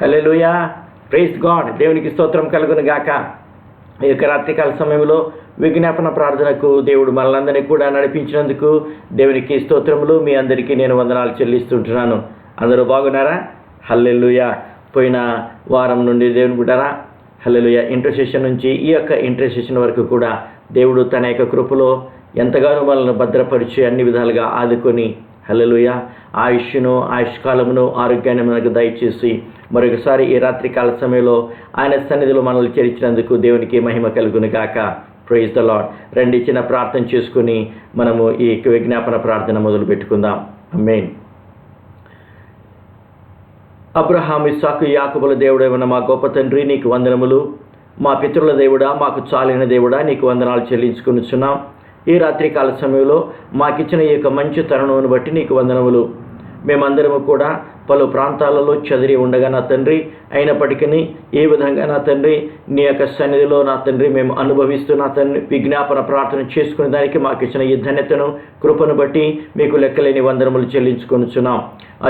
హల్లెలూయా, praise God. దేవునికి స్తోత్రం కలుగును గాక. ఈ యొక్క రాత్రికాల సమయంలో విజ్ఞాపన ప్రార్థనకు దేవుడు మనలందరినీ కూడా నడిపించినందుకు దేవునికి స్తోత్రములు. మీ అందరికీ నేను వందనాలు చెల్లిస్తుంటున్నాను. అందరూ బాగున్నారా? హల్లెలూయా. పోయిన వారం నుండి దేవుని బిడ్డరా, హల్లెలూయా, ఇంటర్సెషన్ నుంచి ఈ యొక్క ఇంటర్సెషన్ వరకు కూడా దేవుడు తన యొక్క కృపలో ఎంతగానో మనల్ని భద్రపరిచి అన్ని విధాలుగా ఆదుకొని, హల్లెలూయా, ఆయుష్కాలమును ఆరోగ్యాన్ని మనకు దయచేసి మరొకసారి ఈ రాత్రికాల సమయంలో ఆయన సన్నిధిలో మనల్ని చేర్చినందుకు దేవునికి మహిమ కలుగును గాక. Praise the Lord. రండి, చిన్న ప్రార్థన చేసుకుని మనము ఈ విజ్ఞాపన ప్రార్థన మొదలు పెట్టుకుందాం. ఆమేన్. అబ్రహాము, ఇస్సాకు, యాకోబుల దేవుడైన మా గొప్ప తండ్రి, నీకు వందనములు. మా పితరుల దేవుడా, మాకు చాలిన దేవుడా, నీకు వందనాలు చెల్లించుకొనిచున్నాం. ఈ రాత్రికాల సమయంలో మాకిచ్చిన ఈ యొక్క మంచి తరుణమును బట్టి నీకు వందనములు. మేమందరము కూడా పలు ప్రాంతాలలో చెదిరి ఉండగా నా తండ్రి, అయినప్పటికీ ఏ విధంగా నా తండ్రి నీ యొక్క సన్నిధిలో నా తండ్రి మేము అనుభవిస్తూ నా తండ్రి విజ్ఞాపన ప్రార్థన చేసుకునే దానికి మాకు ఇచ్చిన ఈ ధన్యతను, కృపను బట్టి మీకు లెక్కలేని వందనములు చెల్లించుకొనుచున్నాం.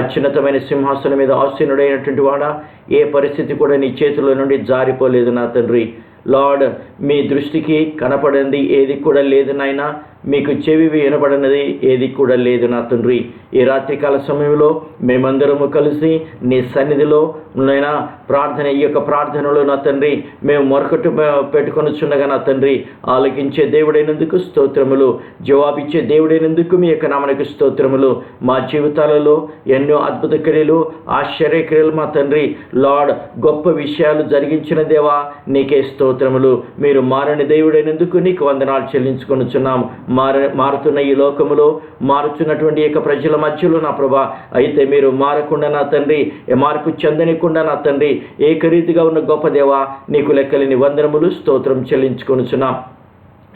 అత్యున్నతమైన సింహాసనం మీద ఆసీనుడైనటువంటి వాడా, ఏ పరిస్థితి కూడా నీ చేతిలో నుండి జారిపోలేదు నా తండ్రి. లార్డ్, మీ దృష్టికి కనపడింది ఏది కూడా లేదు నాయనా, మీకు చెవి వినబడినది ఏది కూడా లేదు నా తండ్రి. ఈ రాత్రికాల సమయంలో మేమందరము కలిసి నీ సన్నిధిలో నైనా ప్రార్థన, ఈ యొక్క ప్రార్థనలో నా తండ్రి మేము మొరకట్టు పెట్టుకొనిచుండగా నా తండ్రి ఆలకించే దేవుడైనందుకు స్తోత్రములు, జవాబిచ్చే దేవుడైనందుకు మీ యొక్క నామనికి స్తోత్రములు. మా జీవితాలలో ఎన్నో అద్భుత క్రియలు, ఆశ్చర్యక్రియలు మా తండ్రి లార్డ్, గొప్ప విషయాలు జరిగించిన దేవా నీకే స్తోత్రములు. మీరు మారని దేవుడైనందుకు నీకు వందనాలు చెల్లించుకొనుచున్నాం. మారుతున్న ఈ లోకములో మారుతున్నటువంటి యొక్క ప్రజల మధ్యలో నా ప్రభా, అయితే మీరు మారకుండా నా తండ్రి, మార్పు చెందనికుండా నా తండ్రి ఏకరీతిగా ఉన్న గొప్ప దేవా నీకు లెక్కలేని వందనములు, స్తోత్రం చెల్లించుకొనుచున్నాం.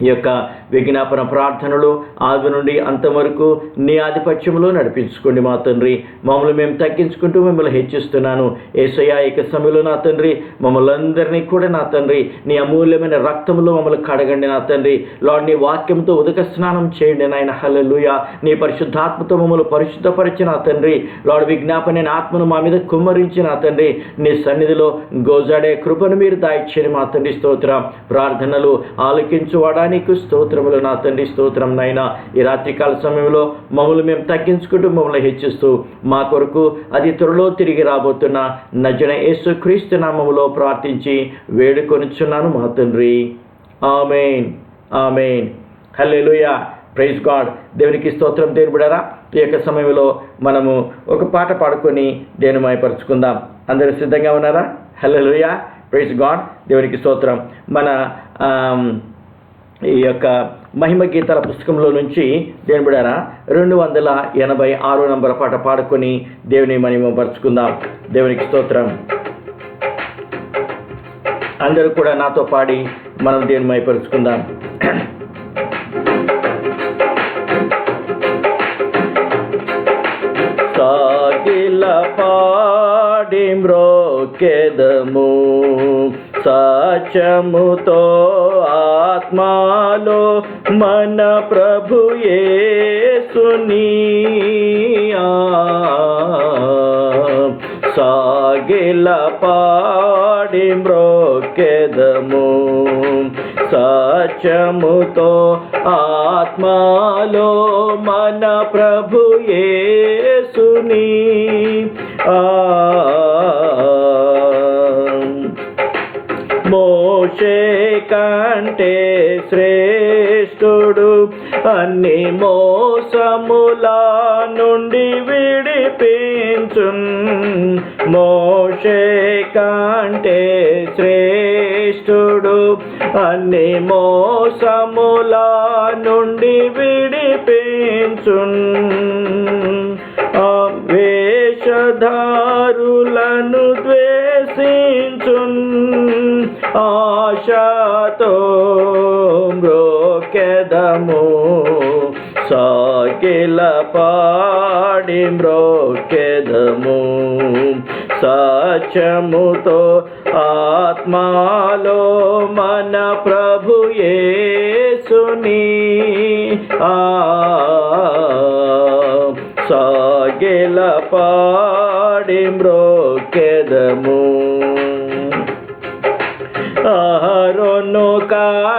ఈ యొక్క విజ్ఞాపన ప్రార్థనలు ఆది నుండి అంత వరకు నీ ఆధిపత్యంలో నడిపించుకోండి మా తండ్రి. మమ్మల్ని మేము తగ్గించుకుంటూ మిమ్మల్ని హెచ్చిస్తున్నాను. యేసయ్యా, ఈ సమయంలో నా తండ్రి మమ్మల్ని అందరినీ కూడా నా తండ్రి నీ అమూల్యమైన రక్తంలో మమ్మల్ని కడగండి నా తండ్రి. లార్డ్, నీ వాక్యంతో ఉదక స్నానం చేయండి నాయన. హల్లెలూయా. నీ పరిశుద్ధాత్మతో మమ్మల్ని పరిశుద్ధపరిచి నా తండ్రి లార్డ్, విజ్ఞాపన ఆత్మను మా మీద కుమ్మరించి నా తండ్రి నీ సన్నిధిలో గోజాడే కృపను మీరు దాయిచ్చేయండి మా తండ్రి. స్తోత్రం. ప్రార్థనలు ఆలకించువాడా నీకు స్తోత్రములు నా తండ్రి. స్తోత్రం నాయనా. ఈ రాత్రికాల సమయంలో మమ్మల్ని మేము తగ్గించుకుంటూ మమ్మల్ని హెచ్చిస్తూ మా కొరకు అది త్వరలో తిరిగి రాబోతున్న నజరేయుడైన యేసుక్రీస్తు నామములో ప్రార్థించి వేడుకొనిచున్నాను మా తండ్రి. ఆమేన్, ఆమేన్. హల్లెలూయా, ప్రైజ్ గాడ్. దేవునికి స్తోత్రం. దేవుని బిడ్డలారా, ఈ యొక్క సమయంలో మనము ఒక పాట పాడుకొని దేవుని మహిమపరచుకుందాం. అందరూ సిద్ధంగా ఉన్నారా? హల్లెలూయా, ప్రైజ్ గాడ్. దేవునికి స్తోత్రం. మన ఈ యొక్క మహిమ గీతాల పుస్తకంలో నుంచి దేవుని బిడ్డలారా 286 నంబర్ పాట పాడుకొని దేవుని మహిమపరచుకుందాం. దేవునికి స్తోత్రం. అందరూ కూడా నాతో పాడి మనం దేవుని మహిమపరచుకుందాం. సాగిల పాడి మ్రోకెదము సత్యముతో ఆత్మలో మన ప్రభు యేసుని సాగిల పాడి మ్రోకెదము సత్యముతో ఆత్మలో మన ప్రభు యేసుని మోషే కంటే శ్రేష్ఠుడు అన్ని మోసముల నుండి విడిపించున్. మోషే కంటే శ్రేష్ఠుడు అన్ని మోసముల నుండి విడిపించున్. వేషధారులను ద్వేషించున్. ఆశతో మ్రోకెదము సాగిల పాడి మ్రోకెదము సత్యముతో ఆత్మలో మన ప్రభు యేసుని సాగిల పాడి మ్రోకెదము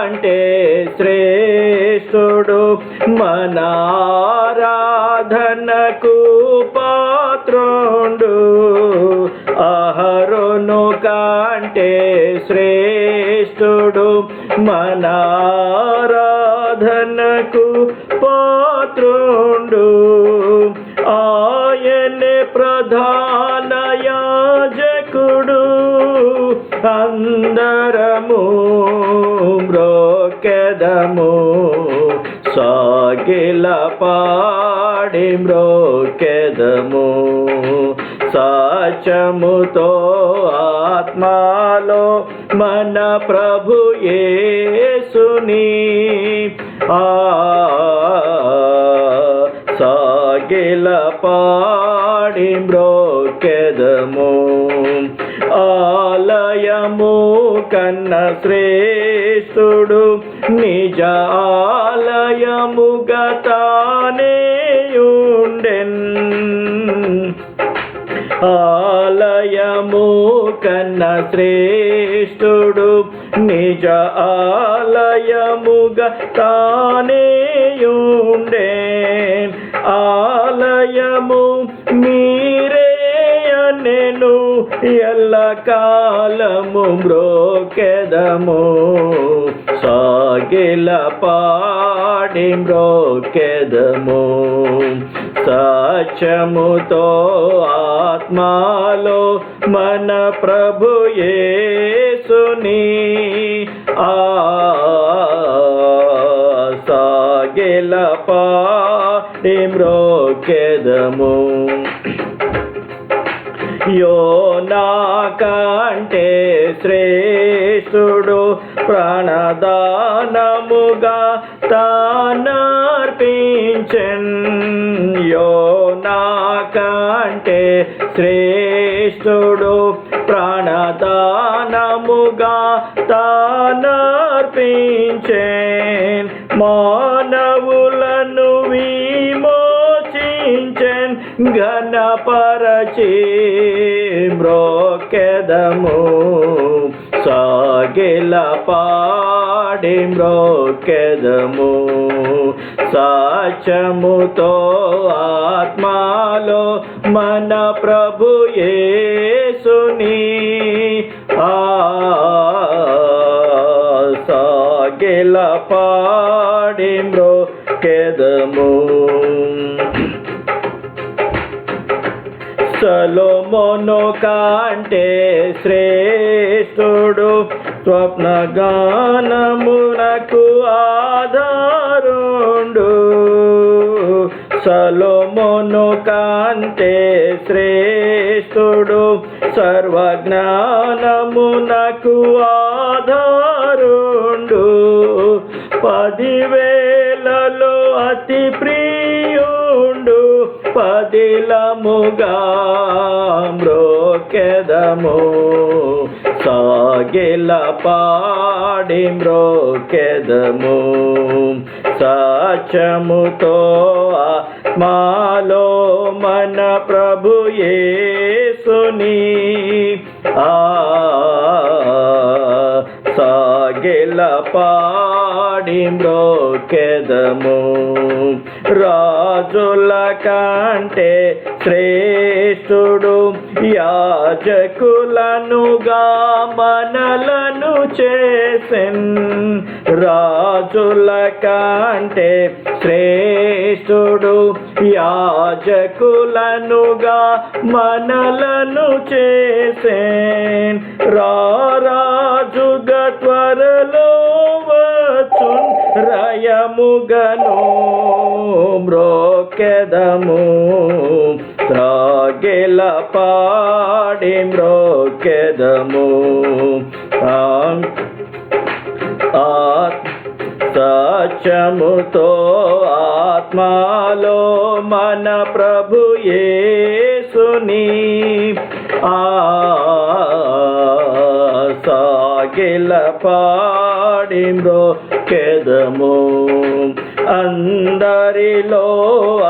కంటే శ్రేష్ఠుడు మన ఆరాధనకు పాత్రుండు. అహరోను కంటే శ్రేష్ఠుడు మన ఆరాధనకు పాత్రుండు. ఆయనే ప్రధాన యాజకుడు. అందరము మ్రోకెదము, సాగిల పాడి మ్రోకెదము. సత్యముతో ఆత్మలో మన ప్రభు యేసుని సాగిల పాడి మ్రోకెదము. ఆలయము కన్న శ్రేష్ఠుడు నిజ ఆలయముగా తానేయుండెన్. ఆలయము కన్న శ్రేష్ఠుడు నిజ ఆలయముగా తానేయుండెన్. ఆలయము మీరే నేను ఎల్ల కాలము మ్రోకెదము. సాగిల పాడి మ్రోకెదము. సత్యముతో ఆత్మలో మన ప్రభు యేసుని సాగిల పాడి మ్రోకెదము. యోనా కంటే శ్రేష్ఠుడు ప్రాణదానముగా తానర్పించెన్. యోనా కంటే శ్రేష్ఠుడు ప్రాణదానముగా తానర్పించెన్. మానవులను విమోచించెన్. ఘనపరచి మ్రోకెదము. సాగిల పాడి మ్రోకెదము. సత్యముతో ఆత్మలో మన ప్రభు యేసుని సాగిల పాడి మ్రోకెదము. సొలొమోను కంటే శ్రేష్ఠుడు స్వప్నగానమునకు ఆధారుండు. సొలొమోను కంటే శ్రేష్ఠుడు సర్వజ్ఞానమునకు ఆధారుండు. 10,000లో అతి ప్రియుండు. పదిలముగా మ్రోకెదము. సాగిల పాడి మ్రోకెదము. సత్యముతో ఆత్మలో మన ప్రభు యేసుని సాగిల పాడి మ్రోకెదము. రాజుల కంటే శ్రేష్ఠుడు యాజకులనుగా మనలను చేసెన్. రాజుల కంటే శ్రేష్ఠుడు యాజకులనుగా మనలను చేసెన్. రారాజుగా త్వరలో వచ్చున్. రయముగను మ్రోకెదము. సాగిల పాడి మ్రోకెదము. సత్యముతో ఆత్మలో మన ప్రభు యేసుని సాగిల పాడి మ్రోకెదము. అందరిలో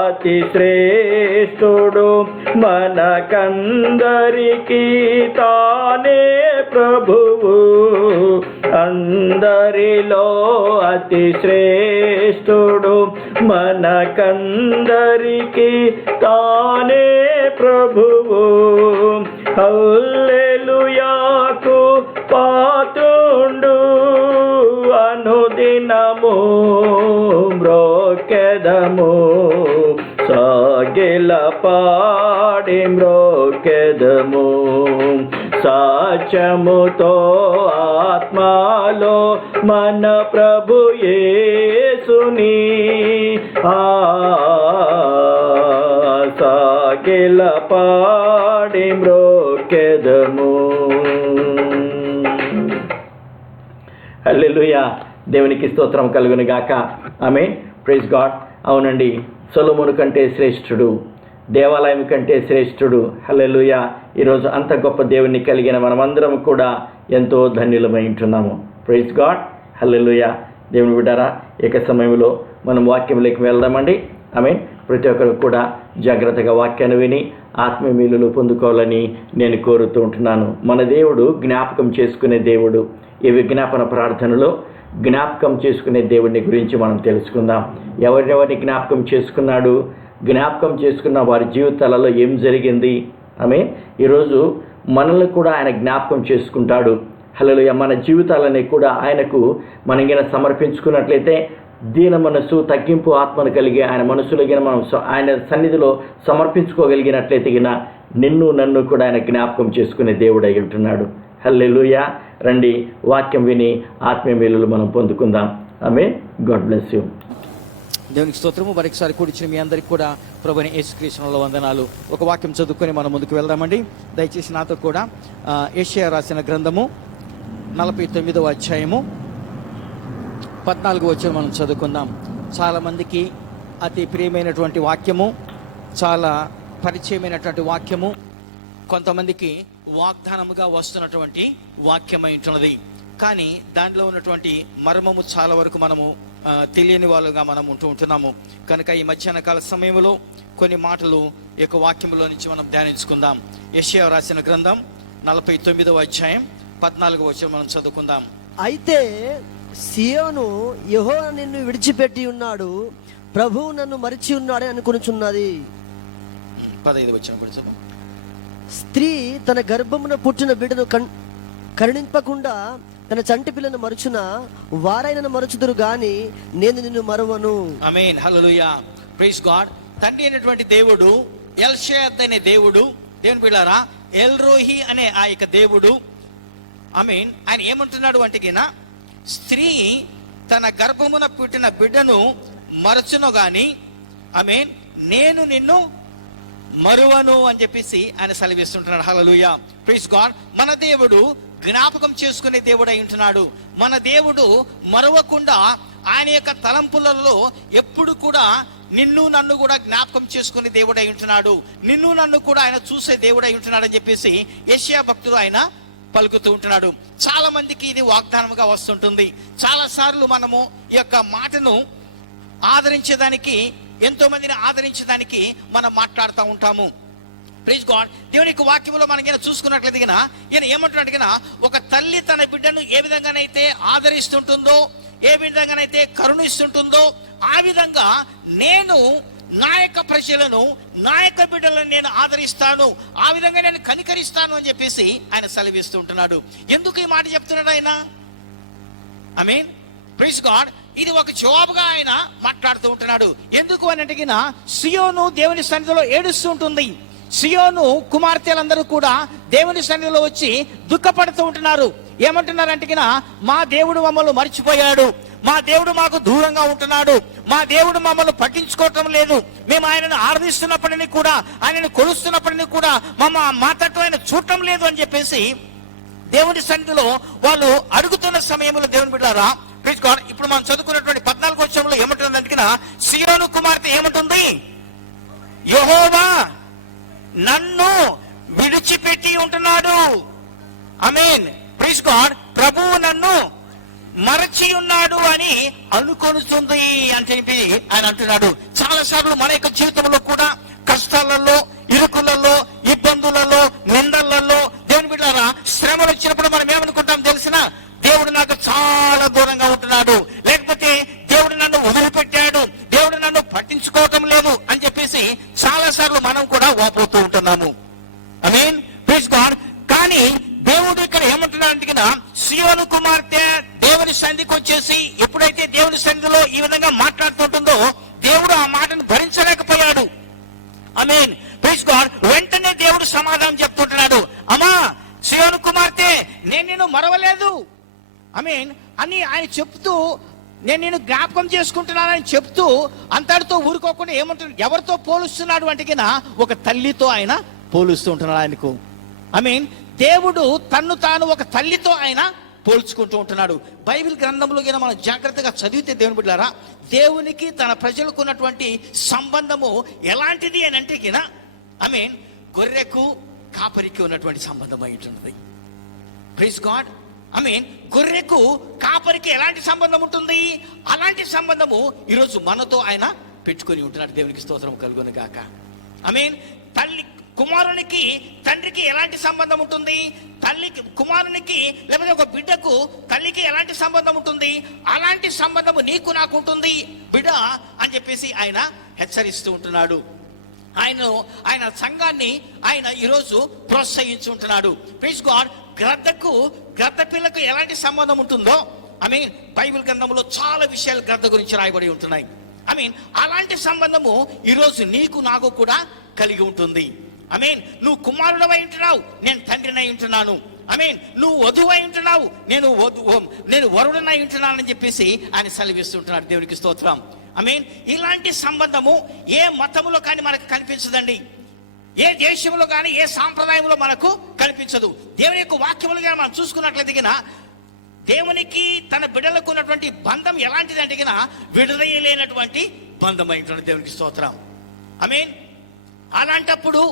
అతి శ్రేష్ఠుడు, మనకందరికీ తానే ప్రభువు. అందరిలో అతి శ్రేష్ఠుడు, మనకందరికీ తానే ప్రభువు. హల్లెలూయాకు పాత్రుండు, అనుదినము మ్రోకెదము, సాగిల పాడి మ్రోకెదము. సాచముతో ఆత్మలో మన ప్రభు యేసుని సాగిల పాడి మ్రోకెదము. హల్లెలూయా. దేవునికి స్తోత్రం కలుగును గాక. ఆమేన్. Praise God. అవునండి, సొలొమోను కంటే శ్రేష్ఠుడు, దేవాలయం కంటే శ్రేష్ఠుడు. హల్లెలూయా. ఈరోజు అంత గొప్ప దేవుని కలిగిన మనమందరం కూడా ఎంతో ధన్యులమై ఉంటున్నాము. Praise God. హల్లెలూయా. దేవుని బిడ్డారా, ఏక సమయంలో మనం వాక్యంలోకి వెళ్దామండి. ఆమేన్. ప్రతి ఒక్కరు కూడా జాగ్రత్తగా వాక్యాన్ని విని ఆత్మీయ మేలులు పొందుకోవాలని నేను కోరుతూ ఉంటున్నాను. మన దేవుడు జ్ఞాపకం చేసుకునే దేవుడు. ఈ విజ్ఞాపన ప్రార్థనలో జ్ఞాపకం చేసుకునే దేవుడిని గురించి మనం తెలుసుకుందాం. ఎవరినెవరిని జ్ఞాపకం చేసుకున్నాడు, జ్ఞాపకం చేసుకున్న వారి జీవితాలలో ఏం జరిగింది. ఆమేన్. ఈరోజు మనల్ని కూడా ఆయన జ్ఞాపకం చేసుకుంటాడు. హల్లెలూయా. మన జీవితాలని కూడా ఆయనకు మనగిన సమర్పించుకున్నట్లయితే దీన మనస్సు, తగ్గింపు ఆత్మను కలిగి ఆయన మనసులోగిన మనం ఆయన సన్నిధిలో సమర్పించుకోగలిగినట్లయితే నిన్ను నన్ను కూడా ఆయన జ్ఞాపకం చేసుకునే దేవుడు అయి ఉంటున్నాడు. హల్లెలూయా. రండి, వాక్యం విని ఆత్మీయ మేలులు మనం పొందుకుందాం. ఆమేన్. God bless you. దేవునికి స్తోత్రము. మరొకసారి కూర్చుని మీ అందరికి కూడా ప్రభువైన యేసుక్రీస్తులో వందనాలు. ఒక వాక్యం చదువుకొని మనం ముందుకు వెళ్దామండి. దయచేసి నాతో కూడా యెషయా రాసిన గ్రంథము 49వ అధ్యాయము 14వ వచనం మనం చదువుకుందాం. చాలామందికి అతి ప్రియమైనటువంటి వాక్యము, చాలా పరిచయమైనటువంటి వాక్యము, కొంతమందికి వాగ్దానముగా వస్తున్నటువంటి వాక్యమై ఉంటున్నది. కానీ దాంట్లో ఉన్నటువంటి మర్మము చాలా వరకు మనము తెలియని వాళ్ళుగా మనం ఉంటున్నాము. కనుక ఈ మధ్యాహ్న కాల సమయంలో కొన్ని మాటలు ఈ యొక్క వాక్యంలో నుంచి మనం ధ్యానించుకుందాం. యెషయా రాసిన గ్రంథం 49వ అధ్యాయం 14వ వచనం మనం చదువుకుందాం. అయితే సియోను, యెహోవా నిన్ను విడిచిపెట్టి ఉన్నాడు, ప్రభువు నన్ను మరిచి ఉన్నాడని అనుకొనుచున్నది. 15వ వచనం కూడా చదువు. స్త్రీ తన గర్భమున పుట్టిన బిడ్డను కరుణింపకుండా తన చంటి పిల్లను మరుచున, వారైనను మరుచుదురు గాని నేను నిన్ను మరువను. ఆమేన్. హల్లెలూయా. Praise God. తండ్రి అయినటువంటి దేవుడు, ఎల్ షాదై అనే దేవుడు, దేవుని బిడ్డలారా, ఎల్ రోహి అనే ఆ యొక్క దేవుడు, ఆమేన్, ఆయన ఏమంటున్నాడు అంటే స్త్రీ తన గర్భమున పుట్టిన బిడ్డను మరచును గాని, ఆమేన్, నేను నిన్ను మరువను అని చెప్పేసి ఆయన సెలవిస్తుంటున్నాడు. హల్లెలూయా. Praise God. మన దేవుడు జ్ఞాపకం చేసుకునే దేవుడు అయి ఉంటున్నాడు. మన దేవుడు మరవకుండా ఆయన యొక్క తలంపులలో ఎప్పుడు కూడా నిన్ను నన్ను కూడా జ్ఞాపకం చేసుకునే దేవుడు అయి ఉంటున్నాడు. నిన్ను నన్ను కూడా ఆయన చూసే దేవుడు అయి ఉంటున్నాడు అని చెప్పేసి యెషయా భక్తుడు ఆయన పలుకుతూ ఉంటున్నాడు. చాలా మందికి ఇది వాగ్దానముగా వస్తుంటుంది. చాలా సార్లు మనము ఈ యొక్క మాటను ఆదరించేదానికి, ఎంతో మందిని ఆదరించడానికి మనం మాట్లాడుతూ ఉంటాము. Praise God. దేవుని యొక్క వాక్యంలో మనకైనా చూసుకున్నట్లయితే ఈయన ఏమంటున్నాడు, ఒక తల్లి తన బిడ్డను ఏ విధంగానైతే ఆదరిస్తుంటుందో, ఏ విధంగానైతే కరుణిస్తుంటుందో, ఆ విధంగా నేను నా యొక్క ప్రజలను, నా యొక్క బిడ్డలను నేను ఆదరిస్తాను, ఆ విధంగా నేను కనికరిస్తాను అని చెప్పేసి ఆయన సెలవిస్తూ ఉంటున్నాడు. ఎందుకు ఈ మాట చెప్తున్నాడు ఆయన? ఆమేన్. Praise God. ఇది ఒక జవాబుగా ఆయన మాట్లాడుతూ ఉంటున్నాడు. ఎందుకు అని అంటే సియోను దేవుని సన్నిధిలో ఏడుస్తూ ఉంటుంది. సియోను కుమార్తెలందరూ కూడా దేవుని సన్నిధిలో వచ్చి దుఃఖపడుతూ ఉంటున్నారు. ఏమంటున్నారంటే మా దేవుడు మమ్మల్ని మర్చిపోయాడు, మా దేవుడు మాకు దూరంగా ఉంటున్నాడు, మా దేవుడు మమ్మల్ని పట్టించుకోవటం లేదు, మేము ఆయనను ఆరాధిస్తున్నప్పటినీ కూడా, ఆయనను కొలుస్తున్నప్పటినీ కూడా మా తట్టు ఆయన చూడటం లేదు అని చెప్పేసి దేవుని సన్నిధిలో వాళ్ళు అడుగుతున్న సమయంలో దేవుని బిడ్డారా, ప్లీజ్ గాడ్, ఇప్పుడు మనం చదువుకున్నటువంటి 14వ వచనంలో ఏమంటుందంటే సియోను కుమార్తె ఏమంటుంది? యెహోవా నన్ను విడిచిపెట్టి ఉంటున్నాడు. ఆమేన్. Praise God. ప్రభువు నన్ను మరచి ఉన్నాడు అని అనుకొనుతుంది అని చెప్పి ఆయన అంటున్నాడు. చాలా సార్లు మన యొక్క జీవితంలో కూడా కష్టాలలో, ఇరుకులలో, ఇబ్బందులలో, నిందలలో, దేవుని బిడ్డలారా, శ్రమలు వచ్చినప్పుడు మనం ఏమనుకుంటాం తెలిసిన? దేవుడు నాకు చాలా దూరంగా ఉంటున్నాడు, లేకపోతే దేవుడు నన్ను వదిలిపెట్టాడు, దేవుడు నన్ను పట్టించుకోవటం లేదు అని చెప్పేసి చాలా సార్లు మనం కూడా వాపోతూ ఉంటున్నాము. I mean praise God. కానీ దేవుడు ఇక్కడ ఏమంటున్నాడంటే కదా, సీయోను కుమార్తె దేవుని సన్నిధికి వచ్చేసి ఎప్పుడైతే దేవుని సన్నిధిలో ఈ విధంగా మాట్లాడుతుంటుందో దేవుడు ఆ మాటను భరించలేకపోయాడు. I mean praise God. వెంటనే దేవుడు సమాధానం చెప్తుంటున్నాడు, అమ్మా సీయోను కుమార్తె, నేను నిన్ను మరవలేదు ఐ మీన్ అని ఆయన చెప్తూ, నేను నిన్ను జ్ఞాపకం చేసుకుంటున్నానని చెప్తూ అంతటితో ఊరుకోకుండా ఏమంటున్నాడు, ఎవరితో పోలుస్తున్నాడు అంటే కినా ఒక తల్లితో ఆయన పోలుస్తూ ఉంటున్నాడు ఆయనకు. ఐ మీన్ దేవుడు తన్ను తాను ఒక తల్లితో ఆయన పోల్చుకుంటూ ఉంటున్నాడు. బైబిల్ గ్రంథంలో కింద మనం జాగ్రత్తగా చదివితే దేవుని బిడ్డలారా, దేవునికి తన ప్రజలకు ఉన్నటువంటి సంబంధము ఎలాంటిది అని అంటే కినా ఐ మీన్ గొర్రెకు కాపరికి ఉన్నటువంటి సంబంధం అయి ఉంటుంది. Praise God. ఐ మీన్ గొర్రెకు కాపరికి ఎలాంటి సంబంధం ఉంటుంది, అలాంటి సంబంధము ఈరోజు మనతో ఆయన పెట్టుకొని ఉంటున్నాడు. దేవునికి స్తోత్రం కలుగును గాక. ఐ మీన్ తల్లి కుమారునికి తండ్రికి ఎలాంటి సంబంధం ఉంటుంది, తల్లికి కుమారునికి లేకపోతే ఒక బిడ్డకు తల్లికి ఎలాంటి సంబంధం ఉంటుంది, అలాంటి సంబంధము నీకు నాకు ఉంటుంది బిడ్డ అని చెప్పేసి ఆయన హెచ్చరిస్తూ ఉంటున్నాడు. ఆయన సంఘాన్ని ఆయన ఈరోజు ప్రోత్సహించుంటున్నాడు. Praise God. గ్రద్ద పిల్లకు ఎలాంటి సంబంధం ఉంటుందో ఐ మీన్ బైబిల్ గ్రంథంలో చాలా విషయాలు గ్రద్ద గురించి రాయబడి ఉంటున్నాయి. ఐ మీన్ అలాంటి సంబంధము ఈరోజు నీకు నాకు కూడా కలిగి ఉంటుంది. ఐ మీన్ నువ్వు కుమారుడవై ఉంటున్నావు, నేను తండ్రినై ఉంటున్నాను. ఐ మీన్ నువ్వు వధువై ఉంటున్నావు, నేను వరుడనై ఉంటున్నానని చెప్పేసి ఆయన సెలవిస్తుంటున్నాడు. దేవునికి స్తోత్రం. ఐ మీన్ ఇలాంటి సంబంధము ఏ మతములో కానీ మనకు కనిపించదండి, ఏ దేశంలో కానీ ఏ సాంప్రదాయంలో మనకు కనిపించదు. దేవుని యొక్క వాక్యములు కానీ మనం చూసుకున్నట్లయితే దేవునికి తన బిడ్డలకు ఉన్నటువంటి బంధం ఎలాంటిది అంటే విడుదలైనటువంటి బంధం అయినటువంటి దేవునికి స్తోత్రం. ఐ మీన్ అలాంటప్పుడు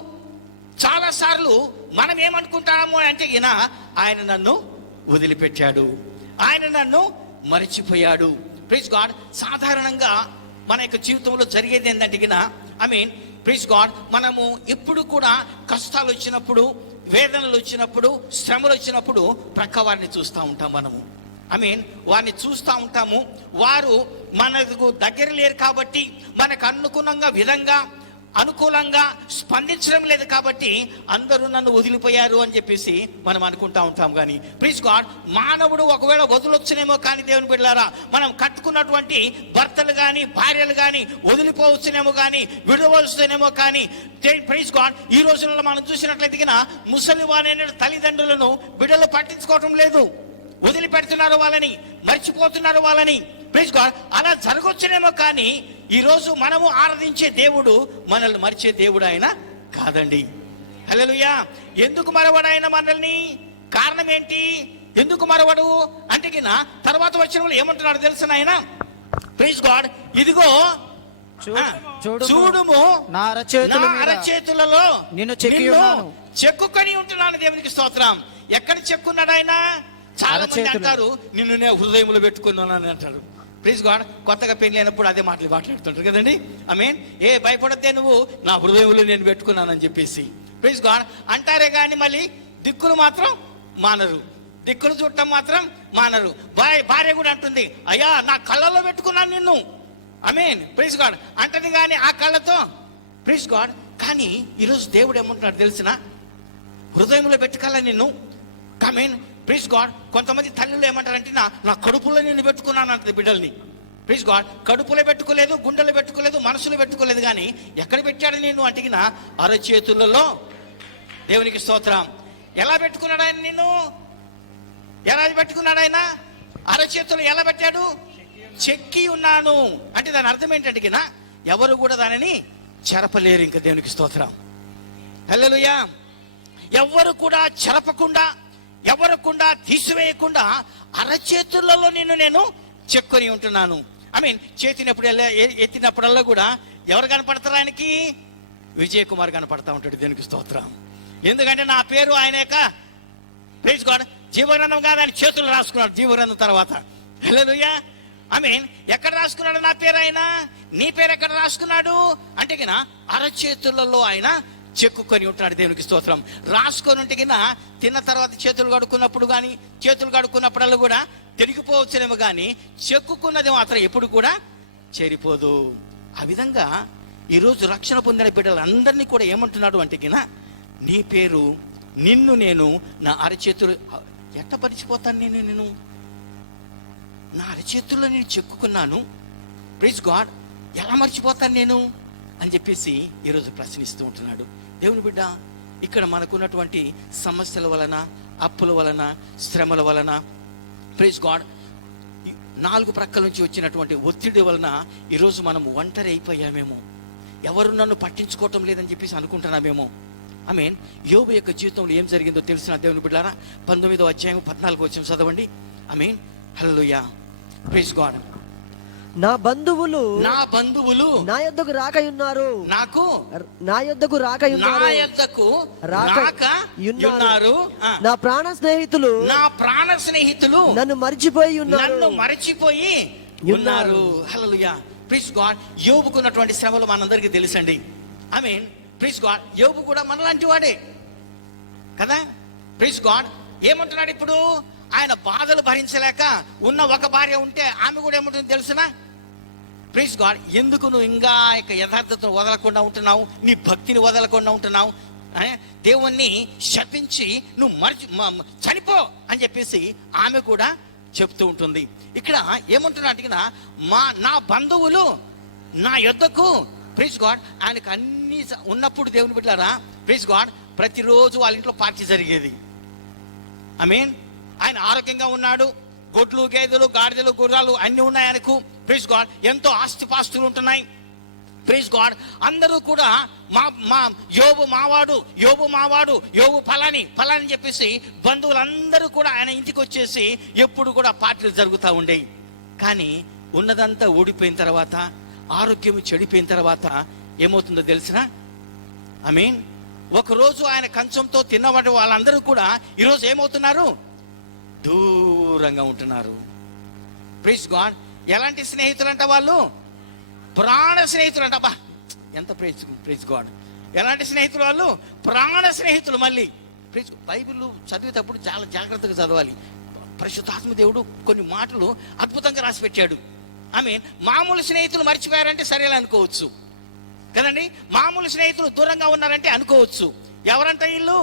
చాలా సార్లు మనం ఏమనుకుంటాము అంటే ఆయన నన్ను వదిలిపెట్టాడు, ఆయన నన్ను మరిచిపోయాడు. Praise God. సాధారణంగా మన యొక్క జీవితంలో జరిగేది ఏంటంటే ఐ మీన్ ప్రైజ్ గాడ్, మనము ఎప్పుడు కూడా కష్టాలు వచ్చినప్పుడు, వేదనలు వచ్చినప్పుడు, శ్రమలు వచ్చినప్పుడు ప్రక్క వారిని చూస్తూ ఉంటాం మనము. ఐ మీన్ వారిని చూస్తూ ఉంటాము. వారు మనకు దగ్గర లేరు కాబట్టి, మనకు అనుకూలంగా స్పందించడం లేదు కాబట్టి అందరూ నన్ను వదిలిపోయారు అని చెప్పేసి మనం అనుకుంటా ఉంటాం. కానీ ప్లీజ్ గాడ్, మానవుడు ఒకవేళ వదిలొచ్చునేమో కానీ దేవుని బిడ్డలారా, మనం కట్టుకున్నటువంటి భర్తలు కానీ భార్యలు కానీ వదిలిపోవచ్చునేమో కానీ విడవలసినేమో కానీ ప్లీజ్ గాడ్, ఈ రోజుల్లో మనం చూసినట్లయితే ముసలి వారైన తల్లిదండ్రులను బిడ్డలు పట్టించుకోవటం లేదు, వదిలిపెడుతున్నారు వాళ్ళని, మర్చిపోతున్నారు వాళ్ళని. ప్లీజ్ గాడ్, అలా జరగొచ్చునేమో కానీ ఈరోజు మనము ఆరాధించే దేవుడు మనల్ని మరిచే దేవుడు ఆయన కాదండి. హల్లెలూయా. ఎందుకు మరవడు ఆయన మనల్ని? కారణం ఏంటి? ఎందుకు మరవడు అంటే తర్వాత వచ్చిన వాళ్ళు ఏమంటున్నాడు తెలుసు ఆయన? ప్రైజ్ గాడ్, ఇదిగో చూడుము నా అరచేతులలో నిన్ను చెక్కుకొని ఉంటున్నాను. దేవునికి స్తోత్రం. ఎక్కడ చెక్కున్నాడు ఆయన? చాలా మంది అంటారు నిన్ను నేను హృదయంలో పెట్టుకున్నాను అని అంటారు. ప్లీజ్ గాడ్, కొత్తగా పెళ్లి అయినప్పుడు అదే మాట్లాడుతుంటారు కదండి. ఐ మీన్ భయపడితే నువ్వు నా హృదయంలో నేను పెట్టుకున్నానని చెప్పేసి ప్లీజ్ గాడ్ అంటారే కానీ మళ్ళీ దిక్కులు మాత్రం మానరు, దిక్కులు చూడటం మాత్రం మానరు. భార్య కూడా అంటుంది, అయ్యా నా కళ్ళలో పెట్టుకున్నాను నిన్ను. ఐ మీన్ ప్లీజ్ గాడ్ అంటది కానీ ఆ కళ్ళతో ప్లీజ్ గాడ్. కానీ ఈరోజు దేవుడు ఏమంటున్నాడు తెలిసిన? హృదయంలో పెట్టుకోవాలా నిన్ను. ఐ మీన్ ప్లీజ్ గాడ్, కొంతమంది తల్లులు ఏమంటారంటే నా కడుపులో నేను పెట్టుకున్నాను అంటది బిడ్డల్ని. ప్లీజ్ గాడ్, కడుపులో పెట్టుకోలేదు, గుండెలు పెట్టుకోలేదు, మనసులో పెట్టుకోలేదు, కానీ ఎక్కడ పెట్టాడు నేను అంటే అరచేతులలో. దేవునికి స్తోత్రం. ఎలా పెట్టుకున్నాడు ఆయన నిన్ను? ఎలా పెట్టుకున్నాడు ఆయన? అరచేతులు ఎలా పెట్టాడు? చెక్కి ఉన్నాను అంటే దాని అర్థం ఏంటంటే ఎవరు కూడా దానిని చెరపలేరు. ఇంకా దేవునికి స్తోత్రం. హల్లెలూయా. ఎవరు కూడా చెరపకుండా, ఎవరు కూడా తీసివేయకుండా అరచేతులలో నేను చెక్కుని ఉంటున్నాను. ఐ మీన్ ఎత్తినప్పుడల్లా కూడా ఎవరు కనపడతారు ఆయనకి? విజయ్ కుమార్ కనపడతా ఉంటాడు. దేవునికి స్తోత్రం. ఎందుకంటే నా పేరు ఆయన యొక్క ప్రైజ్ గాడ్ జీవగ్రంథం కాదు, ఆయన చేతులు రాసుకున్నాడు జీవగ్రంథం తర్వాత. హల్లెలూయా. ఐ మీన్ ఎక్కడ రాసుకున్నాడు నా పేరు? ఆయన నీ పేరు ఎక్కడ రాసుకున్నాడు అంటే గిన అరచేతులలో ఆయన చెక్కుకొని ఉంటున్నాడు. దేవునికి స్తోత్రం. రాసుకొని ఉంటే గిన తిన్న తర్వాత చేతులు కడుక్కున్నప్పుడు కానీ చేతులు కడుక్కున్నప్పుడల్లా కూడా తిరిగిపోవచ్చునేమో కానీ చెక్కుకున్నది మాత్రం ఎప్పుడు కూడా చేరిపోదు. ఆ విధంగా ఈరోజు రక్షణ పొందిన బిడ్డలందరినీ కూడా ఏమంటున్నాడు అంటే గిన నీ పేరు, నిన్ను నేను నా అరచేతులు ఎట్ట పరిచిపోతాను? నేను నా అరచేతుల్లో నేను చెక్కుకున్నాను. ప్రైజ్ గాడ్, ఎలా మర్చిపోతాను నేను అని చెప్పేసి ఈరోజు ప్రశ్నిస్తూ ఉంటున్నాడు. దేవుని బిడ్డ, ఇక్కడ మనకున్నటువంటి సమస్యల వలన, అప్పుల వలన, శ్రమల వలన, ప్రైజ్ గాడ్, 4 ప్రక్కల నుంచి వచ్చినటువంటి ఒత్తిడి వలన ఈరోజు మనము ఒంటరి అయిపోయామేమో, ఎవరు నన్ను పట్టించుకోవటం లేదని చెప్పేసి అనుకుంటున్నామేమో. ఐ మీన్ యోబు యొక్క జీవితంలో ఏం జరిగిందో తెలిసిన దేవుని బిడ్డారా, 19వ అధ్యాయం 14వ వచనం చదవండి. I mean hallelujah, praise God. నా బంధువులు నా యొద్దకు రాకయున్నారు, నా యొద్దకు రాకయున్నారు. నా ప్రాణ స్నేహితులు నన్ను మర్చిపోయి ఉన్నారు. హల్లెలూయా, ప్రైజ్ గాడ్. యోబుకున్నటువంటి శ్రమలు మనందరికీ తెలుసండి. ఐ మీన్ ప్రైజ్ గాడ్, యోబు కూడా మనలాంటి వాడే కదా. ప్రైజ్ గాడ్, ఏమంటున్నాడు ఇప్పుడు? ఆయన బాధలు భరించలేక ఉన్న ఒక భార్య ఉంటే ఆమె కూడా ఏమంటుంది తెలుసునా? ప్రైజ్ గాడ్, ఎందుకు నువ్వు ఇంకా ఇక యథార్థతను వదలకుండా ఉంటున్నావు, నీ భక్తిని వదలకుండా ఉంటున్నావు, దేవుణ్ణి శపించి నువ్వు చనిపో అని చెప్పేసి ఆమె కూడా చెప్తూ ఉంటుంది. ఇక్కడ ఏమంటున్నట్టుగా నా బంధువులు నా యొద్దకు, ప్రైజ్ గాడ్, ఆయనకు అన్ని ఉన్నప్పుడు దేవుని బిడ్డలారా, ప్రైజ్ గాడ్, ప్రతిరోజు వాళ్ళ ఇంట్లో పార్టీ జరిగేది. ఐ మీన్ ఆయన ఆరోగ్యంగా ఉన్నాడు, గొడ్లు, గేదెలు, గాడిదలు, గుర్రాలు అన్ని ఉన్నాయి ఆయనకు. ప్రైజ్ గాడ్, ఎంతో ఆస్తిపాస్తులు ఉంటున్నాయి. ప్రైజ్ గాడ్, అందరూ కూడా యోబు మావాడు, యోబు ఫలాని చెప్పేసి బంధువులందరూ కూడా ఆయన ఇంటికి వచ్చేసి ఎప్పుడు కూడా పార్టీలు జరుగుతూ ఉండేవి. కానీ ఉన్నదంతా ఊడిపోయిన తర్వాత, ఆరోగ్యం చెడిపోయిన తర్వాత ఏమవుతుందో తెలిసిన? ఐ మీన్ ఒకరోజు ఆయన కంచంతో తిన్నవాడు వాళ్ళందరూ కూడా ఈరోజు ఏమవుతున్నారు? దూరంగా ఉంటున్నారు. ప్రైజ్ గాడ్, ఎలాంటి స్నేహితులు అంట వాళ్ళు? ప్రాణ స్నేహితులు అంట. అబ్బా, ఎంత ప్రైజ్ గాడ్, ఎలాంటి స్నేహితులు వాళ్ళు? ప్రాణ స్నేహితులు. మళ్ళీ ప్రైజ్, బైబిల్ చదివేటప్పుడు చాలా జాగ్రత్తగా చదవాలి. పరిశుద్ధాత్మ దేవుడు కొన్ని మాటలు అద్భుతంగా రాసి పెట్టాడు. ఐ మీన్ మామూలు స్నేహితులు మర్చిపోయారంటే సరేలా అనుకోవచ్చు కదండి, మామూలు స్నేహితులు దూరంగా ఉన్నారంటే అనుకోవచ్చు. ఎవరంట వీళ్ళు?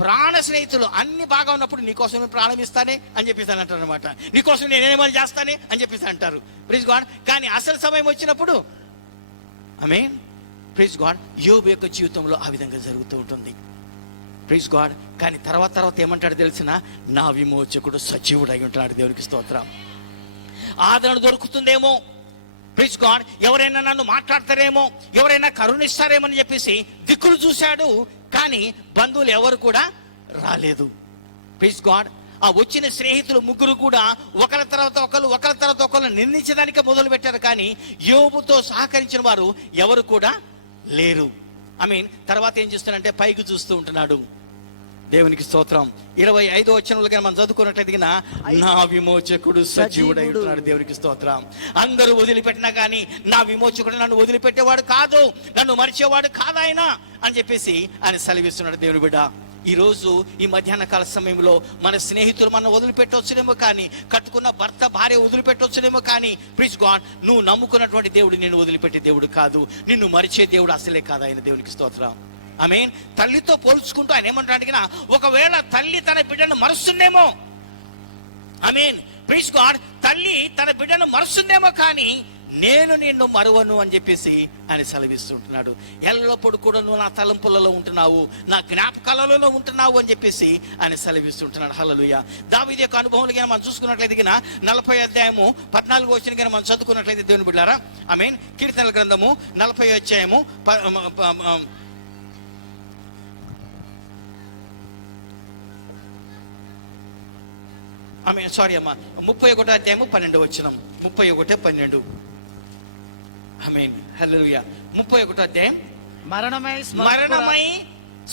ప్రాణ స్నేహితులు. అన్ని బాగా ఉన్నప్పుడు నీకోసం నేను ప్రాణం ఇస్తానే అని చెప్పేసి అంటారు అనమాట. నీకోసం నేను ఏమైనా చేస్తానే అని చెప్పేసి అంటారు. Praise God. కానీ అసలు సమయం వచ్చినప్పుడు, ఐ మీన్ ప్రైజ్ గాడ్, యోబు యొక్క జీవితంలో ఆ విధంగా జరుగుతూ ఉంటుంది. Praise God. కానీ తర్వాత ఏమంటాడు తెలిసిన? నా విమోచకుడు సజీవుడు అయి ఉంటున్నాడు. దేవునికి స్తోత్రం. ఆదరణ దొరుకుతుందేమో, ప్రైజ్ గాడ్, ఎవరైనా నన్ను మాట్లాడతారేమో, ఎవరైనా కరుణిస్తారేమో అని చెప్పేసి దిక్కులు చూశాడు. కానీ బంధువులు ఎవరు కూడా రాలేదు. Praise God. ఆ వచ్చిన స్నేహితులు ముగ్గురు కూడా ఒకరి తర్వాత ఒకరు నిందించడానికి మొదలు పెట్టారు. కానీ యోబుతో సహకరించిన వారు ఎవరు కూడా లేరు. ఐ మీన్ తర్వాత ఏం చేస్తున్నాడంటే పైకి చూస్తూ ఉంటున్నాడు. దేవునికి స్తోత్రం. 25వ వచనంలో మనం చదువుకున్నట్లయితే నా విమోచకుడు సజీవుడై ఉంటున్నాడు. దేవునికి స్తోత్రం. అందరూ వదిలిపెట్టినా కానీ నా విమోచకుడు నన్ను వదిలిపెట్టేవాడు కాదు, నన్ను మరిచేవాడు కాదు ఆయన అని చెప్పేసి ఆయన సెలవిస్తున్నాడు. దేవుని బిడ్డ, ఈ రోజు ఈ మధ్యాహ్న కాల సమయంలో మన స్నేహితులు మనం వదిలిపెట్టవచ్చునేమో, కానీ కట్టుకున్న భర్త భార్య వదిలిపెట్టవచ్చునేమో, కానీ ప్లీజ్ గాడ్, నువ్వు నమ్ముకున్నటువంటి దేవుడు నిన్ను వదిలిపెట్టే దేవుడు కాదు, నిన్ను మరిచే దేవుడు అసలే కాదు ఆయన. దేవునికి స్తోత్రం. ఐ మీన్ తల్లితో పోల్చుకుంటూ ఆయన ఏమంటాడు? ఒకవేళ తల్లి తన బిడ్డను మరుస్తుందేమో, ఐ మీన్ ప్లీజ్ గాడ్, తల్లి తన బిడ్డను మరుస్తుందేమో, కానీ నేను నిన్ను మరువను అని చెప్పేసి ఆయన సెలవిస్తుంటున్నాడు. ఎల్లప్పుడు కూడా నువ్వు నా తలంపులలో ఉంటున్నావు, నా జ్ఞాపకాలలో ఉంటున్నావు అని చెప్పేసి ఆయన సెలవిస్తుంటున్నాడు. హల్లెలూయా. దావీదు యొక్క అనుభవం మనం చూసుకున్నట్లయితే 40వ అధ్యాయము 14వ వచనం మనం చదువుకున్నట్లయితే దేవుని బిడ్డలారా, ఐ మీన్ కీర్తనల గ్రంథము 40వ అధ్యాయము సారీ అమ్మా 31వ అధ్యాయము 12వ వచనం. 31:12. ఆమేన్. హల్లెలూయా. 31వ అధ్యాయం. మరణమై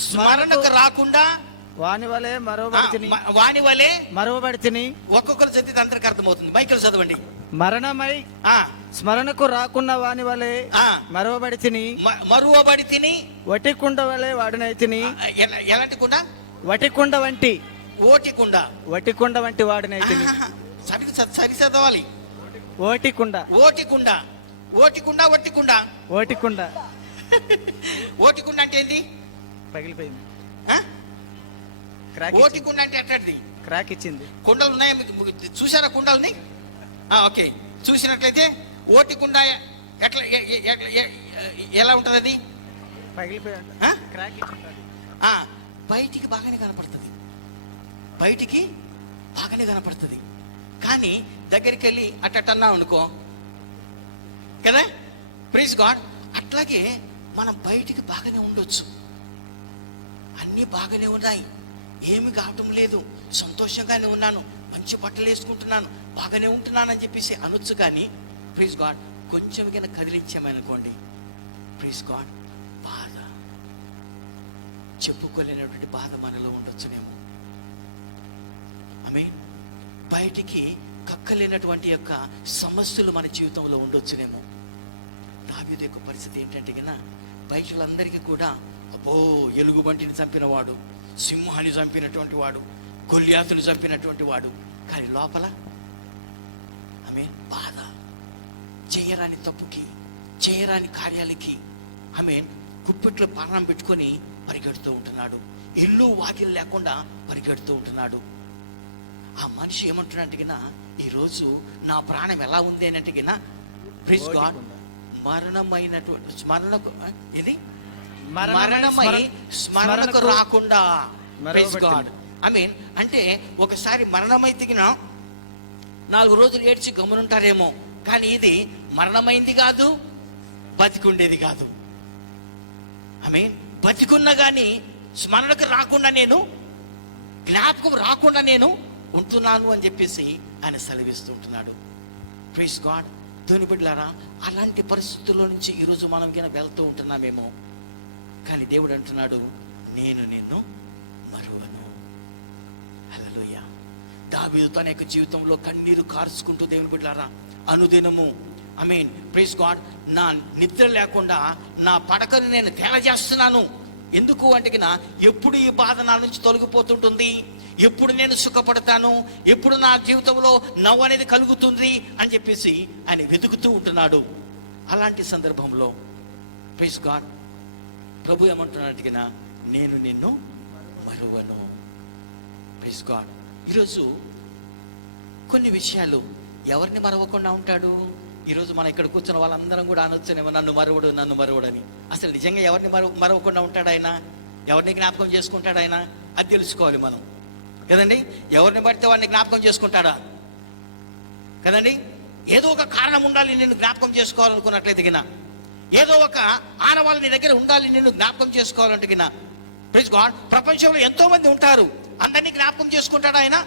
స్మరణకు రాకుండా వాని వలె మరవబడితిని వాని వలె మరవబడితిని. ఒక్కొక్కరు చదివితే అందరికి అర్థమవుతుంది. మైకిల్ చదవండి. మరణమై ఆ స్మరణకు రాకున్న వాని వలె ఆ మరవబడితిని. మరువబడి తిని. వటికుండ వలె వాడినైతిని. ఎలాంటి కుండ? వటికుండ వంటి. ఓటికుండ. వటికుండ వంటి వాడినైతిని. సరి చదవాలి. ఓటికుండ. ఓటికుండ. ఓటికుండ. ఒట్టికుండ. ఓటికుండ. ఓటికుండ అంటే ఏంది? పగిలిపోయింది. ఆ? క్రాక్ ఓటికుండ అంటే ఎట్లాంటిది? క్రాక్ ఇచ్చింది. కుండలు ఉన్నాయా మీకు? చూసారా కుండల్ని? ఓకే, చూసినట్లయితే ఓటికుండ ఎట్లా ఎలా ఉంటుంది? అది పగిలిపోయింది. ఆ? క్రాక్ ఇచ్చింది. బయటికి బాగానే కనపడుతుంది. బయటికి బాగానే కనపడుతుంది. కానీ దగ్గరికి వెళ్ళి అట్టన్నా అనుకో కదా. Praise God. అట్లాగే మనం బయటికి బాగానే ఉండొచ్చు, అన్నీ బాగానే ఉన్నాయి, ఏమి కావటం లేదు, సంతోషంగానే ఉన్నాను, మంచి బట్టలు వేసుకుంటున్నాను, బాగానే ఉంటున్నానని చెప్పేసి అనొచ్చు. కానీ ప్రైజ్ గాడ్ కొంచెం కింద కదిలించామనుకోండి, ప్రైజ్ గాడ్ బాధ, చెప్పుకోలేనటువంటి బాధ మనలో ఉండొచ్చునేమో. ఆమేన్. బయటికి కక్కలేనటువంటి యొక్క సమస్యలు మన జీవితంలో ఉండొచ్చునేమో. దావీదు యొక్క పరిస్థితి ఏంటంటే కన్నా, బయటలందరికీ కూడా అబ్బో ఎలుగుబంటిని చంపినవాడు, సింహాన్ని చంపినటువంటి వాడు, గొల్యాతును చంపినటువంటి వాడు, కానీ లోపల ఆమేన్ బాధ, చేయరాని తప్పుకి, చేయరాని కార్యాలకి ఆమేన్ గుప్పిట్లో ప్రాణం పెట్టుకొని పరిగెడుతూ ఉంటున్నాడు. ఇల్లు వాకిలు లేకుండా పరిగెడుతూ ఉంటున్నాడు. ఆ మనిషి ఏమంటున్నట్టుగా, ఈరోజు నా ప్రాణం ఎలా ఉంది అన్నట్టుగా, ప్రైజ్ గాడ్ మరణమైనటువంటి స్మరణకు ఇది మరణమై స్మరణకు రాకుండా, ప్రైజ్ గాడ్. ఐ మీన్ అంటే ఒకసారి మరణమై తిగిన 4 రోజులు ఏడ్చి గమ్మునుంటారేమో, కానీ ఇది మరణమైంది కాదు, బతికుండేది కాదు. ఐ మీన్ బతికున్నా కానీ స్మరణకు రాకుండా, నేను జ్ఞాపకం రాకుండా నేను ఉంటున్నాను అని చెప్పేసి ఆయన సెలవిస్తూ ఉంటున్నాడు. Praise God. దేవుని బిడ్డలారా, అలాంటి పరిస్థితుల్లో నుంచి ఈరోజు మనం కింద వెళ్తూ ఉంటున్నామేమో, కానీ దేవుడు అంటున్నాడు, నేను నిన్ను మరువను. హల్లెలూయా. దావీదు తన యొక్క జీవితంలో కన్నీరు కార్చుకుంటూ దేవుని బిడ్డలారా అనుదినము ఐ మీన్ ప్రైజ్ గాడ్, నా నిద్ర లేకుండా నా పడకను నేను తేలజేస్తున్నాను. ఎందుకు అంటే ఎప్పుడు ఈ బాధ నా నుంచి తొలగిపోతుంటుంది, ఎప్పుడు నేను సుఖపడతాను, ఎప్పుడు నా జీవితంలో నవ్వు అనేది కలుగుతుంది అని చెప్పేసి ఆయన వెతుకుతూ ఉంటున్నాడు. అలాంటి సందర్భంలో ప్రైజ్ గాడ్ ప్రభు ఏమంటున్నట్టుగా, నేను నిన్ను మరువను. Praise God. ఈరోజు కొన్ని విషయాలు ఎవరిని మరవకుండా ఉంటాడు? ఈరోజు మనం ఇక్కడ కూర్చున్న వాళ్ళందరం కూడా అనొచ్చునేమో, నన్ను మరువడు, నన్ను మరువడని. అసలు నిజంగా ఎవరిని మరవకుండా ఉంటాడు ఆయన? ఎవరిని జ్ఞాపకం చేసుకుంటాడు ఆయన? అది తెలుసుకోవాలి మనం కదండి. ఎవరిని పడితే వాడిని జ్ఞాపకం చేసుకుంటాడా? కదండి. ఏదో ఒక కారణం ఉండాలి నేను జ్ఞాపకం చేసుకోవాలనుకున్నట్లయితే గిన, ఏదో ఒక ఆనవాళ్ళు నీ దగ్గర ఉండాలి నేను జ్ఞాపకం చేసుకోవాలంటే గిన. Praise God. ప్రపంచంలో ఎంతో మంది ఉంటారు, అందరినీ జ్ఞాపకం చేసుకుంటాడు ఆయన?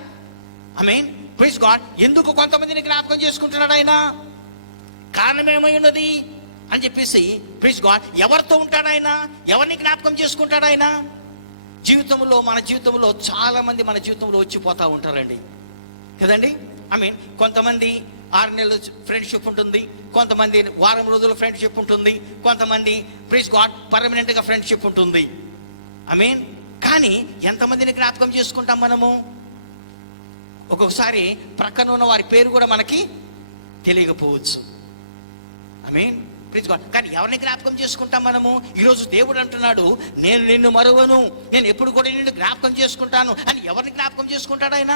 I mean praise God. ఎందుకు కొంతమందిని జ్ఞాపకం చేసుకుంటున్నాడు ఆయన? కారణం ఏమై ఉన్నది అని చెప్పేసి ప్రైజ్ గాడ్. ఎవరితో ఉంటాడు ఆయన? ఎవరిని జ్ఞాపకం చేసుకుంటాడు ఆయన? జీవితంలో మన జీవితంలో చాలా మంది మన జీవితంలో వచ్చిపోతూ ఉంటారండి కదండి. ఐ మీన్ కొంతమంది 6 నెలలు ఫ్రెండ్షిప్ ఉంటుంది, కొంతమంది వారం రోజుల ఫ్రెండ్షిప్ ఉంటుంది, కొంతమంది ప్రైజ్ గాడ్ పర్మనెంట్గా ఫ్రెండ్షిప్ ఉంటుంది. ఐ మీన్ కానీ ఎంతమందిని జ్ఞాపకం చేసుకుంటాం మనము? ఒక్కొక్కసారి ప్రక్కన ఉన్న వారి పేరు కూడా మనకి తెలియకపోవచ్చు. I mean praise God. కానీ ఎవరిని జ్ఞాపకం చేసుకుంటాం మనము? ఈరోజు దేవుడు అంటున్నాడు, నేను నిన్ను మరువను, నేను ఎప్పుడు కూడా నిన్ను జ్ఞాపకం చేసుకుంటాను అని. ఎవరిని జ్ఞాపకం చేసుకుంటాడు ఆయన?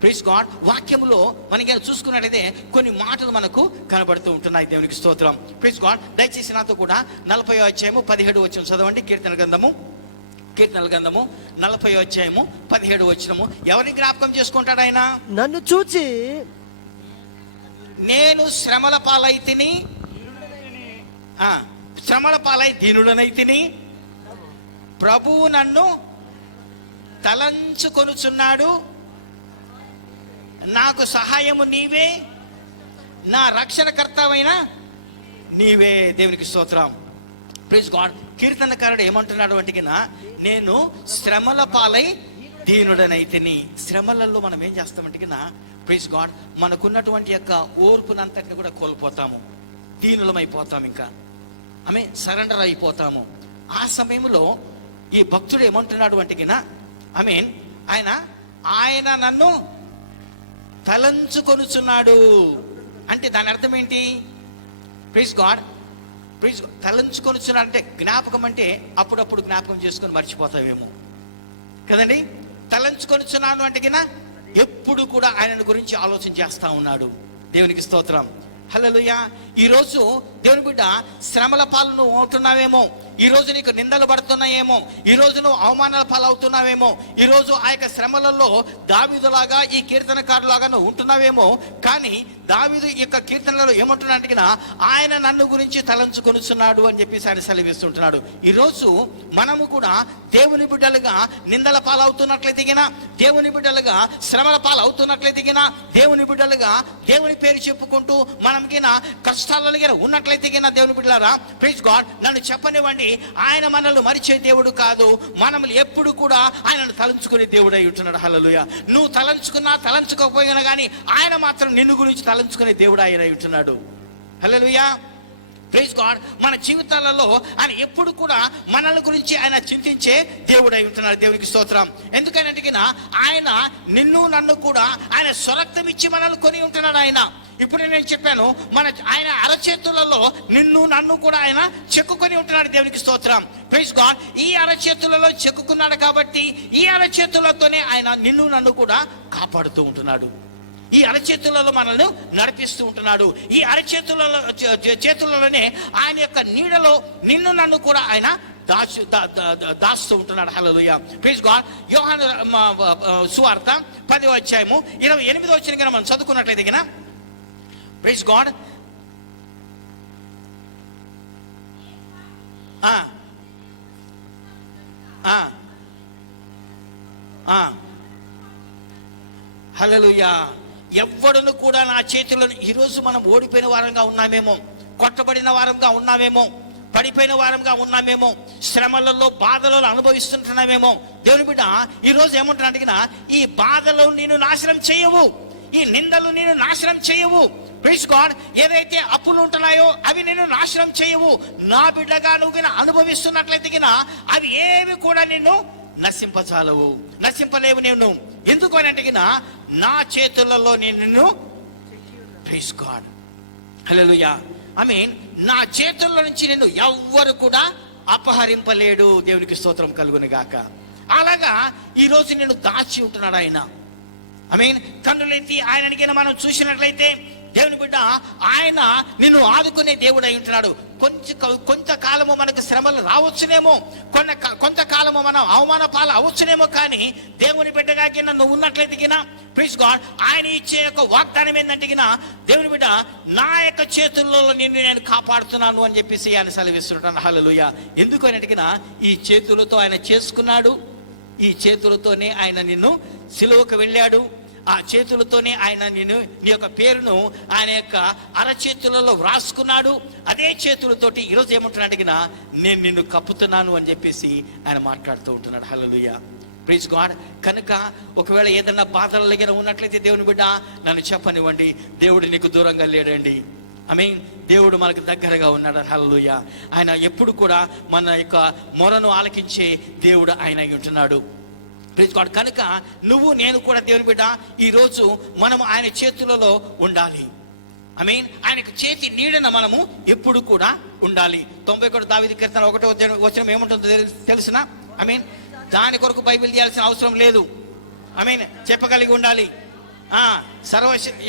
Praise God. వాక్యములో మనకి చూసుకున్నట్లయితే కొన్ని మాటలు మనకు కనబడుతూ ఉంటున్నాయి. దేవునికి స్తోత్రం. Praise God. దయచేసి నాతో కూడా 40వ అధ్యాయము 17వ వచనం చదవండి. కీర్తనల గ్రంథము 40వ అధ్యాయము 17వ వచనము. ఎవరిని జ్ఞాపకం చేసుకుంటాడు ఆయన? నన్ను చూచి నేను శ్రమల పాలైతిని, శ్రమల పాలై దీనుడనైతిని, ప్రభువు నన్ను తలంచుకొనుచున్నాడు, నాకు సహాయము నీవే, నా రక్షణకర్తవైన నీవే. దేవునికి స్తోత్రం. Praise God. కీర్తనకారుడు ఏమంటున్నాడు అంటే నేను శ్రమల పాలై దీనుడనైతిని. శ్రమలలో మనం ఏం చేస్తామంటే ప్రైజ్ గాడ్, మనకున్నటువంటి యొక్క ఓర్పునంతటిని కూడా కోల్పోతాము, దీనులమైపోతాం, ఇంకా సరెండర్ అయిపోతాము. ఆ సమయంలో ఈ భక్తుడు ఏమంటున్నాడు అంటే ఆయన నన్ను తలంచుకొనుచున్నాడు అంటే దాని అర్థం ఏంటి? ప్రైజ్ గాడ్, తలంచుకొనుచున్నాడు అంటే జ్ఞాపకం అంటే అప్పుడప్పుడు జ్ఞాపకం చేసుకొని మర్చిపోతావేమో కదండి. తలంచుకొనుచున్నాను అంటే ఎప్పుడు కూడా ఆయన గురించి ఆలోచన చేస్తా ఉన్నాడు. దేవునికి స్తోత్రం, హల్లెలూయా. ఈరోజు దేవుని బిడ్డ శ్రమల పాలు నువ్వు ఉంటున్నావేమో, ఈరోజు నీకు నిందలు పడుతున్నాయేమో, ఈరోజు నువ్వు అవమానాల పాలు అవుతున్నావేమో, ఈరోజు ఆ యొక్క శ్రమలలో దావీదులాగా ఈ కీర్తనకారులాగా నువ్వు ఉంటున్నావేమో. కానీ దావీదు ఈ యొక్క కీర్తనలో ఏమంటున్నాడు ఆయన నన్ను గురించి తలంచుకొనుచున్నాడు అని చెప్పేసి ఆయన సెలవిస్తుంటున్నాడు. ఈరోజు మనము కూడా దేవుని బిడ్డలుగా నిందల పాలవుతున్నట్లయితే దేవుని బిడ్డలుగా శ్రమల పాలు అవుతున్నట్లయితే దేవుని బిడ్డలుగా దేవుని పేరు చెప్పుకుంటూ మనం కష్టాలలో ఉన్నట్లయితే దేవుని బిడ్డలారా, ప్రైజ్ గాడ్, నన్ను చెప్పనివ్వండి, ఆయన మనల్ని మరిచే దేవుడు కాదు, మనల్ని ఎప్పుడు కూడా ఆయనను తలంచుకునే దేవుడు అయి ఉంటున్నాడు. హల్లెలూయా. నువ్వు తలంచుకున్నా తలంచుకోకపోయినా కానీ ఆయన మాత్రం నిన్ను గురించి తలంచుకునే దేవుడు ఆయన అయి ఉంటున్నాడు. హల్లెలూయా, ప్రైజ్ గాడ్. మన జీవితాలలో ఆయన ఎప్పుడు కూడా మనల గురించి ఆయన చింతించే దేవుడు అయి ఉంటున్నాడు. దేవునికి స్తోత్రం. ఎందుకంటే ఆయన నిన్ను నన్ను కూడా ఆయన స్వరక్తం ఇచ్చి మనల్ని కొని ఉంటున్నాడు. ఆయన ఇప్పుడు నేను చెప్పాను, ఆయన అరచేతులలో నిన్ను నన్ను కూడా ఆయన చెక్కుకొని ఉంటున్నాడు. దేవునికి స్తోత్రం, ప్రైజ్ గాడ్. ఈ అరచేతులలో చెక్కుకున్నాడు కాబట్టి ఈ అరచేతులతోనే ఆయన నిన్ను నన్ను కూడా కాపాడుతూ ఉంటున్నాడు. ఈ అరచేతులలో మనల్ని నడిపిస్తూ ఉంటున్నాడు. ఈ చేతులలోనే ఆయన యొక్క నీడలో నిన్ను నన్ను కూడా ఆయన దాస్తూ ఉంటున్నాడు. హల్లెలూయా, ప్రైజ్ గాడ్. యోహాను సువార్త 10వ అధ్యాయము 28వ వచనం మనం చదువుకున్నట్లయితే ప్రైజ్ గాడ్, హల్లెలూయా. ఎవ్వడును కూడా నా చేతుల్లో, ఈరోజు మనం ఓడిపోయిన వారంగా ఉన్నామేమో, కొట్టబడిన వారంగా ఉన్నామేమో, పడిపోయిన వారంగా ఉన్నామేమో, శ్రమలలో బాధలలో అనుభవిస్తుంటున్నామేమో. దేవుని బిడ్డ ఈరోజు ఏమంటున్నా, ఈ బాధలు నేను నాశనం చేయవు, ఈ నిందలు నేను నాశనం చేయవు. Praise God. ఏదైతే అప్పులు ఉంటున్నాయో అవి నేను నాశనం చేయవు. నా బిడ్డగా నువ్వు అనుభవిస్తున్నట్లయితే అవి ఏవి కూడా నిన్ను నశింపచాలవు, నశింపలేవు. నేను ఎందుకు అని అంటే నా చేతులలో నిన్ను, ప్రైజ్ గాడ్, హల్లెలూయా, నా చేతుల్లో నుంచి నిన్ను ఎవ్వరు కూడా అపహరింపలేడు. దేవునికి స్తోత్రం కలుగును గాక. అలాగా ఈరోజు నేను దాచి ఉంటున్నాడు ఆయన. కన్నులెత్తి ఆయనకి మనం చూసినట్లయితే దేవుని బిడ్డ ఆయన నిన్ను ఆదుకునే దేవుడు అయి ఉంటున్నాడు. కొంతకాలము మనకు శ్రమలు రావచ్చునేమో, కొంతకాలము మనం అవమాన పాలు అవచ్చునేమో, కానీ దేవుని బిడ్డగా నువ్వు ఉన్నట్లయితే ప్రైజ్ గాడ్ ఆయన ఇచ్చే యొక్క వాగ్దానం ఏంటంటే దేవుని బిడ్డ నా యొక్క చేతుల్లో నిన్ను నేను కాపాడుతున్నాను అని చెప్పేసి ఆయన సెలవిస్తున్నాను. హల్లెలూయా. ఎందుకు అంటే ఈ చేతులతో ఆయన చేసుకున్నాడు, ఈ చేతులతోనే ఆయన నిన్ను సిలువకు వెళ్ళాడు, ఆ చేతులతోనే ఆయన నీ యొక్క పేరును ఆయన యొక్క అరచేతులలో వ్రాసుకున్నాడు. అదే చేతులతోటి ఈరోజు ఏమంటున్నాడు నేను నిన్ను కప్పుతున్నాను అని చెప్పేసి ఆయన మాట్లాడుతూ ఉంటున్నాడు. హల్లెలూయా, ప్రైజ్ గాడ్. కనుక ఒకవేళ ఏదన్నా బాధలు ఉన్నట్లయితే దేవుని బిడ్డ నన్ను చెప్పనివ్వండి, దేవుడు నీకు దూరంగా లేడండి. దేవుడు మనకు దగ్గరగా ఉన్నాడు. హల్లెలూయా. ఆయన ఎప్పుడు కూడా మన యొక్క మొరను ఆలకించే దేవుడు ఆయన అయి ఉంటున్నాడు. Praise God. కనుక నువ్వు నేను కూడా దేవుని బిడ్డ ఈరోజు మనము ఆయన చేతులలో ఉండాలి. ఆయనకు చేతి నీడన మనము ఎప్పుడు కూడా ఉండాలి. 91 దావీదు కీర్తన 1వ వచనం ఏముంటుందో తెలుసునా? దాని కొరకు బైబిల్ తీయాల్సిన అవసరం లేదు. చెప్పగలిగి ఉండాలి.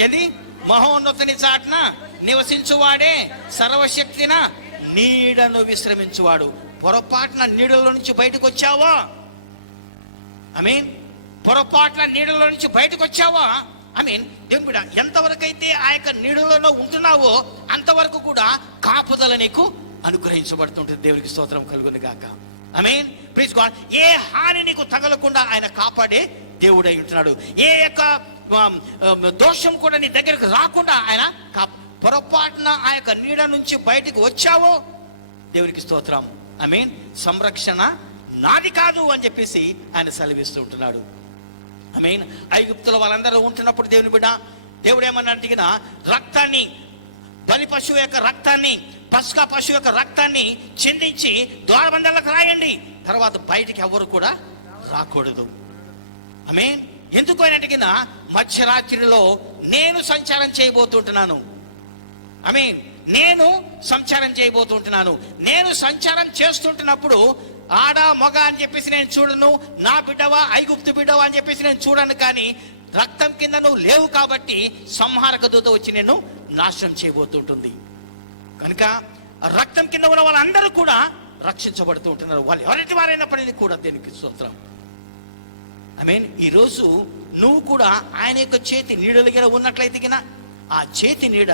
ఏది మహోన్నతుని చాటున నివసించువాడే సర్వశక్తిన నీడను విశ్రమించువాడు. పొరపాటున నీడలో నుంచి బయటకు వచ్చావా? పొరపాటున నీడలో నుంచి బయటకు వచ్చావా? దేవుని బిడ్డ ఎంతవరకు అయితే ఆ యొక్క నీడలలో ఉంటున్నావో అంతవరకు కూడా కాపుదల నీకు అనుగ్రహించబడుతుంటుంది. దేవునికి స్తోత్రం కలుగును గాక. Praise God. ఏ హాని నీకు తగలకుండా ఆయన కాపాడే దేవుడు అయి ఉంటున్నాడు. ఏ యొక్క దోషం కూడా నీ దగ్గరకు రాకుండా ఆయన పొరపాటున ఆ యొక్క నీడ నుంచి బయటకు వచ్చావో దేవునికి స్తోత్రం, ఐ మీన్ సంరక్షణ నాది కాదు అని చెప్పేసి ఆయన సెలవిస్తూ ఉంటున్నాడు. ఐ మీన్ ఐగుప్తుల వాళ్ళందరూ ఉంటున్నప్పుడు దేవుని బిడ్డ, దేవుడు ఏమన్నా అడిగిన రక్తాన్ని, బలి పశువు యొక్క రక్తాన్ని, పస్కా పశువు యొక్క రక్తాన్ని చిందించి ద్వారబంధాలకు రాయండి, తర్వాత బయటికి ఎవరు కూడా రాకూడదు. ఐ మీన్ ఎందుకు అయినట్టుగా మధ్యరాత్రిలో నేను సంచారం చేయబోతుంటున్నాను. ఐ మీన్ నేను సంచారం చేయబోతుంటున్నాను. నేను సంచారం చేస్తుంటున్నప్పుడు ఆడ మగ అని చెప్పేసి నేను చూడను, నా బిడ్డవా ఐగుప్తు బిడ్డవా అని చెప్పేసి నేను చూడను, కానీ రక్తం కింద నువ్వు లేవు కాబట్టి సంహారక దూత వచ్చి నేను నాశనం చేయబోతుంటుంది. కనుక రక్తం కింద ఉన్న వాళ్ళందరూ కూడా రక్షించబడుతూ ఉంటున్నారు, వాళ్ళు ఎవరి వారైనప్పటికీ కూడా. దేనికి స్తోత్రం. ఐ మీన్ ఈరోజు నువ్వు కూడా ఆయన యొక్క చేతి నీడ దగ్గర ఉన్నట్లయితే కినా ఆ చేతి నీడ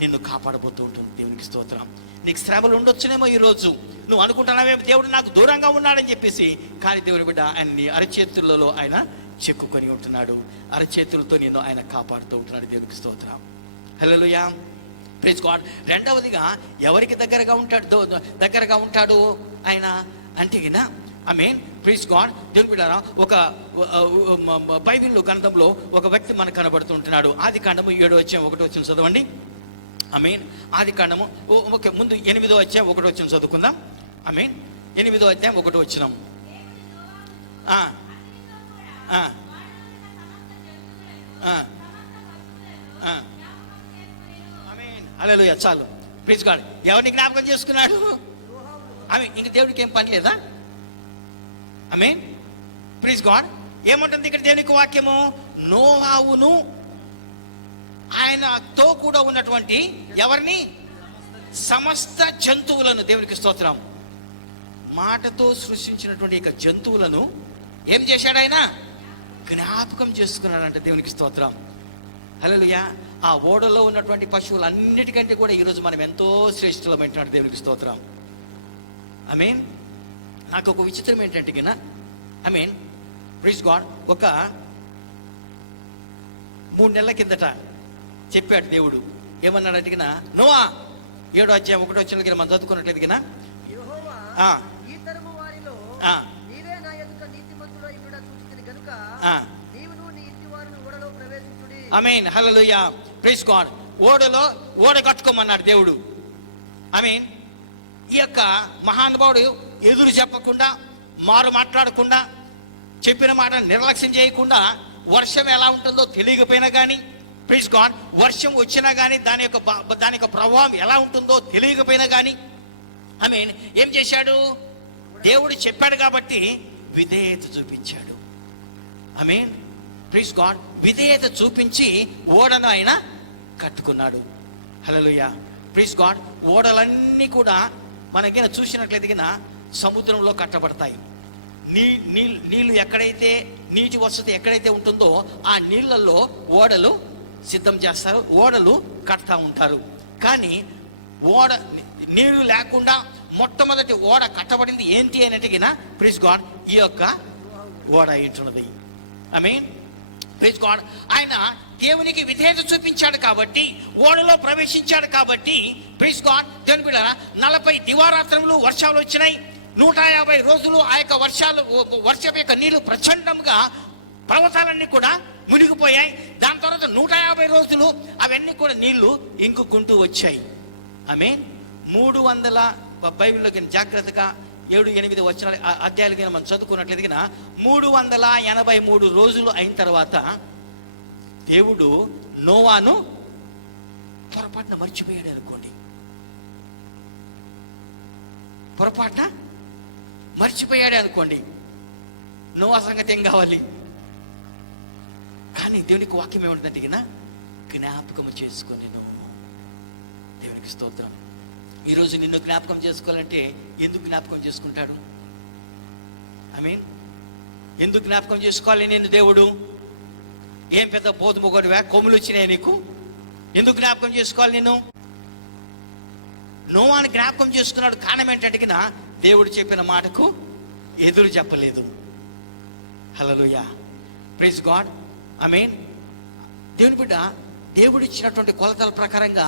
నిన్ను కాపాడబోతూ ఉంటుంది. దేవునికి స్తోత్రం. నీకు శ్రమలు ఉండొచ్చునేమో ఈరోజు, నువ్వు అనుకుంటున్నావే దేవుడు నాకు దూరంగా ఉన్నాడని చెప్పేసి, కానీ దేవుడి బిడ్డ ఆయన నీ అరచేతులలో ఆయన చెక్కుకొని ఉంటున్నాడు, అరచేతులతో నిన్ను ఆయన కాపాడుతూ ఉంటున్నాడు. దేవునికి స్తోత్రం. హల్లెలూయా, ప్రైజ్ గాడ్. రెండవదిగా ఎవరికి దగ్గరగా ఉంటాడు ఆయన అంటే గినా, ఐ మీన్ ప్రైజ్ గాడ్, దేవుని బిడ్డలారా, ఒక బైబిల్ గ్రంథంలో ఒక వ్యక్తి మనకు కనబడుతుంటున్నాడు. ఆది కాండము 7వ అధ్యాయం 1వ వచనం చదవండి. ఐ మీన్ ఆది కాండము ఓకే, ముందు 8వ అధ్యాయం 1వ వచనం చదువుకుందాం. ఐ మీన్ 8వ అధ్యాయం 1వ వచనం. హల్లెలూయా. చాలు, ప్రైజ్ గాడ్. ఎవరిని జ్ఞాపకం చేసుకున్నాడు? ఆమె ఇంక దేవుడికి ఏం పని లేదా? I mean praise God. ఏమంటుంది ఇక్కడ దేవునికి వాక్యము? నోవాహును ఆయనతో కూడా ఉన్నటువంటి ఎవరిని? సమస్త జంతువులను. దేవునికి స్తోత్రం. మాటతో సృష్టించినటువంటి ఇక జంతువులను ఏం చేశాడు ఆయన? జ్ఞాపకం చేసుకున్నాడంట. దేవునికి స్తోత్రం. హల్లెలూయా. ఆ ఓడలో ఉన్నటువంటి పశువులన్నిటికంటే కూడా ఈరోజు మనం ఎంతో శ్రేష్ఠులమైనటువంటి. దేవునికి స్తోత్రం. ఐ మీన్ నాకు ఒక విచిత్రం ఏంటంటే గిన, ఐ మీన్ ప్రైజ్ గాడ్, ఒక 3 నెలల కిందట చెప్పాడు దేవుడు. ఏమన్నాడంటే గిన, నోవా 7వ అధ్యాయం 1వ వచనం కింద మనం చదువుకున్నట్లయితే గిన, యెహోవా ఈ తరము వారిలో నీవే నా ఎదుట నీతిమంతుడై ఉండుట చూచితిని గనుక నీవును నీ ఇంటి వారును ఓడలో ప్రవేశించుడి. ఆమేన్. హల్లెలూయా, ప్రైజ్ గాడ్. ఓడ కట్టుకోమన్నాడు దేవుడు. ఐ మీన్ ఈ యొక్క మహానుభావుడు ఎదురు చెప్పకుండా, మారు మాట్లాడకుండా, చెప్పిన మాట నిర్లక్ష్యం చేయకుండా, వర్షం ఎలా ఉంటుందో తెలియకపోయినా కానీ, ప్రైజ్ గాడ్, వర్షం వచ్చినా కానీ దాని యొక్క ప్రభావం ఎలా ఉంటుందో తెలియకపోయినా కానీ, ఐ మీన్ ఏం చేశాడు? దేవుడు చెప్పాడు కాబట్టి విధేయత చూపించాడు. ఐ మీన్ ప్రైజ్ గాడ్, విధేయత చూపించి ఓడను ఆయన కట్టుకున్నాడు. హల్లెలూయా, ప్రైజ్ గాడ్. ఓడలన్నీ కూడా మనకైనా చూసినట్లయితే కింద సముద్రంలో కట్టబడతాయి. నీళ్లు ఎక్కడైతే, నీటి వసతి ఎక్కడైతే ఉంటుందో ఆ నీళ్ళల్లో ఓడలు సిద్ధం చేస్తారు, ఓడలు కడతా ఉంటారు. కానీ నీళ్లు లేకుండా మొట్టమొదటి ఓడ కట్టబడింది ఏంటి అనేటిగిన, ప్రైజ్ గాడ్, ఈ యొక్క ఓడ ఇటున్నది. ఐ మీన్ ప్రైజ్ గాడ్, ఆయన దేవునికి విధేయత చూపించాడు కాబట్టి, ఓడలో ప్రవేశించాడు కాబట్టి, ప్రైజ్ గాడ్, దేవుని బిడ్డలారా, 40 దివారాత్రములు వర్షాలు వచ్చినాయి. 150 రోజులు ఆ యొక్క వర్షం యొక్క నీళ్లు ప్రచండంగా పర్వతాలన్నీ కూడా మునిగిపోయాయి. దాని తర్వాత 150 రోజులు అవన్నీ కూడా నీళ్లు ఇంగుకుంటూ వచ్చాయి. ఐ మీన్ 300 బైబిల్లోకి జాగ్రత్తగా 7-8 వచ్చిన అధ్యాయాలకి మనం చదువుకున్నట్లయితే 383 రోజులు అయిన తర్వాత దేవుడు నోవాను పొరపాటున మర్చిపోయాడు అనుకోండి. పొరపాటున మర్చిపోయాడే అనుకోండి, నోవా సంగతి ఏం కావాలి? కానీ దేవునికి వాక్యం ఏముంటుందంటే జ్ఞాపకం చేసుకొని నువ్వు. దేవునికి స్తోత్రం. ఈరోజు నిన్ను జ్ఞాపకం చేసుకోవాలంటే ఎందుకు జ్ఞాపకం చేసుకుంటాడు? ఐ మీన్ ఎందుకు జ్ఞాపకం చేసుకోవాలి నేను? దేవుడు ఏం పెద్ద పోతుమొగడివా, కొమ్ములు వచ్చినాయి నీకు? ఎందుకు జ్ఞాపకం చేసుకోవాలి నేను? నోవాని జ్ఞాపకం చేసుకున్నాడు. కారణం ఏంటంటే దేవుడు చెప్పిన మాటకు ఎదురు చెప్పలేదు. హల్లెలూయా, ప్రైజ్ గాడ్. ఐ మీన్ దేవుని బిడ్డ దేవుడు ఇచ్చినటువంటి కొలతల ప్రకారంగా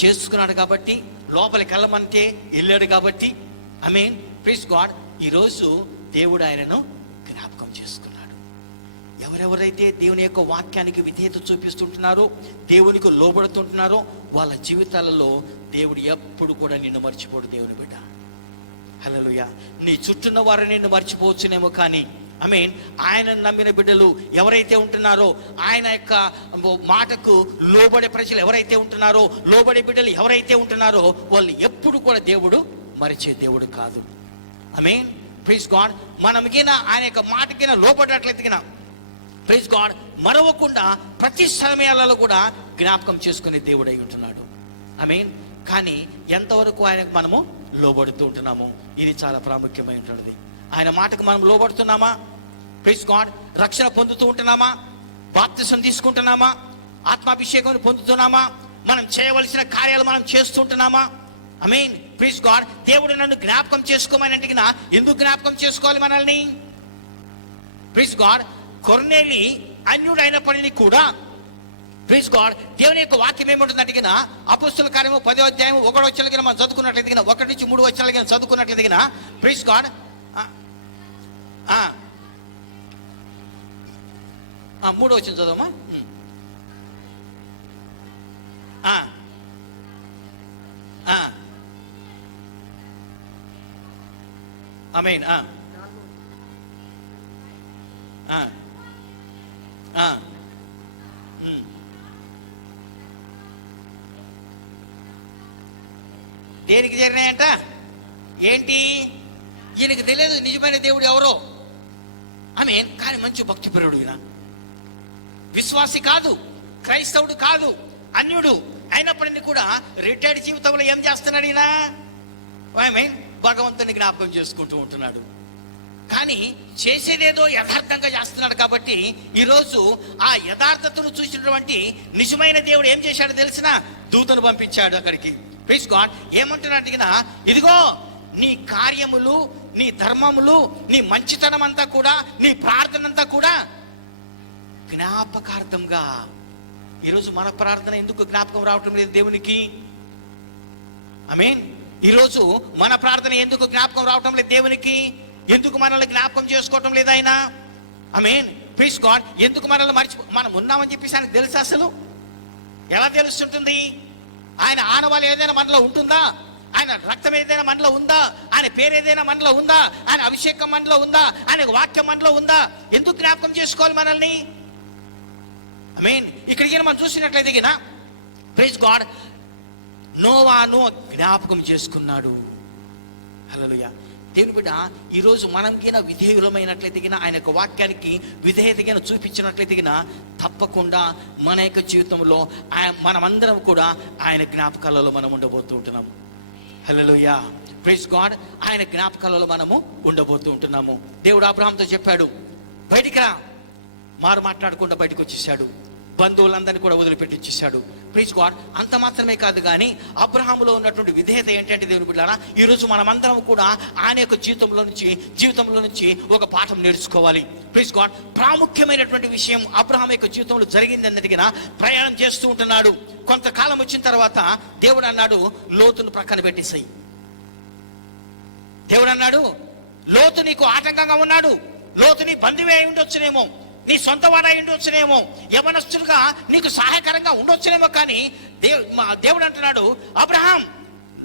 చేసుకున్నాడు కాబట్టి, లోపలికి వెళ్ళమంటే వెళ్ళాడు కాబట్టి, ఐ మీన్ ప్రైజ్ గాడ్, ఈరోజు దేవుడు ఆయనను జ్ఞాపకం చేసుకున్నాడు. ఎవరెవరైతే దేవుని యొక్క వాక్యానికి విధేయత చూపిస్తుంటున్నారో, దేవునికి లోబడుతుంటున్నారో, వాళ్ళ జీవితాలలో దేవుడు ఎప్పుడు కూడా నిన్ను మర్చిపోడు. దేవుని బిడ్డ, హల్లెలూయా. నీ చుట్టూన్న వారు నిన్ను మర్చిపోవచ్చునేమో, కానీ ఐ మీన్ ఆయన నమ్మిన బిడ్డలు ఎవరైతే ఉంటున్నారో, ఆయన యొక్క మాటకు లోబడే ప్రజలు ఎవరైతే ఉంటున్నారో, లోబడే బిడ్డలు ఎవరైతే ఉంటున్నారో, వాళ్ళు ఎప్పుడు కూడా దేవుడు మరిచే దేవుడు కాదు. ఐ మీన్ ప్రైజ్ గాడ్, మనకినా ఆయన యొక్క మాటకినా లోబడట్లయితే ప్రైజ్ గాడ్ మరవకుండా ప్రతి సమయాలలో కూడా జ్ఞాపకం చేసుకునే దేవుడు అయి ఉంటున్నాడు. ఐ మీన్ కానీ ఎంతవరకు ఆయనకు మనము లోబడుతూ ఉంటున్నాము, ఇది చాలా ప్రాముఖ్యమైనది. ఆయన మాటకు మనం లోబడుతున్నామా? ప్రైజ్ గాడ్, రక్షణ పొందుతూ ఉంటున్నామా? బాప్తిసం తీసుకుంటున్నామా? ఆత్మాభిషేకం పొందుతున్నామా? మనం చేయవలసిన కార్యాలు మనం చేస్తుంటున్నామా? ఐ మీన్ ప్రైజ్ గాడ్, దేవుడు నన్ను జ్ఞాపకం చేసుకోమని అంటే ఎందుకు జ్ఞాపకం చేసుకోవాలి మనల్ని? ప్రైజ్ గాడ్, కొర్నేలి అన్యుడైనప్పటికీ కూడా ప్రైజ్ గాడ్ దేవుని యొక్క వాక్యం ఏముంటుందంటే అపోస్తుల కార్యము 10వ అధ్యాయం 1వ వచనం మనం చదువుకున్నట్లయితే 1 నుంచి 3 వచనాలు చదువుకున్నట్లయితే ప్రైజ్ గాడ్ 3వ వచనం చదవమా. ఆమేన్. దేనికి జరిగినాయంట? ఏంటి? ఈయనకి తెలియదు నిజమైన దేవుడు ఎవరో. ఆమేన్. కానీ మంచి భక్తిపరుడు, ఈయన విశ్వాసి కాదు, క్రైస్తవుడు కాదు, అన్యుడు అయినప్పటికీ కూడా రిటైర్డ్ జీవితంలో ఏం చేస్తున్నాడు ఈయన? ఆమేన్, భగవంతుని జ్ఞాపకం చేసుకుంటూ ఉంటున్నాడు. కానీ చేసేదేదో యథార్థంగా చేస్తున్నాడు. కాబట్టి ఈరోజు ఆ యథార్థతను చూసినటువంటి నిజమైన దేవుడు ఏం చేశాడో తెలిసిన? దూతను పంపించాడు అక్కడికి. ప్రైజ్ గాడ్, ఏమంటున్నాడు? ఇదిగో నీ కార్యములు, నీ ధర్మములు, నీ మంచితనం అంతా కూడా, నీ ప్రార్థన అంతా కూడా జ్ఞాపకార్థంగా. ఈరోజు మన ప్రార్థన ఎందుకు జ్ఞాపకం రావటం లేదు దేవునికి? ఆమేన్. ఈరోజు మన ప్రార్థన ఎందుకు జ్ఞాపకం రావటం లేదు దేవునికి? ఎందుకు మనల్ని జ్ఞాపకం చేసుకోవటం లేదు ఆయన? ఆమేన్. ప్రైజ్ గాడ్, ఎందుకు మనల్ని మనం ఉన్నామని చెప్పేసి ఆయనకు తెలుసు? అసలు ఎలా తెలుస్తుంటుంది? ఆయన ఆనవాళ్ళు ఏదైనా మనలో ఉంటుందా? ఆయన రక్తం ఏదైనా మనలో ఉందా? ఆయన పేరు ఏదైనా మనలో ఉందా? ఆయన అభిషేకం మనలో ఉందా? ఆయన వాక్యం మనలో ఉందా? ఎందుకు జ్ఞాపకం చేసుకోవాలి మనల్ని? ఆమేన్. ఇక్కడికి మనం చూసినట్లయితే ప్రైజ్ గాడ్, నోవాను జ్ఞాపకం చేసుకున్నాడు. హల్లెలూయా. దేవుని బిడ్డ, ఈరోజు మనం విధేయులమైనట్లయితే ఆయన యొక్క వాక్యానికి విధేయత చూపించినట్లయితే తప్పకుండా మన యొక్క జీవితంలో మనమందరం కూడా ఆయన జ్ఞాపకాలలో మనం ఉండబోతూ ఉంటున్నాము. హల్లెలూయా. ప్రైజ్ గాడ్, ఆయన జ్ఞాపకాలలో మనము ఉండబోతూ ఉంటున్నాము. దేవుడు అబ్రహాంతో చెప్పాడు, బయటికి రా. మారు మాట్లాడకుండా బయటకు వచ్చేసాడు. బంధువులందరినీ కూడా వదిలిపెట్టి ఇచ్చేసాడు. Praise God. అంత మాత్రమే కాదు, కానీ అబ్రహాములో ఉన్నటువంటి విధేయత ఏంటంటే దేవుని బిడ్డలారా, ఈరోజు మనమందరం కూడా ఆయన యొక్క జీవితంలో నుంచి ఒక పాఠం నేర్చుకోవాలి. Praise God. ప్రాముఖ్యమైనటువంటి విషయం అబ్రహాం యొక్క జీవితంలో జరిగింది అన్నట్టుగా ప్రయాణం చేస్తూ ఉంటున్నాడు. కొంతకాలం వచ్చిన తర్వాత దేవుడు అన్నాడు, లోతును ప్రక్కన పెట్టేసాయి. దేవుడు అన్నాడు, లోతు నీకు ఆటంకంగా ఉన్నాడు, లోతు నీ బంధువే అయి ఉండొచ్చునేమో, నీ సొంత వాడై ఉండొచ్చునేమో, యవనస్తులుగా నీకు సహాయకరంగా ఉండొచ్చునేమో, కానీ దేవుడు అంటున్నాడు, Abraham,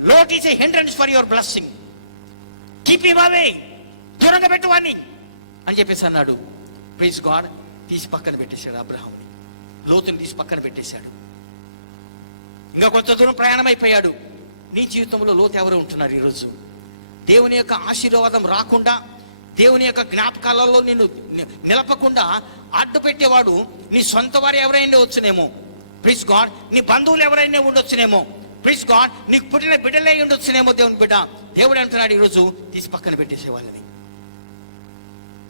Lot is a hindrance for your blessing, keep him away, దూరంగా పెట్టువాన్ని అని చెప్పేసి అన్నాడు. Praise God. తీసి పక్కన పెట్టేశాడు అబ్రహాంని, లోతుని తీసి పక్కన పెట్టేశాడు. ఇంకా కొంత దూరం ప్రయాణం అయిపోయాడు. నీ జీవితంలో లోతు ఎవరు ఉంటున్నారు? ఈరోజు దేవుని యొక్క ఆశీర్వాదం రాకుండా, దేవుని యొక్క జ్ఞాపకాలలో నిన్ను నిలపకుండా అడ్డు పెట్టేవాడు నీ సొంత వారు ఎవరైనా వచ్చునేమో. Praise God. నీ బంధువులు ఎవరైనా ఉండొచ్చునేమో. Praise God. నీకు పుట్టిన బిడ్డలే ఉండొచ్చునేమో. దేవుని బిడ్డ, దేవుడు అంటున్నాడు ఈరోజు తీసి పక్కన పెట్టేసే వాళ్ళని.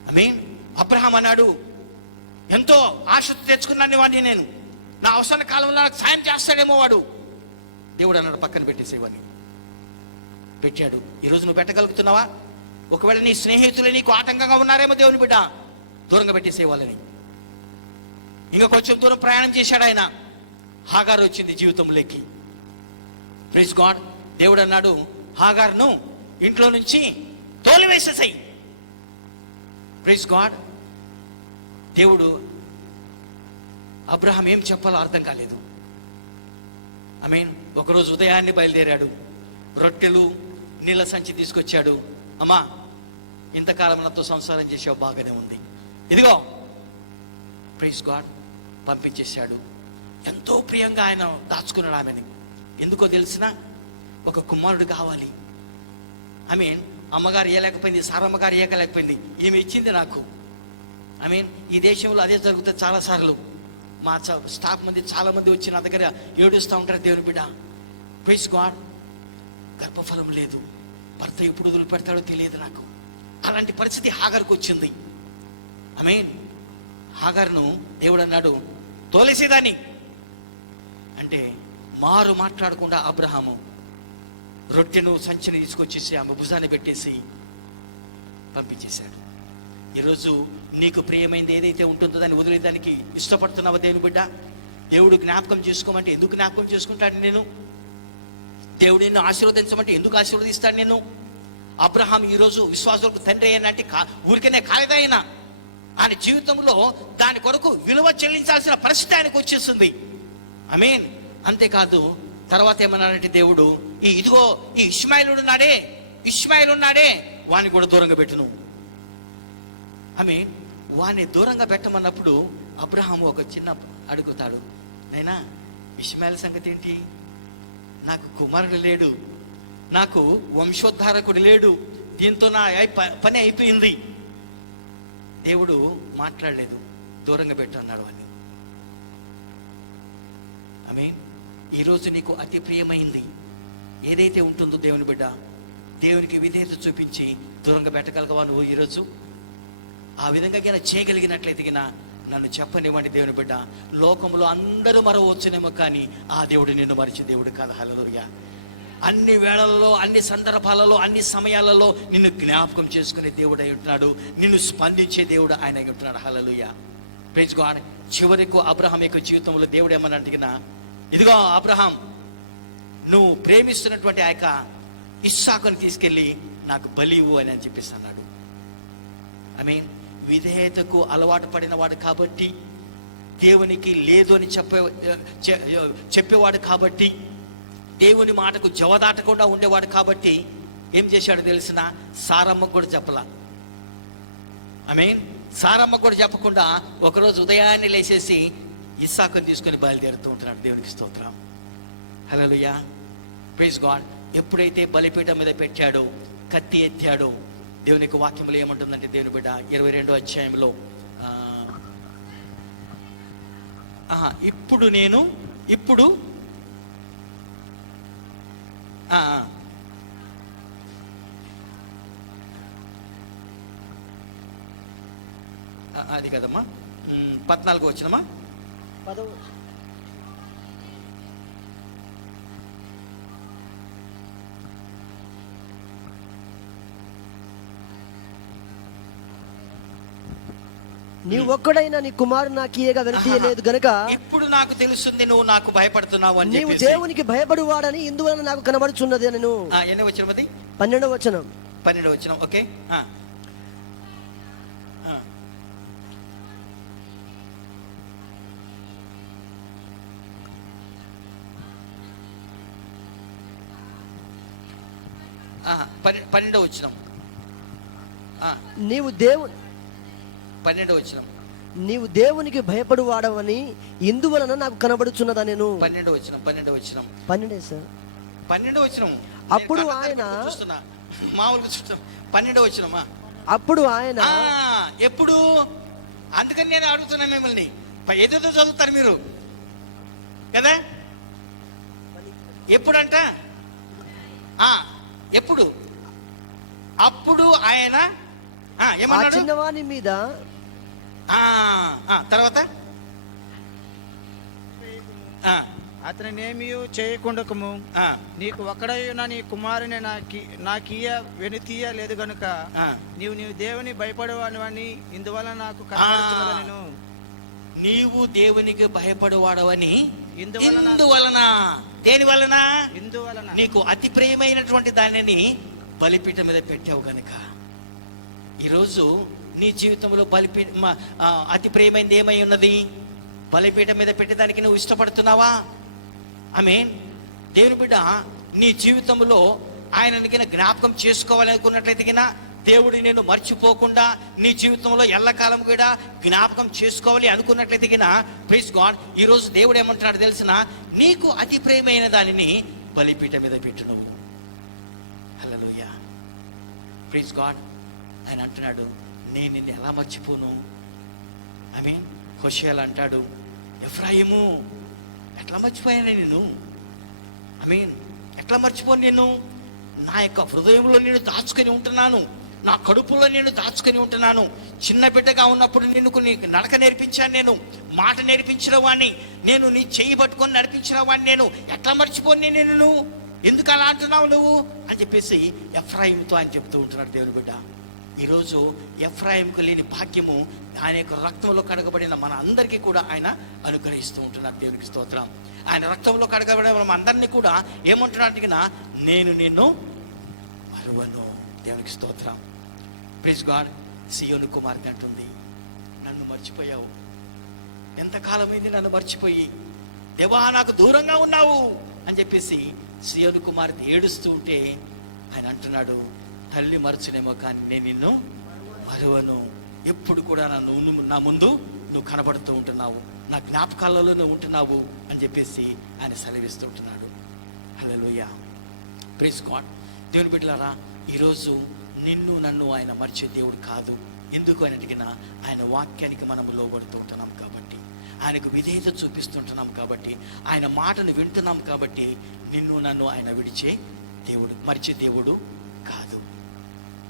ఆమేన్. అబ్రహాం అన్నాడు, ఎంతో ఆశతో తెచ్చుకున్నాను వాడిని నేను, నా అవసర కాలంలో నాకు సాయం చేస్తాడేమో వాడు. దేవుడు అన్నాడు, పక్కన పెట్టేసేవాడిని. పెట్టాడు. ఈరోజు నువ్వు పెట్టగలుగుతున్నావా? ఒకవేళ నీ స్నేహితులు నీకు ఆటంకంగా ఉన్నారేమో దేవుని బిడ్డ, దూరంగా పెట్టేసేవాళ్ళని. ఇంకా కొంచెం దూరం ప్రయాణం చేశాడు ఆయన. హాగారు వచ్చింది జీవితంలోకి. Praise God. దేవుడు అన్నాడు, హాగారును ఇంట్లో నుంచి తోలివేసేసాయి. Praise God. దేవుడు అబ్రహాం ఏం చెప్పాలో అర్థం కాలేదు. ఒకరోజు ఉదయాన్నే బయలుదేరాడు, రొట్టెలు నీళ్ళ సంచి తీసుకొచ్చాడు. అమ్మా, ఇంతకాలం నాతో సంసారం చేసావు, బాగానే ఉంది, ఇదిగో. Praise God. పంపించేశాడు. ఎంతో ప్రియంగా ఆయన దాచుకున్నాడు ఆమెని. ఎందుకో తెలిసిన, ఒక కుమారుడు కావాలి. అమ్మగారు ఇయ్యలేకపోయింది, సారమ్మగారు ఇయ్యలేకపోయింది, ఈమె ఇచ్చింది నాకు. ఈ దేశంలో అదే జరుగుతుంది చాలాసార్లు. మా స్టాఫ్ మంది చాలా మంది వచ్చి నా దగ్గర ఏడుస్తూ ఉంటారు, దేవుని బిడ్డ, ప్రైజ్ గాడ్, గర్భఫలం లేదు, భర్త ఎప్పుడు వదిలిపెడతాడో తెలియదు నాకు. అలాంటి పరిస్థితి హాగర్కు వచ్చింది. హాగర్ను దేవుడు అన్నాడు, తోలేసేదాన్ని అంటే మారు మాట్లాడకుండా అబ్రహాము రొట్టెను సంచిని తీసుకొచ్చేసి ఆమె భుజాన్ని పెట్టేసి పంపించేశాడు. ఈరోజు నీకు ప్రియమైంది ఏదైతే ఉంటుందో దాన్ని వదిలేదానికి ఇష్టపడుతున్నావా దేవుని బిడ్డ? దేవుడు జ్ఞాపకం చేసుకోమంటే ఎందుకు జ్ఞాపకం చేసుకుంటాడు నేను? దేవుడు నిన్ను ఆశీర్వదించమంటే ఎందుకు ఆశీర్వదిస్తాడు నేను? అబ్రహాం ఈరోజు విశ్వాసులకు తండ్రి అయినంటే ఊరికనే కాలేదైనా ఆయన జీవితంలో దాని కొరకు విలువ చెల్లించాల్సిన పరిస్థితి ఆయనకు వచ్చేస్తుంది. అంతేకాదు, తర్వాత ఏమన్నాడంటే దేవుడు, ఇదిగో ఈ ఇష్మాయిల్ ఉన్నాడే వాడిని కూడా దూరంగా పెట్టును. వాడిని దూరంగా పెట్టమన్నప్పుడు అబ్రహాం ఒక చిన్న అడుగుతాడు, నైనా ఇష్మాయిల్ సంగతి ఏంటి? నాకు కుమారుడు లేడు, నాకు వంశోద్ధారకుడు లేడు, దీంతో నా పని అయిపోయింది. దేవుడు మాట్లాడలేదు, దూరంగా పెట్టు అన్నాడు వాడిని. ఈరోజు నీకు అతి ప్రియమైంది ఏదైతే ఉంటుందో దేవుని బిడ్డ, దేవునికి విధేయత చూపించి దూరంగా పెట్టగలగవా నువ్వు ఈరోజు? ఆ విధంగా చేయగలిగినట్లయితే నన్ను చెప్పనివ్వండి దేవుని బిడ్డ. లోకంలో అందరూ మరవచ్చునేమో, కానీ ఆ దేవుడు నిన్ను మరిచిన దేవుడు కాదు. హల్లెలూయా. అన్ని వేళల్లో, అన్ని సందర్భాలలో, అన్ని సమయాలలో నిన్ను జ్ఞాపకం చేసుకునే దేవుడు అయి ఉంటున్నాడు, నిన్ను స్పందించే దేవుడు ఆయన అయి ఉంటున్నాడు. హల్లెలూయా. Praise God. చివరికి అబ్రహాం యొక్క జీవితంలో దేవుడు ఏమని అడిగినా, ఇదిగో అబ్రహాం, నువ్వు ప్రేమిస్తున్నటువంటి ఆ యొక్క ఇస్సాకుని తీసుకెళ్ళి నాకు బలి ఇవ్వు అని చెప్పేసి అన్నాడు. విధేయతకు అలవాటు పడిన వాడు కాబట్టి, దేవునికి లేదు అని చెప్పేవాడు కాబట్టి, దేవుని మాటకు జవదాటకుండా ఉండేవాడు కాబట్టి ఏం చేశాడు తెలిసిన? సారమ్మకు కూడా చెప్పలా. సారమ్మకు కూడా చెప్పకుండా ఒకరోజు ఉదయాన్నే లేచేసి ఇస్సాకుని తీసుకొని బయలుదేరుతూ ఉంటున్నాడు. దేవునికి స్తోత్రం. హల్లెలూయా. Praise God. ఎప్పుడైతే బలిపీఠం మీద పెట్టాడో, కత్తి ఎత్తాడో, దేవునికి వాక్యములు ఏమంటుందంటే దేవుని బిడ్డ 22వ అధ్యాయంలో, ఇప్పుడు అది కదమ్మా, 14 వచ్చినమ్మా, 10. నీవు ఒక్కడైనా నీ కుమారుడు నాకు ఇయ్యగా వెనకీయలేదు గనుక ఇప్పుడు నాకు తెలుస్తుంది నువ్వు నాకు భయపడుతున్నావు అని. నీవు దేవునికి భయపడువాడని ఇందువలన నాకు కనబడుచున్నది అని. ఎన్ని వచనం అది? 12వ వచనం. 12వ వచనం. ఓకే. పన్నెండవ వచనం. నీవు దేవుని 12వ వచనం. నీవు దేవునికి భయపడువాడవని ఇందువలన నాకు కనబడుచున్నదా నేను. 12వ వచనం. 12వ వచనం. 12 సార్. 12వ వచనం. అప్పుడు ఆయన మామూలుగా చూస్తాం. 12వ వచనమా? అప్పుడు ఆయన ఎప్పుడు? అందుకని నేను అడుగుతున్నా మిమ్మల్ని, ఏదేదో చదువుతారు మీరు కదా. ఎప్పుడంట? ఎప్పుడు? అప్పుడు ఆయన ఏమన్నాడు? చిన్నవాని మీద. తర్వాత అతనినేమి చేయకుండకము, నీకు ఒక్కడైనా నీ కుమారుని నాకీయ వెనుతీయ లేదు గనుక నీవు దేవుని భయపడేవాడిని ఇందువలన నాకు కనబడుచున్నదనెను. నీవు దేవునికి భయపడేవాడవని ఇందువలన. దేని వలన? ఇందువలన నీకు అతి ప్రియమైనటువంటి దానిని బలిపీఠం మీద పెట్టావు కనుక ఈరోజు నీ జీవితంలో అతి ప్రియమైనది ఏమై ఉన్నది? బలిపీఠం మీద పెట్టేదానికి నువ్వు ఇష్టపడుతున్నావా? దేవుని బిడ్డ, నీ జీవితంలో ఆయనకి జ్ఞాపకం చేసుకోవాలనుకున్నట్లయితే కినా దేవుడు నేను మర్చిపోకుండా నీ జీవితంలో ఎల్లకాలం కూడా జ్ఞాపకం చేసుకోవాలి అనుకున్నట్లయితే కినా ప్రైజ్ గాడ్, ఈరోజు దేవుడు ఏమంటున్నాడు తెలిసిన? నీకు అతి ప్రియమైన దానిని బలిపీఠం మీద పెట్టు నువ్వు. హల్లెలూయా, ప్రైజ్ గాడ్. ఆయన అంటున్నాడు, నేను నిన్ను ఎలా మర్చిపోను? హోషేయ అంటాడు, ఎఫ్రాయిము ఎట్లా మర్చిపోయాను నేను? ఎట్లా మర్చిపోను నేను? నా యొక్క హృదయంలో నేను దాచుకొని ఉంటున్నాను, నా కడుపులో నేను దాచుకొని ఉంటున్నాను. చిన్న బిడ్డగా ఉన్నప్పుడు నిన్ను నీకు నడక నేర్పించాను, నేను మాట నేర్పించిన వాడిని, నేను నీ చెయ్యి పట్టుకొని నడిపించిన వాడిని, నేను ఎట్లా మర్చిపోను నేను? ఎందుకు అలా అంటున్నావు నువ్వు అని చెప్పేసి ఎఫ్రాయిముతో ఆయన చెప్తూ ఉంటున్నాడు దేవుని బిడ్డ. ఈరోజు ఎఫ్రాయిముకు లేని భాగ్యము ఆయన యొక్క రక్తంలో కడగబడిన మన అందరికీ కూడా ఆయన అనుగ్రహిస్తూ ఉంటున్నాడు. దేవునికి స్తోత్రం. ఆయన రక్తంలో కడగబడిన మన అందరినీ కూడా ఏమంటున్నాడు? నేను నిన్ను మరువను. దేవునికి స్తోత్రం. Praise God. సియోను కుమార్తె అంటుంది, నన్ను మర్చిపోయావు, ఎంతకాలమైంది నన్ను మర్చిపోయి, దేవా నాకు దూరంగా ఉన్నావు అని చెప్పేసి సియోను కుమార్తె ఏడుస్తూ ఉంటే ఆయన అంటున్నాడు, తల్లి మరచునేమో కానీ నేను నిన్ను మరువను. ఎప్పుడు కూడా నా ముందు నువ్వు కనబడుతూ ఉంటున్నావు, నా జ్ఞాపకాలలో నువ్వు ఉంటున్నావు అని చెప్పేసి ఆయన సెలవిస్తూ ఉంటున్నాడు. హల్లెలూయా, ప్రైజ్ గాడ్. దేవుని బిడ్డలారా, ఈరోజు నిన్ను నన్ను ఆయన మర్చే దేవుడు కాదు. ఎందుకు అన్నట్టుగా ఆయన వాక్యానికి మనము లోబడుతూ ఉంటున్నాం కాబట్టి, ఆయనకు విధేయత చూపిస్తుంటున్నాం కాబట్టి, ఆయన మాటను వింటున్నాం కాబట్టి నిన్ను నన్ను ఆయన విడిచే దేవుడు, మరిచే దేవుడు కాదు.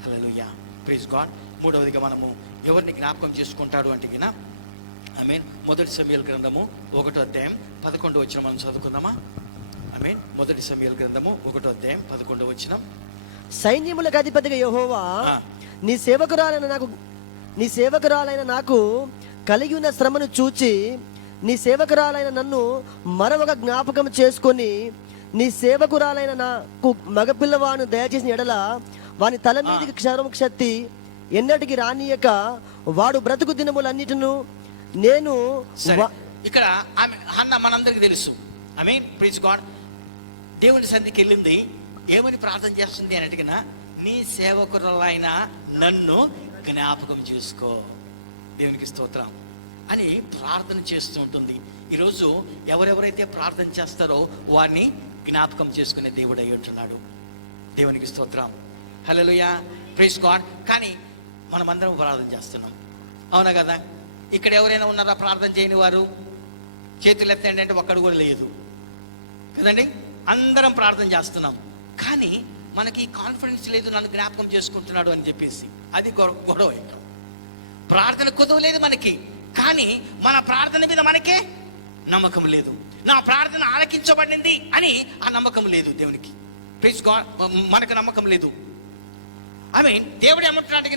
హల్లెలూయా, ప్రైజ్ గాడ్. మూడవదిగా మనము ఎవరిని జ్ఞాపకం చేసుకుంటాడు అంటే మొదటి సమూయేలు గ్రంథము 1వ అధ్యాయం 11వ వచనం మనం చదువుకుందామా? మొదటి సమూయేలు గ్రంథము 1వ అధ్యాయం 11వ వచనం. సైన్యములకు అధిపతిగా యెహోవా నీ సేవకురాలైన నాకు కలిగి ఉన్న శ్రమను చూచి నీ సేవకురాలైన నన్ను మరొక జ్ఞాపకం చేసుకొని నీ సేవకురాలైన నాకు మగపిల్లవాను దయచేసిన ఎడల వాని తల మీదకి క్షరం క్షత్తి ఎన్నటికి రానియక వాడు బ్రతుకు దినములన్నిటిను నేను. ఇక్కడ ఆమె హన్న మనందరికి తెలుసు. Praise God. దేవుని సన్నిధికి వెళ్ళింది, ఏమని ప్రార్థన చేస్తుంది అన్నట్టుగా, నీ సేవకురాలైన నన్ను జ్ఞాపకం చేసుకో. దేవునికి స్తోత్రం అని ప్రార్థన చేస్తూ ఉంటుంది. ఈరోజు ఎవరెవరైతే ప్రార్థన చేస్తారో వారిని జ్ఞాపకం చేసుకునే దేవుడు అయి ఉంటున్నాడు. దేవునికి స్తోత్రం. హల్లెలూయా, ప్రైజ్ గాడ్. కానీ మనమందరం ప్రార్థన చేస్తున్నాం, అవునా కదా? ఇక్కడ ఎవరైనా ఉన్నారా ప్రార్థన చేయని వారు? చేతులు ఎత్తండి అంటే ఒక్కడు కూడా లేదు కదండి. అందరం ప్రార్థన చేస్తున్నాం, కానీ మనకి కాన్ఫిడెన్స్ లేదు, నన్ను జ్ఞాపకం చేసుకుంటున్నాడు అని చెప్పేసి. అది గొడవ. ఇక్కడ ప్రార్థన కుదవలేదు మనకి, కానీ మన ప్రార్థన మీద మనకే నమ్మకం లేదు. నా ప్రార్థన ఆలకించబడింది అని ఆ నమ్మకం లేదు దేవునికి. Praise God. మనకు నమ్మకం లేదు. దేవుడు ఏమంటున్నాడు?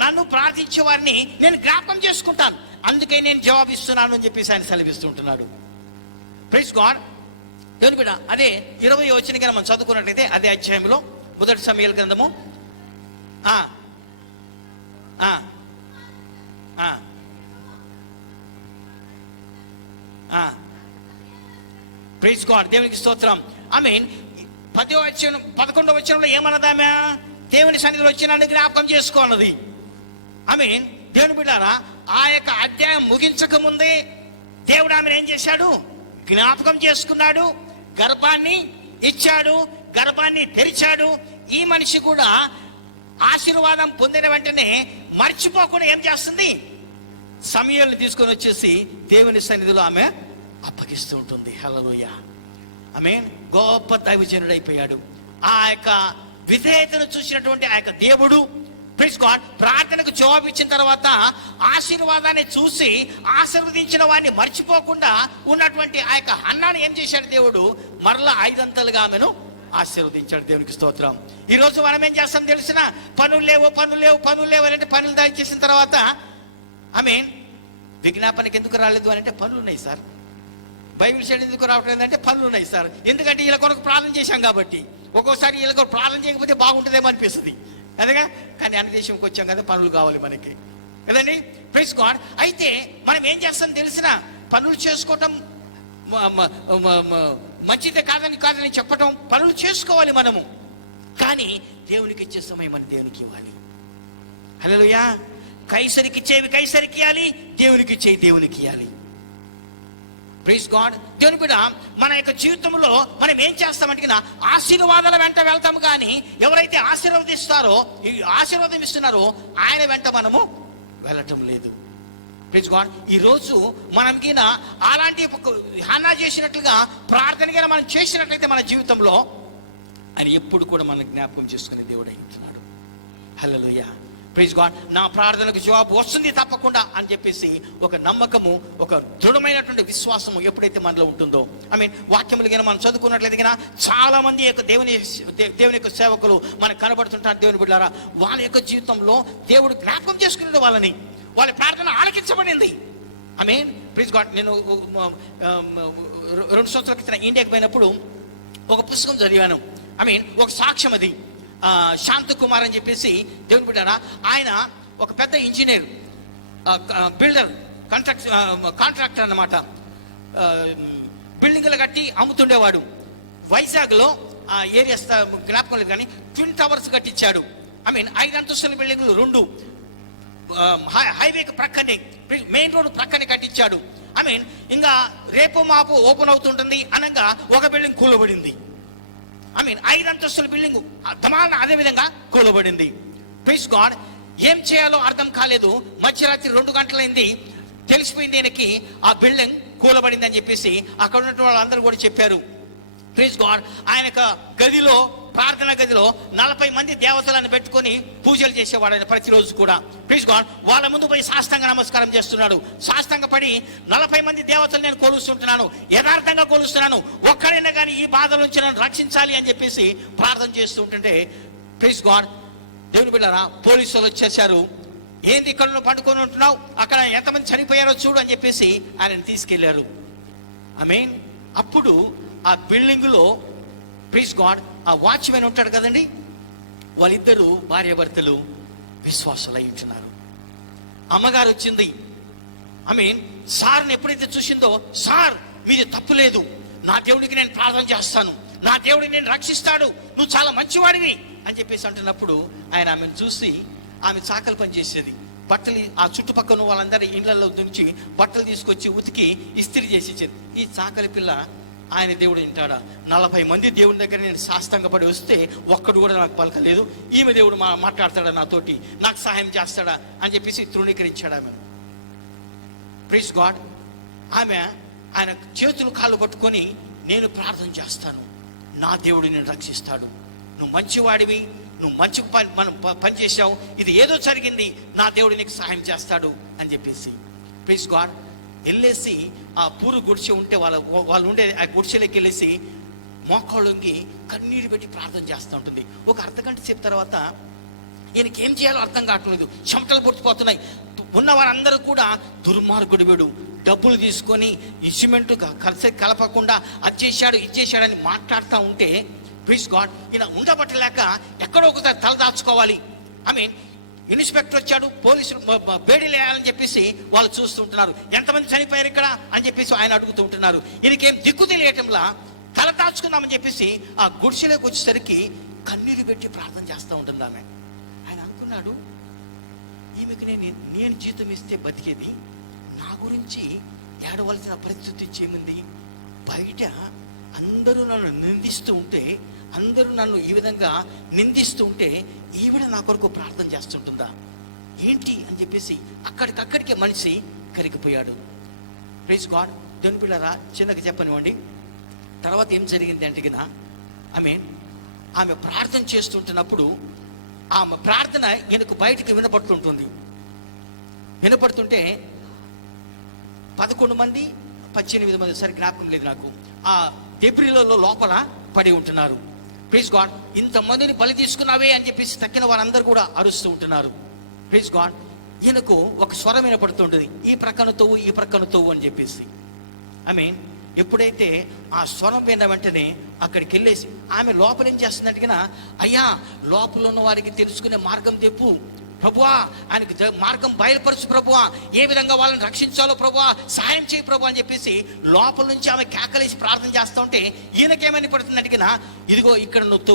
నన్ను ప్రార్థించే వారిని నేను జ్ఞాపకం చేసుకుంటాను, అందుకే నేను జవాబిస్తున్నాను అని చెప్పేసి ఆయన సెలవిస్తుంటున్నాడు. Praise God. దేవుని బిడ్డ, అదే 20వ వచనం మనం చదువుకున్నట్లయితే అదే అధ్యాయంలో మొదటి సమూయేలు గ్రంథము ప్రైజ్ గాడ్. దేవునికి స్తోత్రం. 11వ వచనంలో ఏమన్నదామె? దేవుని సన్నిధిలో వచ్చి నన్ను జ్ఞాపకం చేసుకోన్నది. దేవుని బిడ్డారా, ఆ యొక్క అధ్యాయం ముగించక ముందే దేవుడు ఆమెను ఏం చేశాడు? జ్ఞాపకం చేసుకున్నాడు, గర్భాన్ని ఇచ్చాడు, గర్భాన్ని తెరిచాడు. ఈ మనిషి కూడా ఆశీర్వాదం పొందిన వెంటనే మర్చిపోకుండా ఏం చేస్తుంది? సమూయేలుని తీసుకొని వచ్చేసి దేవుని సన్నిధిలో ఆమె అప్పగిస్తూ ఉంటుంది. హల్లెలూయా, గొప్ప దైవజనుడైపోయాడు. ఆ యొక్క విధేయతను చూసినటువంటి ఆ యొక్క దేవుడు, ప్రైజ్ గాడ్, ప్రార్థనకు జవాబు ఇచ్చిన తర్వాత ఆశీర్వాదాన్ని చూసి ఆశీర్వదించిన వాడిని మర్చిపోకుండా ఉన్నటువంటి ఆ యొక్క హన్నాను ఏం చేశాడు దేవుడు? మరలా 5 అంతలుగా ఆమెను ఆశీర్వదించాడు. దేవునికి స్తోత్రం. ఈరోజు మనం ఏం చేస్తాం తెలిసిన? పనులు లేవు అంటే పనులు దాడి చేసిన తర్వాత విజ్ఞాపనకి ఎందుకు రాలేదు అని అంటే పనులు ఉన్నాయి సార్. బైబిల్ స్టడీ ఎందుకు రావటం ఏంటంటే పనులు ఉన్నాయి సార్. ఎందుకంటే వీళ్ళ కొరకు ప్రార్థన చేశాం కాబట్టి. ఒక్కోసారి వీళ్ళ కొరకు ప్రార్థన చేయకపోతే బాగుంటుందేమో అనిపిస్తుంది కదగా. కానీ అన్ని దేశంకి వచ్చాం కదా, పనులు కావాలి మనకి కదండి. Praise God. అయితే మనం ఏం చేస్తాం తెలిసిన, పనులు చేసుకోవటం మంచిదే కాదని చెప్పటం, పనులు చేసుకోవాలి మనము. కానీ దేవునికి ఇచ్చే సమయం మనం దేవునికి ఇవ్వాలి. హల్లెలూయా. కైసరికి ఇచ్చేవి కైసరికి ఇవ్వాలి, దేవునికి ఇచ్చేవి దేవునికి ఇవ్వాలి. Praise God. దేవుని బిడ్డ, మన యొక్క జీవితంలో మనం ఏం చేస్తామంటే ఆశీర్వాదాల వెంట వెళ్తాం, కానీ ఎవరైతే ఆశీర్వాదం ఇస్తున్నారో ఆయన వెంట మనము వెళ్ళటం లేదు. Praise God. ఈరోజు మనం కింద అలాంటి హన్నా చేసినట్లుగా ప్రార్థన మనం చేసినట్లయితే మన జీవితంలో ఆయన ఎప్పుడు కూడా మనం జ్ఞాపకం చేసుకునే దేవుడు ఉంటున్నాడు. హల్లెలూయా. Praise God. నా ప్రార్థనకు జవాబు వస్తుంది తప్పకుండా అని చెప్పేసి ఒక నమ్మకము, ఒక దృఢమైనటువంటి విశ్వాసము ఎప్పుడైతే మనలో ఉంటుందో, వాక్యములు మనం చదువుకున్నట్లయితే చాలా మంది యొక్క దేవుని యొక్క సేవకులు మనకు కనబడుతుంటారు. దేవుని బిడ్డలారా, వాళ్ళ యొక్క జీవితంలో దేవుడు జ్ఞాపకం చేసుకునే వాళ్ళని, వాళ్ళ ప్రార్థన ఆలకించబడింది. Praise God. నేను 2 సంవత్సరాల క్రితం ఇండియాకి పోయినప్పుడు ఒక పుస్తకం చదివాను. ఒక సాక్ష్యం అది. శాంతకుమార్ అని చెప్పేసి, దేవుని బిడ్డారా, ఆయన ఒక పెద్ద ఇంజనీర్, బిల్డర్, కాంట్రాక్టర్ అన్నమాట. బిల్డింగ్లు కట్టి అమ్ముతుండేవాడు. వైజాగ్లో ఆ ఏరియా జ్ఞాపకం లేదు కానీ ట్విన్ టవర్స్ కట్టించాడు. 5 అంతస్తుల బిల్డింగ్లు 2 హైవేకి ప్రక్కనే, మెయిన్ రోడ్ ప్రక్కనే కట్టించాడు. ఇంకా రేపు మాపు ఓపెన్ అవుతుంటుంది అనగా ఒక బిల్డింగ్ కూలబడింది. 5 అంతస్తుల బిల్డింగ్ తమాన అదే విధంగా కూలబడింది. Praise God. ఏం చేయాలో అర్థం కాలేదు. మధ్యరాత్రి 2 గంటలైంది. తెలిసిపోయింది ఈయనకి ఆ బిల్డింగ్ కూలబడింది అని చెప్పేసి అక్కడ ఉన్నటువంటి వాళ్ళందరూ కూడా చెప్పారు. Praise God. ఆయన గదిలో, ప్రార్థన గదిలో 40 మంది దేవతలను పెట్టుకొని పూజలు చేసేవాడు ఆయన ప్రతిరోజు కూడా. Praise God. వాళ్ళ ముందు పోయి సాష్టాంగ నమస్కారం చేస్తున్నాడు. సాష్టాంగ పడి 40 మంది దేవతలు నేను కొలుస్తుంటున్నాను, యథార్థంగా కొలుస్తున్నాను, ఒక్కడైనా కానీ ఈ బాధల నుంచి నన్ను రక్షించాలి అని చెప్పేసి ప్రార్థన చేస్తూ ఉంటుంటే, ప్రైజ్ గాడ్, దేవుని బిడ్డలారా, పోలీసులు వచ్చేసారు. ఏంది ఇక్కడ నువ్వు పట్టుకొని ఉంటున్నావు, అక్కడ ఎంతమంది చనిపోయారో చూడు అని చెప్పేసి ఆయనను తీసుకెళ్లారు. అప్పుడు ఆ బిల్డింగ్లో, ప్రైజ్ గాడ్, ఆ వాచ్మెన్ ఉంటాడు కదండి, వాళ్ళిద్దరూ భార్యాభర్తలు విశ్వాసాలు అయి ఉంటున్నారు. అమ్మగారు వచ్చింది. సార్ని ఎప్పుడైతే చూసిందో, సార్ మీది తప్పు లేదు, నా దేవుడికి నేను ప్రార్థన చేస్తాను, నా దేవుడిని నేను రక్షిస్తాడు, నువ్వు చాలా మంచివాడివి అని చెప్పేసి అంటున్నప్పుడు ఆయన ఆమెను చూసి, ఆమె చాకలి పని చేసేది, బట్టలు ఆ చుట్టుపక్కల వాళ్ళందరి ఇళ్లలో నుంచి బట్టలు తీసుకొచ్చి ఉతికి ఇస్త్రీ చేసి ఇచ్చేది. ఈ చాకలి పిల్ల ఆయన దేవుడు వింటాడా? 40 మంది దేవుని దగ్గర నేను సాష్టాంగపడి వస్తే ఒక్కడు కూడా నాకు పలకలేదు, ఈమె దేవుడు మాట్లాడతాడా నాతోటి, నాకు సహాయం చేస్తాడా అని చెప్పేసి తృణీకరించాడు ఆమె. Praise God. ఆయన చేతులు కాళ్ళు పట్టుకొని, నేను ప్రార్థన చేస్తాను, నా దేవుడు నేను రక్షిస్తాడు, నువ్వు మంచివాడివి, నువ్వు మంచి పని చేశావు, ఇది ఏదో జరిగింది, నా దేవుడు నీకు సహాయం చేస్తాడు అని చెప్పేసి. Praise God. వెళ్ళేసి ఆ పూరు గుడిసె ఉంటే వాళ్ళు ఉండే ఆ గుడిసెలోకి వెళ్ళేసి మోకాళ్ళుకి కన్నీరు పెట్టి ప్రార్థన చేస్తూ ఉంటుంది. ఒక అర్ధగంట సేపు తర్వాత ఈయనకి ఏం చేయాలో అర్థం కావట్లేదు, చెమటలు పుట్టిపోతున్నాయి. ఉన్న వారందరూ కూడా దుర్మార్గుడు వీడు, డబ్బులు తీసుకొని ఇన్స్ట్రుమెంట్ కలపకుండా అది చేశాడని మాట్లాడుతూ ఉంటే, ప్లీజ్ గాడ్, ఈయన ఉండబట్టలేక ఎక్కడో ఒకసారి తలదాచుకోవాలి. ఇన్స్పెక్టర్ వచ్చాడు, పోలీసులు బేడీలు వేయాలని చెప్పేసి వాళ్ళు చూస్తుంటున్నారు. ఎంతమంది చనిపోయారు ఇక్కడ అని చెప్పేసి ఆయన అడుగుతూ ఉంటున్నారు. ఈయనకేం దిక్కు తెలియటంలా తల దాచుకుందామని చెప్పేసి ఆ గుడిసెలోకి వచ్చేసరికి కన్నీళ్ళు పెట్టి ప్రార్థన చేస్తూ ఉంటుంది ఆమె. ఆయన అనుకున్నాడు, ఈమెకి నేను జీతం ఇస్తే బతికేది, నా గురించి ఏడవలసిన పరిస్థితి ఏముంది? బయట అందరూ నన్ను నిందిస్తూ ఉంటే, అందరూ నన్ను ఈ విధంగా నిందిస్తూ ఉంటే ఈవిడ నా కొరకు ప్రార్థన చేస్తుంటుందా ఏంటి అని చెప్పేసి అక్కడికక్కడికే మనిషి కరిగిపోయాడు. Praise God. దేవుని పిల్లరా, చిన్నగా చెప్పనివ్వండి. తర్వాత ఏం జరిగింది అంటే కదా, ఆమె ప్రార్థన చేస్తుంటున్నప్పుడు ఆమె ప్రార్థన ఈయనకు బయటికి వినపడుతుంటుంది. వినపడుతుంటే 11 మంది 18 మంది, సరి జ్ఞాపకం లేదు నాకు, ఆ దెబ్రిలలో లోపల పడి ఉంటున్నారు. Praise God. ఇంతమందిని బలి తీసుకున్నావే అని చెప్పేసి తక్కిన వారందరూ కూడా అరుస్తూ ఉంటున్నారు. Praise God. ఈయనకు ఒక స్వరం వినపడుతుంటుంది, ఈ ప్రక్కన తవ్వు, ఈ ప్రక్కన తవ్వు అని చెప్పేసి. ఎప్పుడైతే ఆ స్వరం విన్న వెంటనే అక్కడికి వెళ్ళేసి ఆమె లోపల ఏం చేస్తున్నట్టుగా, అయ్యా లోపల ఉన్న వారికి తెలుసుకునే మార్గం చెప్పు ప్రభువా, ఆయనకి మార్గం బయలుపరచు ప్రభువా, ఏ విధంగా వాళ్ళని రక్షించాలో ప్రభువా, సాయం చేయి ప్రభు అని చెప్పేసి లోపల నుంచి ఆమె కేకలేసి ప్రార్థన చేస్తూ ఉంటే ఈయనకేమని పడుతుంది అడిగినా, ఇదిగో ఇక్కడ నువ్వు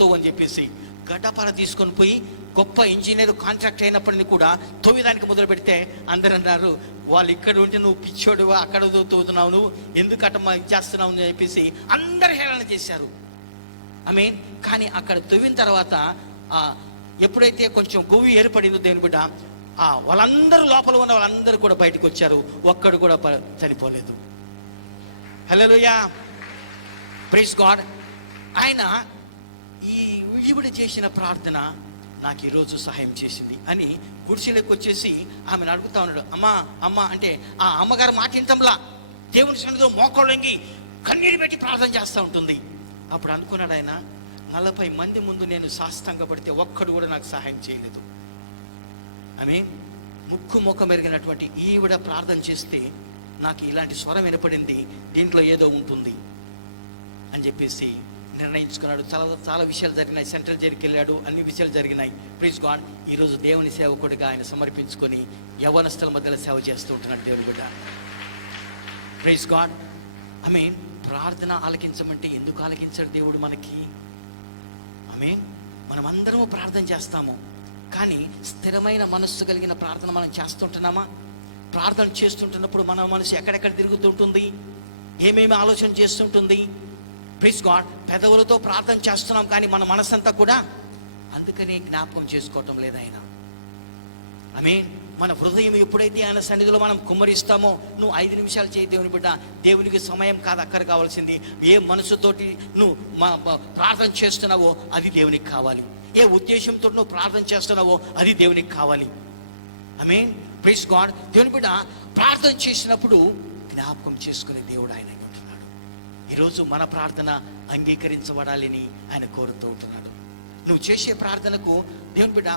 తవ్వు అని చెప్పేసి గడ్డపార తీసుకొని పోయి గొప్ప ఇంజనీర్ కాంట్రాక్ట్ అయినప్పటినీ కూడా తవ్వేదానికి మొదలు పెడితే అందరూ అన్నారు, వాళ్ళు ఇక్కడ ఉంటే నువ్వు పిచ్చోడువా, అక్కడ తవ్వుతున్నావు, నువ్వు ఎందుకట్ట చేస్తున్నావు అని చెప్పేసి అందరు హేళన చేశారు. కానీ అక్కడ తవ్విన తర్వాత ఎప్పుడైతే కొంచెం కొవ్వు ఏర్పడిందో దేవుని బిడ్డ, వాళ్ళందరూ లోపల ఉన్న వాళ్ళందరూ కూడా బయటకు వచ్చారు, ఒక్కడు కూడా చనిపోలేదు. హల్లెలూయా, ప్రైజ్ గాడ్. ఆయన ఈవిడ చేసిన ప్రార్థన నాకు ఈరోజు సహాయం చేసింది అని గుడిసెలోకి వచ్చేసి ఆమెను అడుగుతా ఉన్నాడు. అమ్మా అంటే ఆ అమ్మగారు మాట వింటంలా దేవుని సన్నిధిలో మోకాళ్ళొంగి కన్నీరు పెట్టి ప్రార్థన చేస్తూ ఉంటుంది. అప్పుడు అనుకున్నాడు ఆయన, 40 మంది ముందు నేను సాష్టాంగ పడితే ఒక్కడు కూడా నాకు సహాయం చేయలేదు. ముఖం ఎరిగినటువంటి ఈవిడ ప్రార్థన చేస్తే నాకు ఇలాంటి స్వరం వినపడింది, దీంట్లో ఏదో ఉంటుంది అని చెప్పేసి నిర్ణయించుకున్నాడు. చాలా విషయాలు జరిగినాయి. సెంట్రల్ జైలుకి వెళ్ళాడు, అన్ని విషయాలు జరిగినాయి. Praise God. ఈరోజు దేవుని సేవకుడిగా ఆయన సమర్పించుకొని యవ్వనస్తుల మధ్యలో సేవ చేస్తూ ఉంటున్నాడు దేవుని బిడ్డ. Praise God. ప్రార్థన ఆలకించమంటే ఎందుకు ఆలకించాడు దేవుడు మనకి? మనం అందరము ప్రార్థన చేస్తాము, కానీ స్థిరమైన మనస్సు కలిగిన ప్రార్థన మనం చేస్తుంటున్నామా? ప్రార్థన చేస్తుంటున్నప్పుడు మన మనసు ఎక్కడెక్కడ తిరుగుతుంటుంది, ఏమేమి ఆలోచన చేస్తుంటుంది? Praise God. పెదవులతో ప్రార్థన చేస్తున్నాం, కానీ మన మనసంతా కూడా అందుకనే జ్ఞాపకం చేసుకోవటం లేదు ఆయన. మన హృదయం ఎప్పుడైతే ఆయన సన్నిధిలో మనం కుమ్మరిస్తామో, నువ్వు 5 నిమిషాలు చేయి దేవుని బిడ్డ, దేవునికి సమయం కాదు అక్కడ కావాల్సింది. ఏ మనసుతోటి నువ్వు ప్రార్థన చేస్తున్నావో అది దేవునికి కావాలి. ఏ ఉద్దేశంతో నువ్వు ప్రార్థన చేస్తున్నావో అది దేవునికి కావాలి. Praise God. దేవుని బిడ్డ ప్రార్థన చేసినప్పుడు జ్ఞాపకం చేసుకునే దేవుడు ఆయన ఉంటున్నాడు. ఈరోజు మన ప్రార్థన అంగీకరించబడాలని ఆయన కోరుతూ ఉంటున్నాడు. నువ్వు చేసే ప్రార్థనకు దేవుని బిడ్డ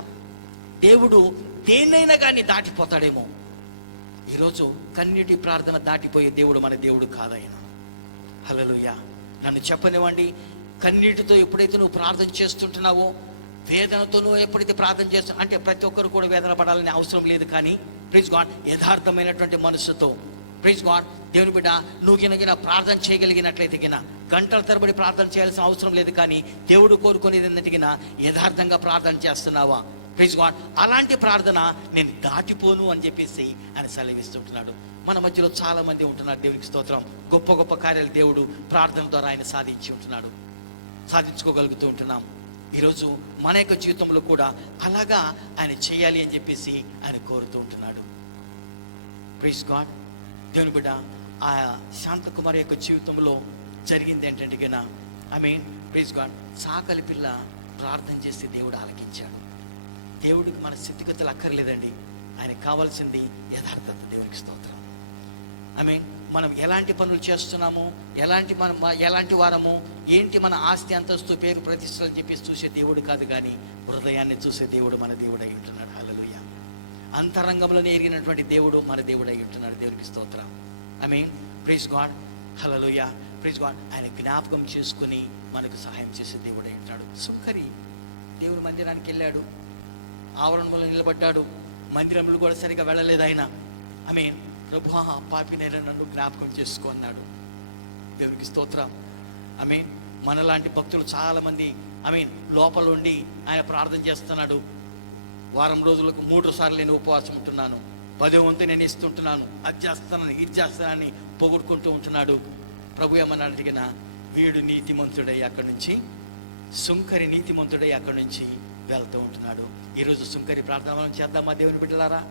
దేవుడు దేన్నైనా కానీ దాటిపోతాడేమో. ఈరోజు కన్నీటి ప్రార్థన దాటిపోయే దేవుడు మన దేవుడు కాదైనా. హల్లెలూయా. నన్ను చెప్పనివ్వండి, కన్నీటితో ఎప్పుడైతే నువ్వు ప్రార్థన చేస్తుంటున్నావో, వేదనతో నువ్వు ఎప్పుడైతే ప్రార్థన చేస్తున్నావు అంటే ప్రతి ఒక్కరు కూడా వేదన పడాలని అవసరం లేదు, కానీ ప్రైజ్ గాడ్ యథార్థమైనటువంటి మనస్సుతో ప్రైజ్ గాడ్ దేవుని బిడ్డ నువ్వు గినగిన ప్రార్థన చేయగలిగినట్లయితే గిన గంటల తరబడి ప్రార్థన చేయాల్సిన అవసరం లేదు, కానీ దేవుడు కోరుకునేది ఏంటంటే యథార్థంగా ప్రార్థన చేస్తున్నావా? Praise God. అలాంటి ప్రార్థన నేను దాటిపోను అని చెప్పేసి ఆయన సెలవిస్తుంటున్నాడు. మన మధ్యలో చాలా మంది ఉంటున్నారు, దేవునికి స్తోత్రం. గొప్ప గొప్ప కార్యాలు దేవుడు ప్రార్థన ద్వారా ఆయన సాధించుకోగలుగుతూ ఉంటున్నాం. ఈరోజు మన యొక్క జీవితంలో కూడా అలాగా ఆయన చేయాలి అని చెప్పేసి ఆయన కోరుతూ ఉంటున్నాడు. Praise God. దేవుని బిడ్డ ఆ శాంతకుమారి యొక్క జీవితంలో జరిగింది ఏంటంటే గన ప్రైజ్ గాడ్, సాకలి పిల్ల ప్రార్థన చేస్తే దేవుడు ఆలకించాడు. దేవుడికి మన స్థితిగతులు అక్కర్లేదండి, ఆయనకు కావాల్సింది యథార్థత. దేవునికి స్తోత్రం. మనం ఎలాంటి పనులు చేస్తున్నాము, ఎలాంటి వారము, ఏంటి మన ఆస్తి అంతస్తు పేరు ప్రతిష్టలు అని చెప్పేసి చూసే దేవుడు కాదు, కానీ హృదయాన్ని చూసే దేవుడు మన దేవుడు అయి ఉంటున్నాడు. హల్లెలూయా. అంతరంగంలోనే ఎరిగినటువంటి దేవుడు మన దేవుడు అయి ఉంటున్నాడు. దేవునికి స్తోత్రం. Praise God. హల్లెలూయా. Praise God. ఆయన జ్ఞాపకం చేసుకుని మనకు సహాయం చేసే దేవుడు అయి ఉంటున్నాడు. సుంకరి దేవుడి మందిరానికి వెళ్ళాడు, ఆవరణంలో నిలబడ్డాడు, మందిరంలో కూడా సరిగా వెళ్ళలేదు ఆయన. ప్రభువా పాపినైనా నన్ను జ్ఞాపకం చేసుకో అన్నాడు. దేవునికి స్తోత్రం. మనలాంటి భక్తులు చాలా మంది లోపల ఉండి ఆయన ప్రార్థన చేస్తున్నాడు. వారం రోజులకు 3 సార్లు నేను ఉపవాసం ఉంటున్నాను, 10వ వంతు నేను ఇస్తుంటున్నాను, అది చేస్తానని ఇది చేస్తానని పొగుడుకుంటూ ఉంటున్నాడు. ప్రభు ఏమన్నా అడిగిన వీడు నీతిమంతుడై అక్కడి నుంచి, సుంకరి నీతిమంతుడై అక్కడి నుంచి వెళ్తూ ఉంటున్నాడు. ఈరోజు సుంకరి ప్రార్థన మనం చేద్దామా దేవుని బిడ్డలారా?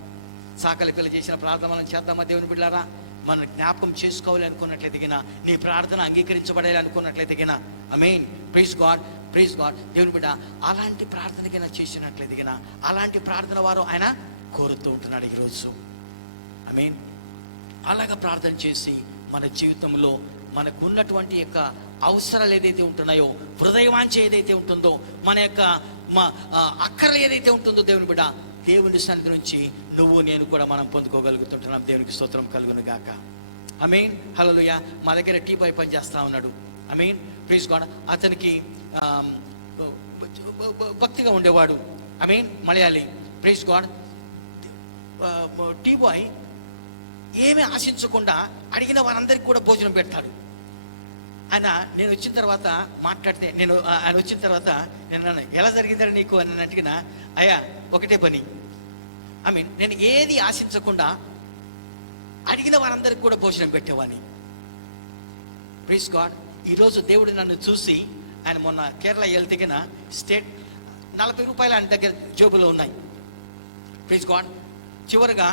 సాకలి పిల్ల చేసిన ప్రార్థన మనం చేద్దామా దేవుని బిడ్డలారా? మనం జ్ఞాపకం చేసుకోవాలి అనుకున్నట్లయితే గిన, నీ ప్రార్థన అంగీకరించబడాలి అనుకున్నట్లయితే గిన ప్రైజ్ గాడ్. Praise God. దేవుని బిడ్డ అలాంటి ప్రార్థనకైనా చేసినట్లయితే గిన అలాంటి ప్రార్థన వారు ఆయన కోరుతూ ఉంటున్నాడు ఈరోజు. అలాగా ప్రార్థన చేసి మన జీవితంలో మనకు ఉన్నటువంటి యొక్క అవసరాలు ఏదైతే ఉంటున్నాయో, హృదయవాంఛ ఏదైతే ఉంటుందో, మన యొక్క అక్కర్లు ఏదైతే ఉంటుందో దేవుని బిడ్డ దేవుని సన్నిధి నుంచి నువ్వు నేను కూడా మనం పొందుకోగలుగుతుంటున్నాం. దేవునికి స్తోత్రం కలుగును గాక. I mean hallelujah. మా దగ్గర టీ బాయ్ పని చేస్తా ఉన్నాడు. I mean please God. అతనికి భక్తిగా ఉండేవాడు. I mean Malayali. Please God. Tea boy ఏమీ ఆశించకుండా అడిగిన వారందరికీ కూడా భోజనం పెడతాడు. ఆయన నేను వచ్చిన తర్వాత మాట్లాడితే, ఆయన వచ్చిన తర్వాత నేను ఎలా జరిగిందని నీకు అని అడిగిన, అయ్యా ఒకటే పని. ఐ మీన్ నేను ఏది ఆశించకుండా అడిగిన వారందరికీ కూడా భోజనం పెట్టేవాడిని. Please God. ఈరోజు దేవుడు నన్ను చూసి, ఆయన మొన్న కేరళ వెళ్తేగిన స్టేట్ 40 రూపాయలు ఆయన దగ్గర జోబులో ఉన్నాయి. Please God. చివరిగా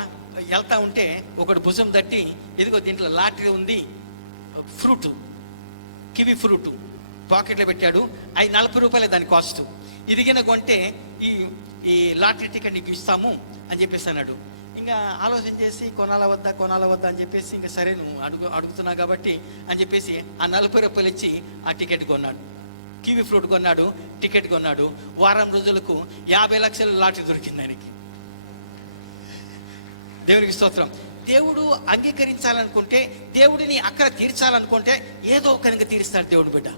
వెళ్తా ఉంటే ఒకడు భుజం తట్టి, ఇదిగో దీంట్లో లాటరీ ఉంది, ఫ్రూట్, కివి ఫ్రూట్ పాకెట్లో పెట్టాడు. అవి 40 రూపాయలే దాని కాస్ట్. ఇదిగిన కొంటే ఈ లాటరీ టికెట్ నీకు ఇస్తాము అని చెప్పేసి అన్నాడు. ఇంకా ఆలోచన చేసి కొనాల వద్దా అని చెప్పేసి, ఇంకా సరే నువ్వు అడుగుతున్నావు కాబట్టి అని చెప్పేసి ఆ 40 రూపాయలు ఇచ్చి ఆ టికెట్ కొన్నాడు. కివి ఫ్రూట్ కొన్నాడు, టికెట్ కొన్నాడు. వారం రోజులకు 50 లక్షల లాటరీ దొరికింది ఆయనకి. దేవునికి స్తోత్రం. దేవుడు అంగీకరించాలనుకుంటే, దేవుడిని అక్కడ తీర్చాలనుకుంటే ఏదో ఒకరికి తీరుస్తాడు దేవుడు బిడ్డ.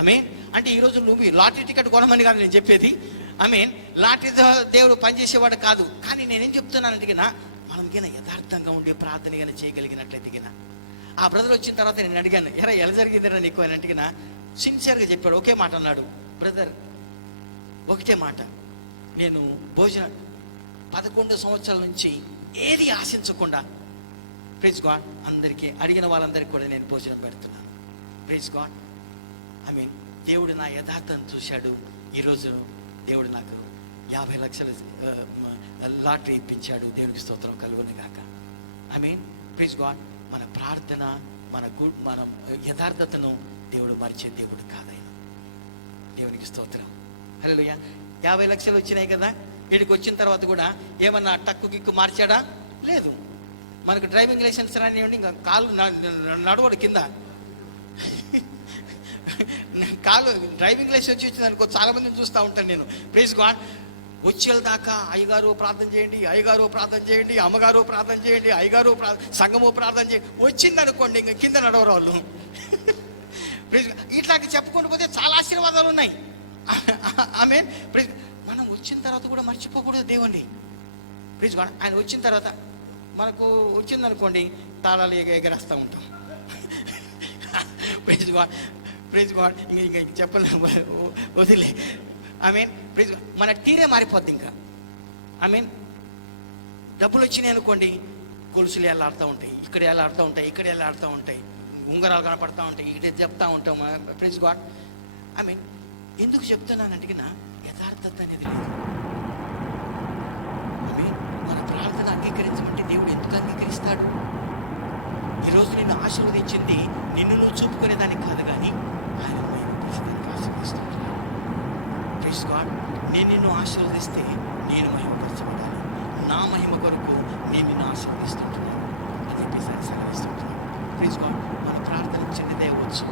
ఐ మీన్ అంటే ఈరోజు నువ్వు లాటరీ టికెట్ కొనమని కాదు నేను చెప్పేది. ఐ మీన్ లాటరీ దేవుడు పనిచేసేవాడు కాదు. కానీ నేనేం చెప్తున్నానంటే గిన, మనం గిన యథార్థంగా ఉండి ప్రార్థన గిన చేయగలిగినట్లయితే గిన. ఆ బ్రదర్ వచ్చిన తర్వాత నేను అడిగాను, ఎలా జరిగిందిరా నీకు అని అంటే గిన సిన్సియర్గా చెప్పాడు. ఒకే మాట అన్నాడు, బ్రదర్ ఒకటే మాట, నేను భోజనం 11 సంవత్సరాల నుంచి ఏది ఆశించకుండా ప్రైజ్ గాడ్ అందరికీ, అడిగిన వాళ్ళందరికీ కూడా నేను భోజనం పెడుతున్నాను. Praise God. ఐ మీన్ దేవుడు నా యథార్థను చూశాడు. ఈరోజు దేవుడు నాకు 50 లక్షల లాటరీ ఇప్పించాడు. దేవునికి స్తోత్రం కలుగును గాక. I mean praise God. మన ప్రార్థన, మన యథార్థతను దేవుడు మరిచే దేవుడు కాదైనా. దేవునికి స్తోత్రం. హల్లెలూయా. 50 లక్షలు వచ్చినాయి కదా, వీడికి వచ్చిన తర్వాత కూడా ఏమన్నా టక్కు గిక్కు మార్చాడా? లేదు. మనకు డ్రైవింగ్ లైసెన్స్ రానివ్వండి, ఇంకా కాలు నడవడు కింద. కాలు డ్రైవింగ్ లైసెన్స్ వచ్చింది అనుకో, చాలా మందిని చూస్తూ ఉంటాను నేను. Praise God. వచ్చేదాకా అయ్యగారు ప్రార్థన చేయండి, అయ్యగారు ప్రార్థన చేయండి, అమ్మగారు ప్రార్థన చేయండి, అయ్యగారు సంఘము ప్రార్థన చేయండి. వచ్చింది అనుకోండి ఇంకా కింద నడవరు వాళ్ళు. ఇట్లాంటి చెప్పుకుంటూ పోతే చాలా ఆశీర్వాదాలు ఉన్నాయి. ఆమె మనం వచ్చిన తర్వాత కూడా మర్చిపోకూడదు దేవుణ్ణి. Please God. ఆయన వచ్చిన తర్వాత మనకు వచ్చిందనుకోండి, తాళాలు ఎగరేస్తూ ఉంటాం. Please God. Please God. ఇంకా చెప్పలే, వదిలే. ఐ మీన్ ప్లీజ్, మన తీరే మారిపోద్ది ఇంకా. ఐ మీన్ డబ్బులు వచ్చినాయి అనుకోండి, గొలుసులు ఎలా ఆడుతూ ఉంటాయి, ఇక్కడ ఎలా ఆడుతూ ఉంటాయి, ఇక్కడ ఎలా ఆడుతూ ఉంటాయి, ఉంగరాలు కనపడతా ఉంటాయి, ఇక్కడ చెప్తా ఉంటాం. Please God. ఐ మీన్ ఎందుకు చెప్తున్నానంటే యథార్థత అనేది లేదు. ఐ మీన్ మన ప్రార్థన అంగీకరించమంటే దేవుడు ఎందుకు అంగీకరిస్తాడు? ఈరోజు నిన్ను ఆశీర్వదించింది నిన్ను నువ్వు చూపుకునేదానికి కాదు, కానీ ఆయన ఆశీర్వదిస్తున్నాడు. Praise God. నేను నిన్ను ఆశీర్వదిస్తే నేను మహిమపరచబడాలి. నా మహిమ కొరకు నేను నిన్ను ఆశీర్వదిస్తుంటున్నాను అని చెప్పేసి ఆయన సెలవిస్తుంటున్నాను. Praise God. మన ప్రార్థన చిన్నదే అవ్వచ్చు.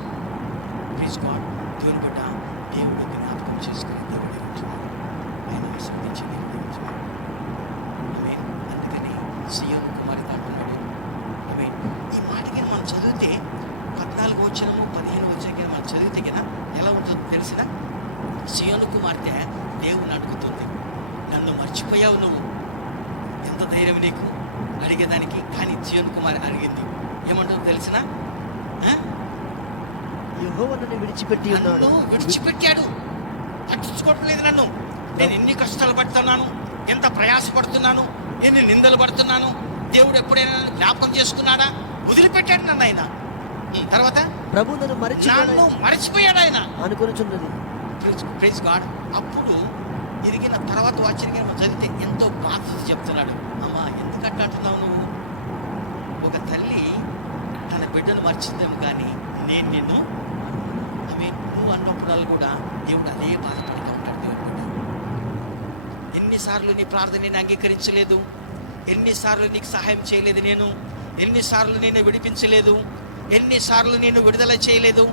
Praise God. దేవుని బిడ్డ, దేవుడు జ్ఞాపకం చేసుకునే దేవుడే ఉంటున్నాడు. ఆయన ఆశీర్వదించే దేవుడే ఉంటున్నాడు. అందుకని సియోను కుమార్తె అంటున్నాడు. ఈ మాటకి మనం చదివితే 14వ వచనము 15వ వచనం మనం చదివితే కదా ఎలా ఉంటుందో తెలిసిన, సియోను కుమార్తె దేవుని అడుగుతుంది, నన్ను మర్చిపోయావు నువ్వు, ఎంత ధైర్యం నీకు అడిగేదానికి. కానీ సియోను కుమార్తె అడిగింది ఏమంటుందో తెలిసిన, యెహోవా నన్ను విడిచిపెట్టి ఉన్నాడు, విడిచిపెట్టాడు, పట్టించుకోవడం లేదు నన్ను. నేను ఎన్ని కష్టాలు పడుతున్నాను, ఎంత ప్రయాసపడుతున్నాను, ఎన్ని నిందలు పడుతున్నాను. దేవుడు ఎప్పుడైనా జ్ఞాపకం చేసుకున్నాడా? వదిలిపెట్టాడు నన్ను ఆయన. తర్వాత ప్రభు నన్ను మరచిపోయాడు ఆయన అనుకొనుచున్నది. Praise God. అప్పుడు ఎరిగిన తర్వాత వాక్యాన్ని మనం చదివితే ఎంతో బాధతో చెప్తున్నాడు, అమ్మా ఎందుకంటే అంటున్నావు నువ్వు? ఒక తల్లి తన బిడ్డను మర్చిందేమో, కానీ నేను నిన్ను నువ్వు అన్నప్పుడు కూడా దేవుడు అదే బాధపడుతూ ఉంటాడు. దేవుడు బిడ్డ, ఎన్నిసార్లు నీ ప్రార్థన నేను అంగీకరించలేదు, ఎన్నిసార్లు నీకు సహాయం చేయలేదు నేను, ఎన్నిసార్లు నేను విడిపించలేదు, ఎన్నిసార్లు నేను విడుదల చేయలేదు,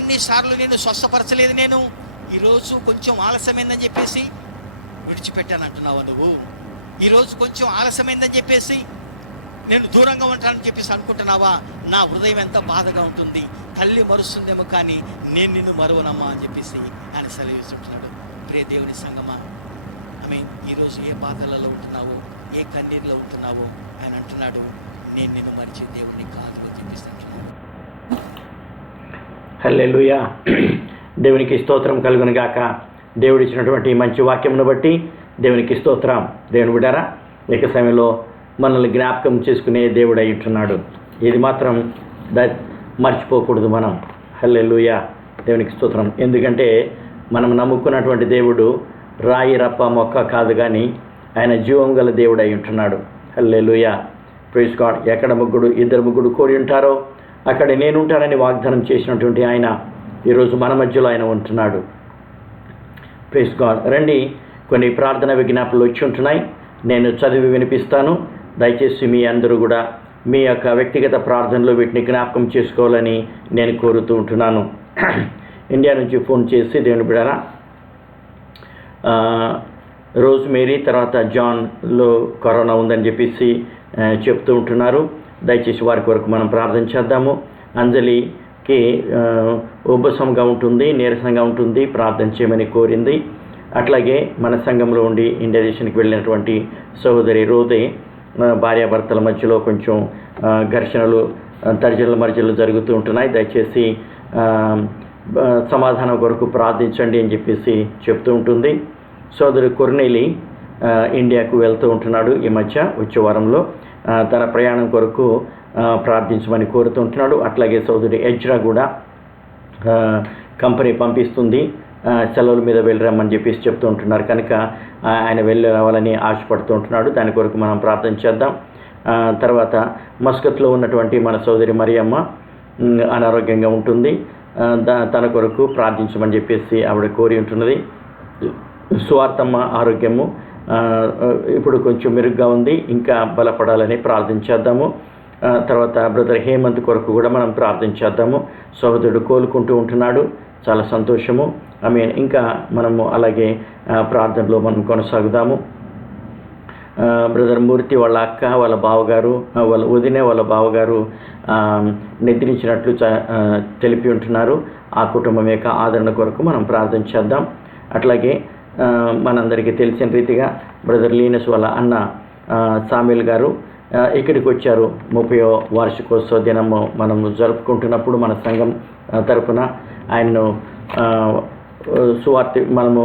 ఎన్నిసార్లు నేను స్వస్థపరచలేదు నేను. ఈరోజు కొంచెం ఆలస్యమైందని చెప్పేసి విడిచిపెట్టాను అంటున్నావా నువ్వు? ఈరోజు కొంచెం ఆలస్యమైందని చెప్పేసి నేను దూరంగా ఉంటానని చెప్పేసి అనుకుంటున్నావా? నా హృదయం ఎంత బాధగా ఉంటుంది, తల్లి మరుస్తుందేమో కానీ నేను నిన్ను మరువనమ్మా అని చెప్పేసి ఆయన సెలవిస్తుంటున్నాడు. ప్రియ దేవుని సంగమా, ఈరోజు ఏ బాధలలో ఉంటున్నావో, ఏ కన్నీరులో ఉంటున్నావో ఆయన అంటున్నాడు, నేను నిన్ను మరిచే దేవుడిని కాదు అని చెప్పేసి అంటున్నాడు. హల్లెలూయా. దేవునికి స్తోత్రం కలుగును గాక. దేవుడిచ్చినటువంటి మంచి వాక్యమును బట్టి దేవునికి స్తోత్రం. దేవుని బిడ్డారా, ఏక సమయంలో మనల్ని జ్ఞాపకం చేసుకునే దేవుడు అయి ఉంటున్నాడు. ఇది మాత్రం మర్చిపోకూడదు మనం. హల్లెలూయా, దేవునికి స్తోత్రం. ఎందుకంటే మనం నమ్ముకున్నటువంటి దేవుడు రాయి రప్ప మొక్క కాదు, కానీ ఆయన జీవం గల దేవుడు అయి ఉంటున్నాడు. హల్లెలూయా, ప్రైజ్ గాడ్. ఎక్కడ ఇద్దరు ముగ్గురు కూడి ఉంటారో అక్కడ నేను ఉంటానని వాగ్దానం చేసినటువంటి ఆయన ఈరోజు మన మధ్యలో ఆయన ఉంటున్నాడు. Praise God. రండి, కొన్ని ప్రార్థన విజ్ఞాపనలు వచ్చి ఉంటున్నాయి, నేను చదివి వినిపిస్తాను. దయచేసి మీ అందరూ కూడా మీ యొక్క వ్యక్తిగత ప్రార్థనలో వీటిని జ్ఞాపకం చేసుకోవాలని నేను కోరుతూ ఉంటున్నాను. ఇండియా నుంచి ఫోన్ చేసి దేవుని బిడ్డలారా, రోజ్ మేరీ తర్వాత జాన్లో కరోనా ఉందని చెప్పేసి చెప్తూ ఉంటున్నారు. దయచేసి వారి కొరకు మనం ప్రార్థన చేద్దాము. అంజలికి ఉబ్బసంగా ఉంటుంది, నీరసంగా ఉంటుంది, ప్రార్థన చేయమని కోరింది. అట్లాగే మన సంఘంలో ఉండి ఇండియా దేశానికి వెళ్ళినటువంటి సహోదరి రోదే, భార్యాభర్తల మధ్యలో కొంచెం ఘర్షణలు, తర్జనలు మర్జనలు జరుగుతూ ఉంటున్నాయి. దయచేసి సమాధానం కొరకు ప్రార్థించండి అని చెప్పేసి చెప్తూ ఉంటుంది. సోదరు కొర్నేలి ఇండియాకు వెళ్తూ ఉంటున్నాడు ఈ మధ్య, వచ్చే వారంలో. తన ప్రయాణం కొరకు ప్రార్థించమని కోరుతూ ఉంటున్నాడు. అట్లాగే సోదరి ఎజ్రా కూడా కంపెనీ పంపిస్తుంది, సెలవుల మీద వెళ్ళి రమ్మని చెప్పేసి చెప్తూ ఉంటున్నారు. కనుక ఆయన వెళ్ళి రావాలని ఆశపడుతూ ఉంటున్నాడు. దాని కొరకు మనం ప్రార్థన చేద్దాం. తర్వాత మస్కత్లో ఉన్నటువంటి మన సోదరి మరియమ్మ అనారోగ్యంగా ఉంటుంది, తన కొరకు ప్రార్థించమని చెప్పేసి ఆవిడ కోరి ఉంటున్నది. సువార్తమ్మ ఆరోగ్యము ఇప్పుడు కొంచెం మెరుగ్గా ఉంది, ఇంకా బలపడాలని ప్రార్థించేద్దాము. తర్వాత బ్రదర్ హేమంత్ కొరకు కూడా మనం ప్రార్థించేద్దాము. సహోదరుడు కోలుకుంటూ ఉంటున్నాడు, చాలా సంతోషము. ఇంకా మనము అలాగే ప్రార్థనలో మనం కొనసాగుదాము. బ్రదర్ మూర్తి వాళ్ళ అక్క, వాళ్ళ బావగారు, వాళ్ళ వదినే, వాళ్ళ బావగారు నిద్రించినట్లు తెలిపి ఉంటున్నారు. ఆ కుటుంబం యొక్క ఆదరణ కొరకు మనం ప్రార్థన చేద్దాం. అట్లాగే మనందరికీ తెలిసిన రీతిగా బ్రదర్ లీనస్ వాళ్ళ అన్న సామిల్ గారు ఇక్కడికి వచ్చారు. 30వ వార్షికోత్సవ దినము మనము జరుపుకుంటున్నప్పుడు మన సంఘం తరఫున ఆయన్ను మనము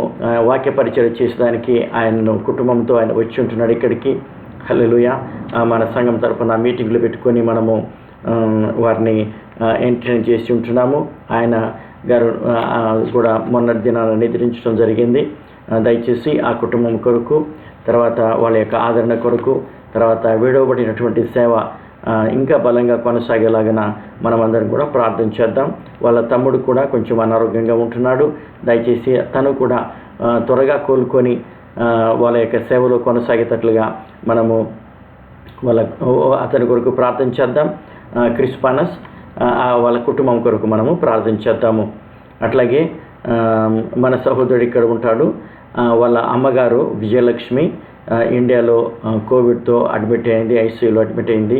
వాక్య పరిచయం చేసేదానికి ఆయన్ను కుటుంబంతో ఆయన వచ్చి ఉంటున్నాడు ఇక్కడికి. హల్లెలూయా. మన సంఘం తరఫున మీటింగ్లు పెట్టుకొని మనము వారిని ఎంటర్టైన్ చేసి ఉంటున్నాము. ఆయన గారు కూడా మొన్నటి దినాన్ని నిద్రించడం జరిగింది. దయచేసి ఆ కుటుంబం కొరకు, తర్వాత వాళ్ళ యొక్క ఆదరణ కొరకు, తర్వాత విడవబడినటువంటి సేవ ఇంకా బలంగా కొనసాగేలాగా మనమందరం కూడా ప్రార్థన చేద్దాం. వాళ్ళ తమ్ముడు కూడా కొంచెం అనారోగ్యంగా ఉంటున్నాడు. దయచేసి తను కూడా త్వరగా కోలుకొని వాళ్ళ యొక్క సేవలో కొనసాగేటట్లుగా మనము అతని కొరకు ప్రార్థన చేద్దాం. క్రిస్పానస్ వాళ్ళ కుటుంబం కొరకు మనము ప్రార్థన చేద్దాము. అట్లాగే మన సహోదరుడు ఇక్కడ ఉంటాడు, వాళ్ళ అమ్మగారు విజయలక్ష్మి ఇండియాలో కోవిడ్తో అడ్మిట్ అయింది, ఐసీయూలో అడ్మిట్ అయింది.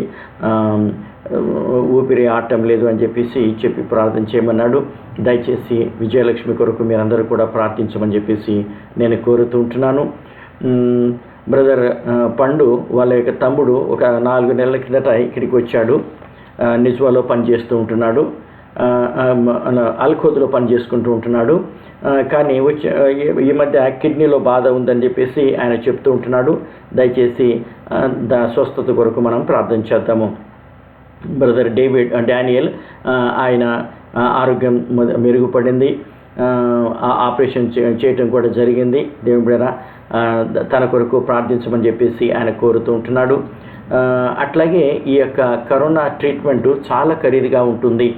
ఊపిరి ఆడటం లేదు అని చెప్పి ప్రార్థన చేయమన్నాడు. దయచేసి విజయలక్ష్మి కొరకు మీరందరూ కూడా ప్రార్థించమని చెప్పేసి నేను కోరుతూ ఉంటున్నాను. బ్రదర్ పండు వాళ్ళ యొక్క తమ్ముడు ఒక 4 నెలల కిందట ఇక్కడికి వచ్చాడు. నిజ్వాలో పనిచేస్తూ ఉంటున్నాడు, అల్ఖోద్లో పని చేసుకుంటూ ఉంటున్నాడు. కానీ ఈ మధ్య కిడ్నీలో బాధ ఉందని చెప్పేసి ఆయన చెప్తూ ఉంటున్నాడు. దయచేసి స్వస్థత కొరకు మనం ప్రార్థన చేద్దాము. బ్రదర్ డానియల్ ఆయన ఆరోగ్యం మెరుగుపడింది, ఆపరేషన్ చేయటం కూడా జరిగింది. దేవుని బిడ్డలారా, తన కొరకు ప్రార్థించమని చెప్పేసి ఆయన కోరుతూ ఉంటున్నాడు. అట్లాగే ఈ యొక్క కరోనా ట్రీట్మెంటు చాలా ఖరీదుగా ఉంటుంది.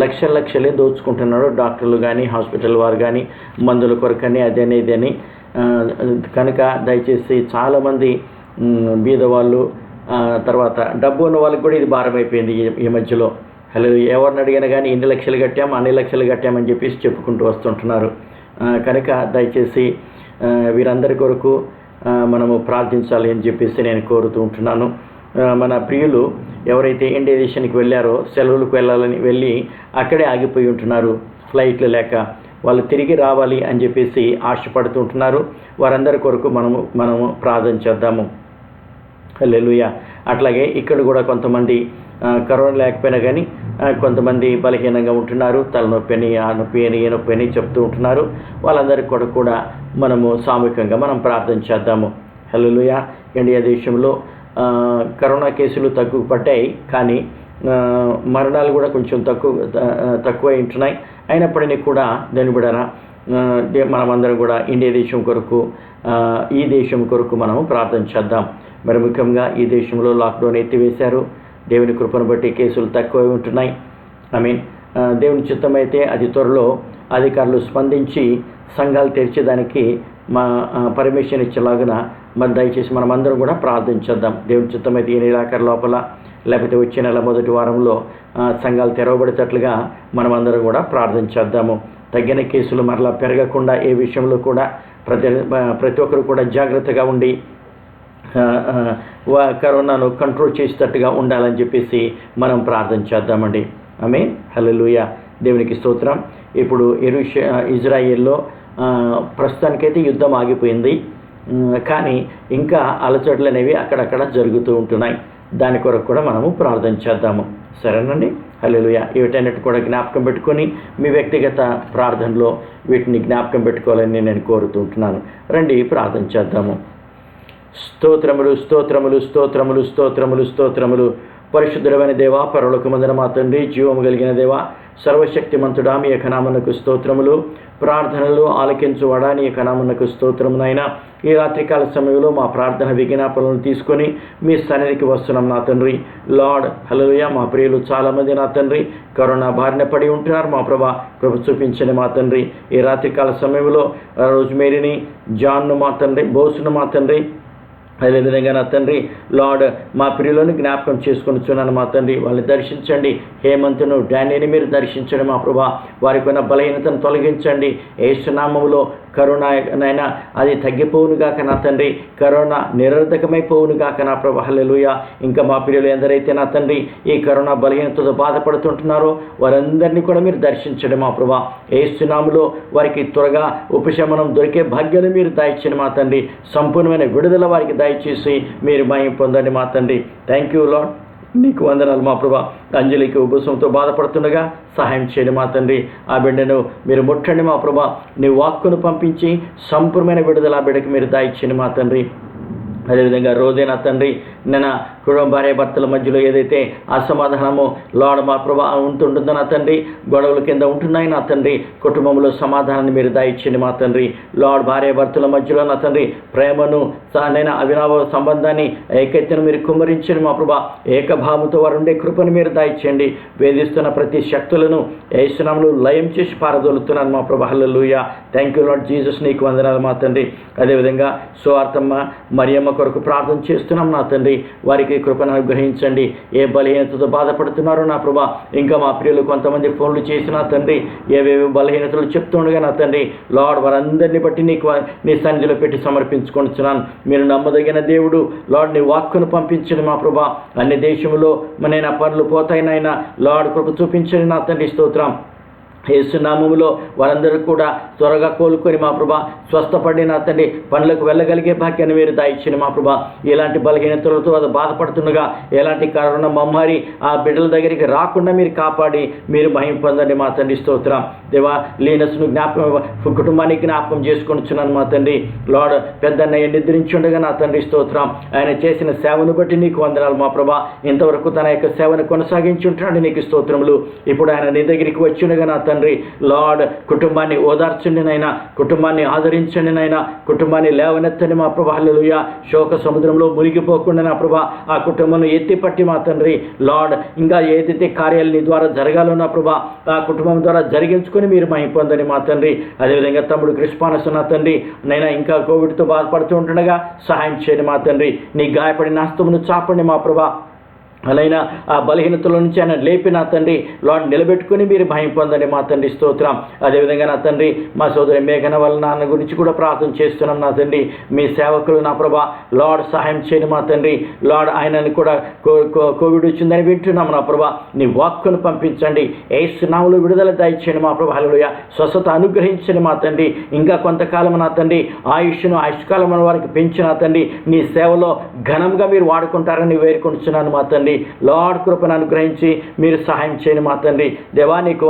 లక్షలే దోచుకుంటున్నాడు డాక్టర్లు కానీ, హాస్పిటల్ వారు కానీ, మందుల కొరకని అదని ఇదని. కనుక దయచేసి చాలామంది బీదవాళ్ళు, తర్వాత డబ్బు ఉన్న వాళ్ళకి కూడా ఇది భారం అయిపోయింది ఈ మధ్యలో. ఎవరిని అడిగినా కానీ ఇన్ని లక్షలు కట్టాము, అన్ని లక్షలు కట్టామని చెప్పేసి చెప్పుకుంటూ వస్తుంటున్నారు. కనుక దయచేసి వీరందరి కొరకు మనము ప్రార్థించాలి అని చెప్పేసి నేను కోరుతూ ఉంటున్నాను. మన ప్రియులు ఎవరైతే ఇండియా దేశానికి వెళ్ళారో సెలవులకు వెళ్ళి అక్కడే ఆగిపోయి ఉంటున్నారు, ఫ్లైట్లు లేక. వాళ్ళు తిరిగి రావాలి అని చెప్పేసి ఆశపడుతుంటున్నారు. వారందరి కొరకు మనము ప్రార్థన చేద్దాము. హల్లెలూయా. అట్లాగే ఇక్కడ కూడా కొంతమంది కరోనా లేకపోయినా కానీ కొంతమంది బలహీనంగా ఉంటున్నారు. తలనొప్పి అని, ఆ నొప్పి అని, ఏ నొప్పి అని చెప్తూ ఉంటున్నారు. వాళ్ళందరి కొరకు కూడా మనము సామూహికంగా మనం ప్రార్థన చేద్దాము. హల్లెలూయా. ఇండియా దేశంలో కరోనా కేసులు తగ్గుపడ్డాయి, కానీ మరణాలు కూడా కొంచెం తక్కువ ఉంటున్నాయి. అయినప్పటికీ కూడా దాని బిడరా మనమందరం కూడా ఇండియా దేశం కొరకు, ఈ దేశం కొరకు మనము ప్రార్థన చేద్దాం. మరి ముఖ్యంగా ఈ దేశంలో లాక్డౌన్ ఎత్తివేశారు. దేవుని కృపను బట్టి కేసులు తక్కువ ఉంటున్నాయి. దేవుని చిత్తమైతే అతి త్వరలో అధికారులు స్పందించి సంఘాలు తెరిచేదానికి పర్మిషన్ ఇచ్చేలాగున మరి దయచేసి మనమందరం కూడా ప్రార్థన చేద్దాం. దేవుని చిత్తమైతే ఈ నెలాఖరు లోపల లేకపోతే వచ్చే నెల మొదటి వారంలో సంఘాలు తెరవబడేటట్లుగా మనమందరం కూడా ప్రార్థన చేద్దాము. తగ్గిన కేసులు మరలా పెరగకుండా ఏ విషయంలో కూడా ప్రతి ఒక్కరు కూడా జాగ్రత్తగా ఉండి కరోనాను కంట్రోల్ చేసేటట్టుగా ఉండాలని చెప్పేసి మనం ప్రార్థన చేద్దామండి. ఆమేన్. హల్లెలూయా. దేవునికి స్తోత్రం. ఇప్పుడు ఇజ్రాయెల్లో ప్రస్తుతానికైతే యుద్ధం ఆగిపోయింది, కానీ ఇంకా అలచడులు అనేవి అక్కడక్కడ జరుగుతూ ఉంటున్నాయి. దాని కొరకు కూడా మనము ప్రార్థన చేద్దాము. సరేనండి. హల్లెలూయా. వీటన్నిటి కూడా జ్ఞాపకం పెట్టుకొని మీ వ్యక్తిగత ప్రార్థనలో వీటిని జ్ఞాపకం పెట్టుకోవాలని నేను కోరుతుంటున్నాను. రండి ప్రార్థన చేద్దాము. స్తోత్రములు స్తోత్రములు స్తోత్రములు స్తోత్రములు స్తోత్రములు. పరిశుద్ధుడైన దేవా, పరలోకమందున మా తండ్రి, జీవము కలిగిన దేవా, సర్వశక్తిమంతుడా, మీ యొక్క నామమునకు స్తోత్రములు. ప్రార్థనలు ఆలకించువాడా, నీ యొక్క నామమునకు స్తోత్రమునైనా. ఈ రాత్రికాల సమయంలో మా ప్రార్థన విజ్ఞాపనలను తీసుకొని మీ సన్నిధికి వస్తున్నాం నా తండ్రి. లార్డ్ హల్లెలూయా. మా ప్రియులు చాలామంది నా తండ్రి కరోనా బారిన పడి ఉంటున్నారు. మా ప్రభా కృప చూపించండి మా తండ్రి. ఈ రాత్రికాల సమయంలో రోజ్మేరీని, జాన్ను మా తండ్రి, బోసును మా తండ్రి, అదేవిధంగా నా తండ్రి లార్డ్ మా ప్రియులను జ్ఞాపకం చేసుకొనిచున్నాను మా తండ్రి. వాళ్ళని దర్శించండి. హేమంతును, డానీని మీరు దర్శించండి మా ప్రభా. వారికి ఉన్న బలహీనతను తొలగించండి. యేసు నామములో కరోనా నైనా అది తగ్గిపోవునుగాక నా తండ్రి. కరోనా నిరర్ధకమైపోవునుగాక నా ప్రభా. హల్లెలూయా. ఇంకా మా ప్రియులు ఎందరైతే నా తండ్రి ఈ కరోనా బలహీనతతో బాధపడుతుంటున్నారో వారందరినీ కూడా మీరు దర్శించండి మా ప్రభా. యేసు నామములో వారికి త్వరగా ఉపశమనం దొరికే భాగ్యాన్ని మీరు దయచేయండి మా తండ్రి. సంపూర్ణమైన విడుదల వారికి దయచేసి మీరు మహిమ పొందండి మా తండ్రి. Thank you lord. నీకు వందనాలు మా ప్రభా. అంజలికి ఉబ్బసంతో బాధపడుతుండగా సహాయం చేయండి మా తండ్రి. ఆ బిడ్డను మీరు ముట్టండి మా ప్రభా. నీ వాక్కును పంపించి సంపూర్ణమైన విడుదల ఆ బిడ్డకి మీరు దయచేయండి మా తండ్రి. అదేవిధంగా రోజే నా తండ్రి నేను కుటుంబ భార్య భర్తల మధ్యలో ఏదైతే అసమాధానమో లార్డ్ మా ప్రభా ఉంటుంటుందో నా తండ్రి, గొడవల కింద ఉంటున్నాయి నా తండ్రి. కుటుంబంలో సమాధానాన్ని మీరు దయచేయండి మా తండ్రి. లార్డ్ భార్య భర్తల మధ్యలో నా తండ్రి ప్రేమను నేను అవినావ సంబంధాన్ని ఏకైత్యను మీరు కుమ్మరించండి మా ప్రభా. ఏకభావంతో వారు ఉండే కృపను మీరు దయచేయండి. వేధిస్తున్న ప్రతి శక్తులను యేసు నామములో లయం చేసి పారదోలుతున్నాను మా ప్రభా. హల్లెలూయా. Thank you Lord Jesus. నీకు వందనాలు మా తండ్రి. అదేవిధంగా సువార్తమ్మ, మరియమ్మ కొరకు ప్రార్థన చేస్తున్నాం నా తండ్రి. వారికి కృపను అనుగ్రహించండి. ఏ బలహీనతతో బాధపడుతున్నారో నా ప్రభా. ఇంకా మా ప్రియులు కొంతమంది ఫోన్లు చేసి నా తండ్రి ఏవేవి బలహీనతలు చెప్తుండగా నా తండ్రి లార్డ్ వారందరినీ బట్టి నీ సన్నిధిలో పెట్టి సమర్పించుకొనిచున్నాను. మీరు నమ్మదగిన దేవుడు లార్డ్. నీ వాక్కును పంపించండి మా ప్రభా. అన్ని దేశంలో నైనా పనులు పోతాయినైనా లార్డ్ కృప చూపించండి నా తండ్రి. స్తోత్రం. యేసు నామములో వారందరూ కూడా త్వరగా కోలుకొని మా ప్రభా స్వస్థపడి నా తండ్రి పనులకు వెళ్ళగలిగే భాగ్యాన్ని మీరు దయచేయండి మా ప్రభా. ఎలాంటి బలహీనతలతో అది బాధపడుతుండగా ఎలాంటి కరోనా మమ్మారి ఆ బిడ్డల దగ్గరికి రాకుండా మీరు కాపాడి మీరు మహిమ పొందండి మా తండ్రి. స్తోత్రం. దేవా లీనస్ను జ్ఞాపకం కుటుంబానికి జ్ఞాపకం చేసుకొనిచున్నాను మా తండ్రి. లార్డ్ పెద్దన్నయ్య నిద్రించుండగా నా తండ్రి స్తోత్రం. ఆయన చేసిన సేవను బట్టి నీకు వందనాలు మా ప్రభా. ఇంతవరకు తన యొక్క సేవను కొనసాగించుంటున్నాడు నీకు స్తోత్రములు. ఇప్పుడు ఆయన నీ దగ్గరికి వచ్చిండగా నా తండ్రి లార్డ్ కుటుంబాన్ని ఓదార్చండి నైనా, కుటుంబాన్ని ఆదరించండి నైనా, కుటుంబాన్ని లేవనెత్తండి మా ప్రభా. హల్లెలూయా. శోక సముద్రంలో మునిగిపోకుండా నా ప్రభా ఆ కుటుంబాన్ని ఎత్తిపట్టి మా తండ్రి లార్డ్ ఇంకా ఏదైతే కార్యాలు నీ ద్వారా జరగాలో నా ప్రభా ఆ కుటుంబం ద్వారా జరిగించుకొని మీరు మహిమ పొందండి మా తండ్రి. అదేవిధంగా తమ్ముడు క్రిస్పానస్ నా తండ్రి నైనా ఇంకా కోవిడ్తో బాధపడుతూ ఉంటుండగా సహాయం చేయండి మా తండ్రి. నీ గాయపడిన హస్తమును చాపండి మా ప్రభా. అలాయినా ఆ బలహీనతల నుంచి ఆయన లేపి నా తండ్రి లార్డ్ నిలబెట్టుకుని మీరు భయం పొందండి మా తండ్రి, స్తోత్రం. అదేవిధంగా నా తండ్రి మా సోదరి మేఘన వాళ్ళ నాన్న గురించి కూడా ప్రార్థన చేస్తున్నాం నా తండ్రి. మీ సేవకులు నా ప్రభా లార్డ్ సహాయం చేయండి మా తండ్రి. లార్డ్ ఆయనని కూడా కోవిడ్ వచ్చిందని వింటున్నాం నా ప్రభా. నీ వాక్కును పంపించండి, యేసు నామములో విడుదల దయచేయండి మా ప్రభా. హల్లెలూయా. స్వస్థత అనుగ్రహించండి మా తండ్రి. ఇంకా కొంతకాలం నా తండ్రి ఆయుష్కాలం వారికి పెంచి నా తండ్రి నీ సేవలో ఘనంగా మీరు వాడుకుంటారని వేడుకుంటున్నాను మా తండ్రి. లార్డ్ కృపను అనుగ్రహించి మీరు సహాయం చేయండి మా తండ్రి. దేవా నీకు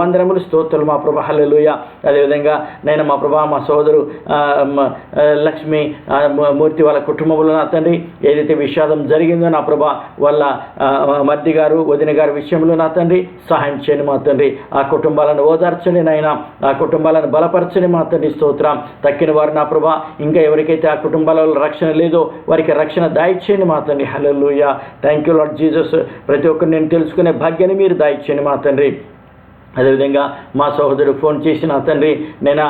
వందనములు స్తోత్రాలు మా ప్రభా. హల్లెలూయా. అదేవిధంగా నేను మా ప్రభా మా సోదరు లక్ష్మి మూర్తి వాళ్ళ కుటుంబంలో నా తండ్రి ఏదైతే విషాదం జరిగిందో నా ప్రభా వాళ్ళ మర్ది గారు వదిన గారి విషయంలో నా తండ్రి సహాయం చేయండి మా తండ్రి. ఆ కుటుంబాలను ఓదార్చండి నాయన, ఆ కుటుంబాలను బలపరచండి మా తండ్రి, స్తోత్రం. తక్కిన వారు నా ప్రభా ఇంకా ఎవరికైతే ఆ కుటుంబాలలో రక్షణ లేదో వారికి రక్షణ దయచేయండి మా తండ్రి. హల్లెలూయా. Thank you Lord Jesus. ప్రతి ఒక్కరు నేను తెలుసుకునే భాగ్యాన్ని మీరు దయచేయండి మా తండ్రి. అదేవిధంగా మా సహోదరుడు ఫోన్ చేసి నా తండ్రి నేను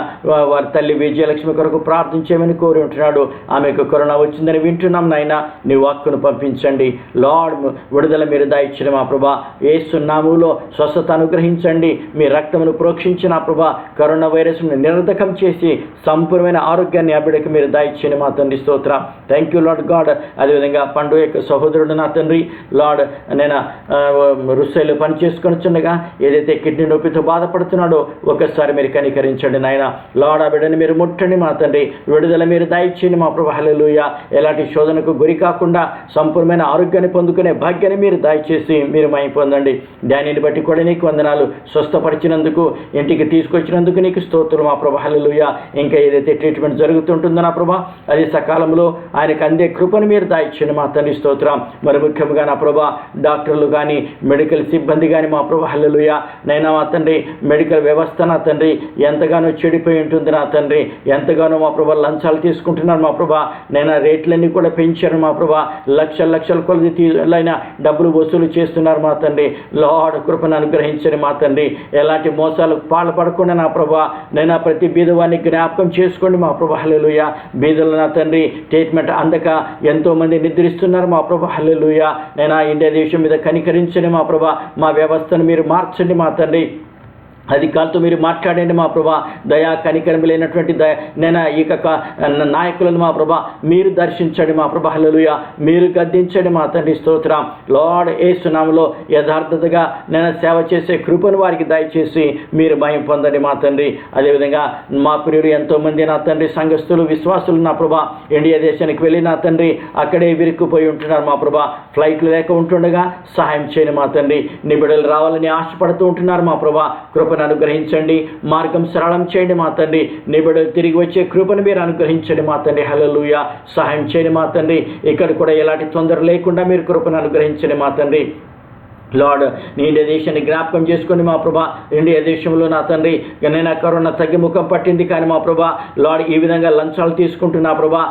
వారి తల్లి విజయలక్ష్మి కొరకు ప్రార్థించేమని కోరి ఉంటున్నాడు. ఆమెకు కరోనా వచ్చిందని వింటున్నాం నాయన, నీ వాక్కును పంపించండి. లార్డ్ విడుదల మీరు దయచేయండి మా ప్రభా. యేసు నామములో స్వస్థత అనుగ్రహించండి. మీ రక్తమును ప్రోక్షించిన ప్రభా కరోనా వైరస్ను నిరర్ధకం చేసి సంపూర్ణమైన ఆరోగ్యాన్ని ఆ బిడ్డకు మీరు దయచేయండి మా తండ్రి, స్తోత్రం. Thank you Lord God. అదేవిధంగా పండు యొక్క సహోదరుడు నా తండ్రి లార్డ్ నేను రుస్సైలో పని చేసుకొని చుండగా ఏదైతే కిడ్నీ నొప్పితో బాధపడుతున్నాడో ఒకసారి మీరు కనికరించండి నాయన. లార్డ్ ఆ బిడ్డని మీరు ముట్టండి మా తండ్రి. విడుదల మీరు దయచేయండి మా ప్రభా. హల్లెలూయా. ఎలాంటి శోధనకు గురి కాకుండా సంపూర్ణమైన ఆరోగ్యాన్ని పొందుకునే భాగ్యాన్ని మీరు దయచేసి మీరు మహిమ పొందండి. దానిని బట్టి కూడా నీకు వందనాలు. స్వస్థపరిచినందుకు ఇంటికి తీసుకొచ్చినందుకు నీకు స్తోత్రం మా ప్రభా. హల్లెలూయా. ఇంకా ఏదైతే ట్రీట్మెంట్ జరుగుతుంటుందో నా ప్రభా అది సకాలంలో ఆయనకు అందే కృపను మీరు దయచేయండి మా తండ్రి, స్తోత్రం. మరి ముఖ్యంగా నా ప్రభా డాక్టర్లు కానీ మెడికల్ సిబ్బంది కానీ మా ప్రభా. హల్లెలూయా. నైనా మా తండ్రి మెడికల్ వ్యవస్థ నా తండ్రి ఎంతగానో చెడిపోయి ఉంటుంది నా తండ్రి. ఎంతగానో మా ప్రభా లంచాలు తీసుకుంటున్నారు మా ప్రభా. నేను రేట్లన్నీ కూడా పెంచారు మా ప్రభా. లక్షల కొలది డబ్బులు వసూలు చేస్తున్నారు మా తండ్రి. లార్డ్ కృపను అనుగ్రహించండి మా తండ్రి. ఎలాంటి మోసాలకు పాల్పడకుండా నా ప్రభా నేను ప్రతి బీదవాన్ని జ్ఞాపకం చేసుకోండి మా ప్రభా. హల్లెలూయా. బీదలు నా తండ్రి ట్రీట్మెంట్ అందక ఎంతో మంది నిద్రిస్తున్నారు మా ప్రభా. హల్లెలూయా. నేను ఇండియా దేశం మీద కనికరించండి మా ప్రభా. మా వ్యవస్థను మీరు మార్చండి మా తండ్రి. అధికారులతో మీరు మాట్లాడండి మా ప్రభా. దయా కనికరం లేనటువంటి నేను ఇక నాయకులను మా ప్రభా మీరు దర్శించండి మా ప్రభా. హల్లెలూయా. మీరు గద్దించండి మా తండ్రి, స్తోత్రం. లార్డ్ యేసు నామములో యథార్థతగా నేను సేవ చేసే కృపను వారికి దయచేసి మీరు భయం పొందండి మా తండ్రి. అదేవిధంగా మా ప్రియులు ఎంతోమంది నా తండ్రి సంఘస్థులు విశ్వాసులు నా ప్రభా ఇండియా దేశానికి వెళ్ళి నా తండ్రి అక్కడే విరుక్కుపోయి ఉంటున్నారు మా ప్రభా. ఫ్లైట్లు లేక ఉంటుండగా సహాయం చేయండి మా తండ్రి. నీ బిడ్డలు రావాలని ఆశపడుతూ ఉంటున్నారు మా ప్రభా. కృపను అనుగ్రహించండి, మార్గం సరళం చేయండి మా తండ్రి. నీ బిడ్డలు తిరిగి వచ్చే కృపను మీరు అనుగ్రహించండి మా తండ్రి. హల్లెలూయా. సహాయం చేయండి మా తండ్రి. ఇక్కడ కూడా ఎలాంటి తొందర లేకుండా మీరు కృపను అనుగ్రహించండి మా తండ్రి. లార్డ్ నీ ఇండియా దేశాన్ని జ్ఞాపకం చేసుకోండి మా ప్రభా. ఇండియా దేశంలో నా తండ్రి నేను కరోనా తగ్గిముఖం పట్టింది కానీ మా ప్రభా లార్డ్ ఈ విధంగా లంచాలు తీసుకుంటున్నా ప్రభా.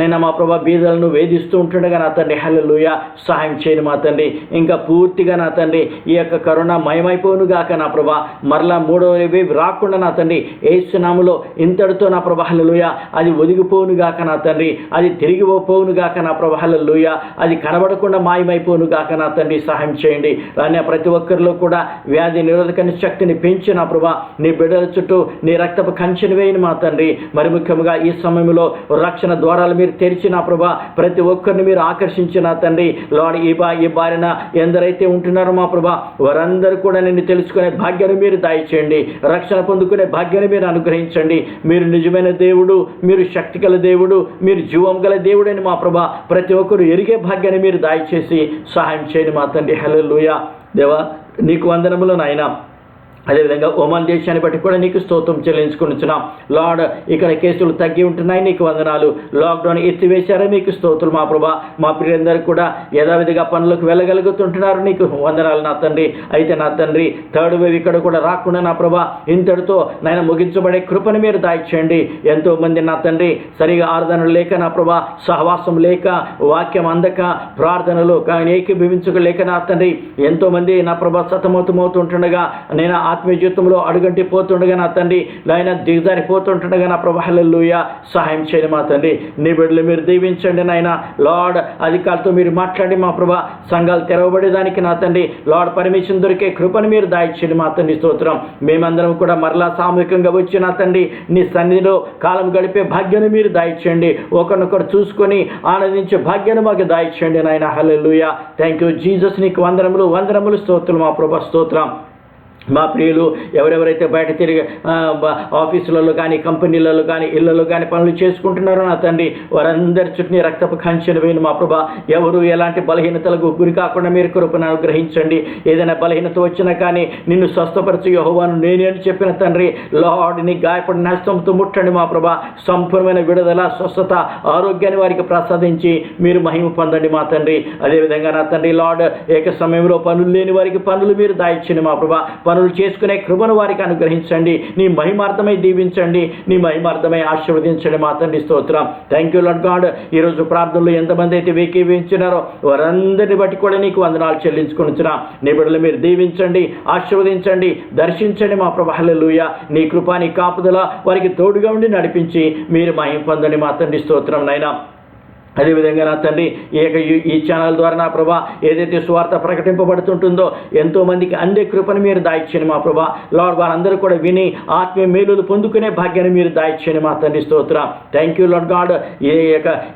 నేను మా ప్రభా బీదలను వేధిస్తూ ఉంటుండగా నా తండ్రి. హల్లెలూయా. సహాయం చేయను మా తండ్రి. ఇంకా పూర్తిగా నా తండ్రి ఈ యొక్క కరోనా మయమైపోను గాక నా ప్రభా. మరలా మూడో వేవ్ రాకుండా నా తండ్రి యేసు నామములో ఇంతటితో నా ప్రభా. హల్లెలూయా. అది ఒదిగిపోను గాక నా తండ్రి. అది తిరిగి పోను గాక నా ప్రభా. హల్లెలూయా. అది కనబడకుండా మాయమైపోను గాక నా తండ్రి. సహాయం చేయండి. కానీ ప్రతి ఒక్కరిలో కూడా వ్యాధి నిరోధక శక్తిని పెంచి నా ప్రభా నీ బిడ్డల చుట్టూ నీ రక్తపు కంచెను వేయని మా తండ్రి. మరి ముఖ్యంగా ఈ సమయంలో రక్షణ ద్వారాలు మీరు తెరిచిన ప్రభా ప్రతి ఒక్కరిని మీరు ఆకర్షించిన తండ్రి. లార్డ్ ఈ బారిన ఎందరైతే ఉంటున్నారో మా ప్రభా వారందరూ కూడా నిన్ను తెలుసుకునే భాగ్యాన్ని మీరు దయచేయండి. రక్షణ పొందుకునే భాగ్యాన్ని మీరు అనుగ్రహించండి. మీరు నిజమైన దేవుడు, మీరు శక్తి గల దేవుడు, మీరు జీవం గల దేవుడు అని మా ప్రభా ప్రతి ఒక్కరు ఎరిగే భాగ్యాన్ని మీరు దయచేసి సహాయం చేయండి మా తండ్రి. హల్లెలూయా. దేవా నీకు వందనములు నాయనా. అదేవిధంగా ఒమాన్ దేశాన్ని బట్టి కూడా నీకు స్తోత్రం చెల్లించుకుంటున్నాం. లార్డ్ ఇక్కడ కేసులు తగ్గి ఉంటున్నాయి, నీకు వందనాలు. లాక్డౌన్ ఎత్తివేశారో మీకు స్తోత్రులు మా ప్రభా. మా ప్రియులందరూ కూడా యథావిధిగా పనులకు వెళ్ళగలుగుతుంటున్నారు, నీకు వందనాలు నా తండ్రి. అయితే నా తండ్రి థర్డ్ వేవ్ ఇక్కడ కూడా రాకుండా నా ప్రభా ఇంతటితో నాయన ముగించబడే కృపను మీరు దాయిచేయండి. ఎంతోమంది నా తండ్రి సరిగా ఆరాధనలు లేక నా ప్రభా సహవాసం లేక వాక్యం అందక ప్రార్థనలు ఏకీభవించలేక నా తండ్రి ఎంతోమంది నా ప్రభా సతమతమవుతుంటుండగా నేను ఆత్మీయ జీవితంలో అడుగంటి పోతుండగా నా తండ్రి నాయన దిగజారిపోతుంటుండగా నా ప్రభా హల్లెలూయా. సహాయం చేయండి మా తండ్రి. నీ బిడ్డలు మీరు దీవించండి నాయన. లార్డ్ అధికారులతో మీరు మాట్లాడి మా ప్రభా సంఘాలు తెరవబడేదానికి నా తండ్రి లార్డ్ పర్మిషన్ దొరికే కృపను మీరు దాయిచ్చండి మా తండ్రి స్తోత్రం. మేమందరం కూడా మరలా సామూహికంగా వచ్చి నా తండ్రి నీ సన్నిధిలో కాలం గడిపే భాగ్యాన్ని మీరు దాయిచ్చండి. ఒకరినొకరు చూసుకొని ఆనందించే భాగ్యాన్ని మాకు దాయిచ్చండి నాయన. హల్లెలూయా. Thank you Jesus. నీకు వందనములు స్తోత్రం మా ప్రభా స్తోత్రం. మా ప్రియులు ఎవరెవరైతే బయట తిరిగి ఆఫీసులలో కానీ కంపెనీలలో కానీ ఇళ్లలో కానీ పనులు చేసుకుంటున్నారో నా తండ్రి వారందరి చుట్టూ రక్తపు కంచెను వేయను మా ప్రభా. ఎవరు ఎలాంటి బలహీనతలకు గురి కాకుండా మీరు కృపను అనుగ్రహించండి. ఏదైనా బలహీనత వచ్చినా కానీ నిన్ను స్వస్థపరచు యెహోవాను నేనే అని చెప్పిన తండ్రి లార్డ్ నీ గాయపడిన హస్తంతో ముట్టండి మా ప్రభా. సంపూర్ణమైన విడుదల, స్వస్థత, ఆరోగ్యాన్ని వారికి ప్రసాదించి మీరు మహిమ పొందండి మా తండ్రి. అదేవిధంగా నా తండ్రి లార్డ్ ఏక సమయంలో పనులు లేని వారికి పనులు మీరు దాయిచ్చండి మా ప్రభా. పనులు చేసుకునే కృపను వారికి అనుగ్రహించండి. నీ మహిమార్థమై దీవించండి, నీ మహిమార్థమై ఆశీర్వదించండి మా తండ్రి స్తోత్రం. Thank you Lord God. ఈరోజు ప్రార్థనలు ఎంతమంది అయితే వేకివేయించినారో వారందరిని బట్టి కూడా నీకు వందనాలు చెల్లించుకొనిచున్నా. నీ బిడ్డలు మీరు దీవించండి, ఆశీర్వదించండి, దర్శించండి మా ప్రభా. హల్లెలూయా. నీ కృప, నీ కాపుదల వారికి తోడుగా ఉండి నడిపించి మీరు మహిమ పొందండి మా తండ్రి స్తోత్రం నైనా. అదేవిధంగా నా తండ్రి ఈ ఛానల్ ద్వారా నా ప్రభా ఏదైతే స్వార్థ ప్రకటింపబడుతుంటుందో ఎంతోమందికి అందే కృపను మీరు దాయిచ్చండి మా ప్రభా. లార్డ్ వారందరూ కూడా విని ఆత్మీయ మేలులు పొందుకునే భాగ్యాన్ని మీరు దాయిచ్చండి మా తండ్రి స్తోత్రం. Thank you Lord God.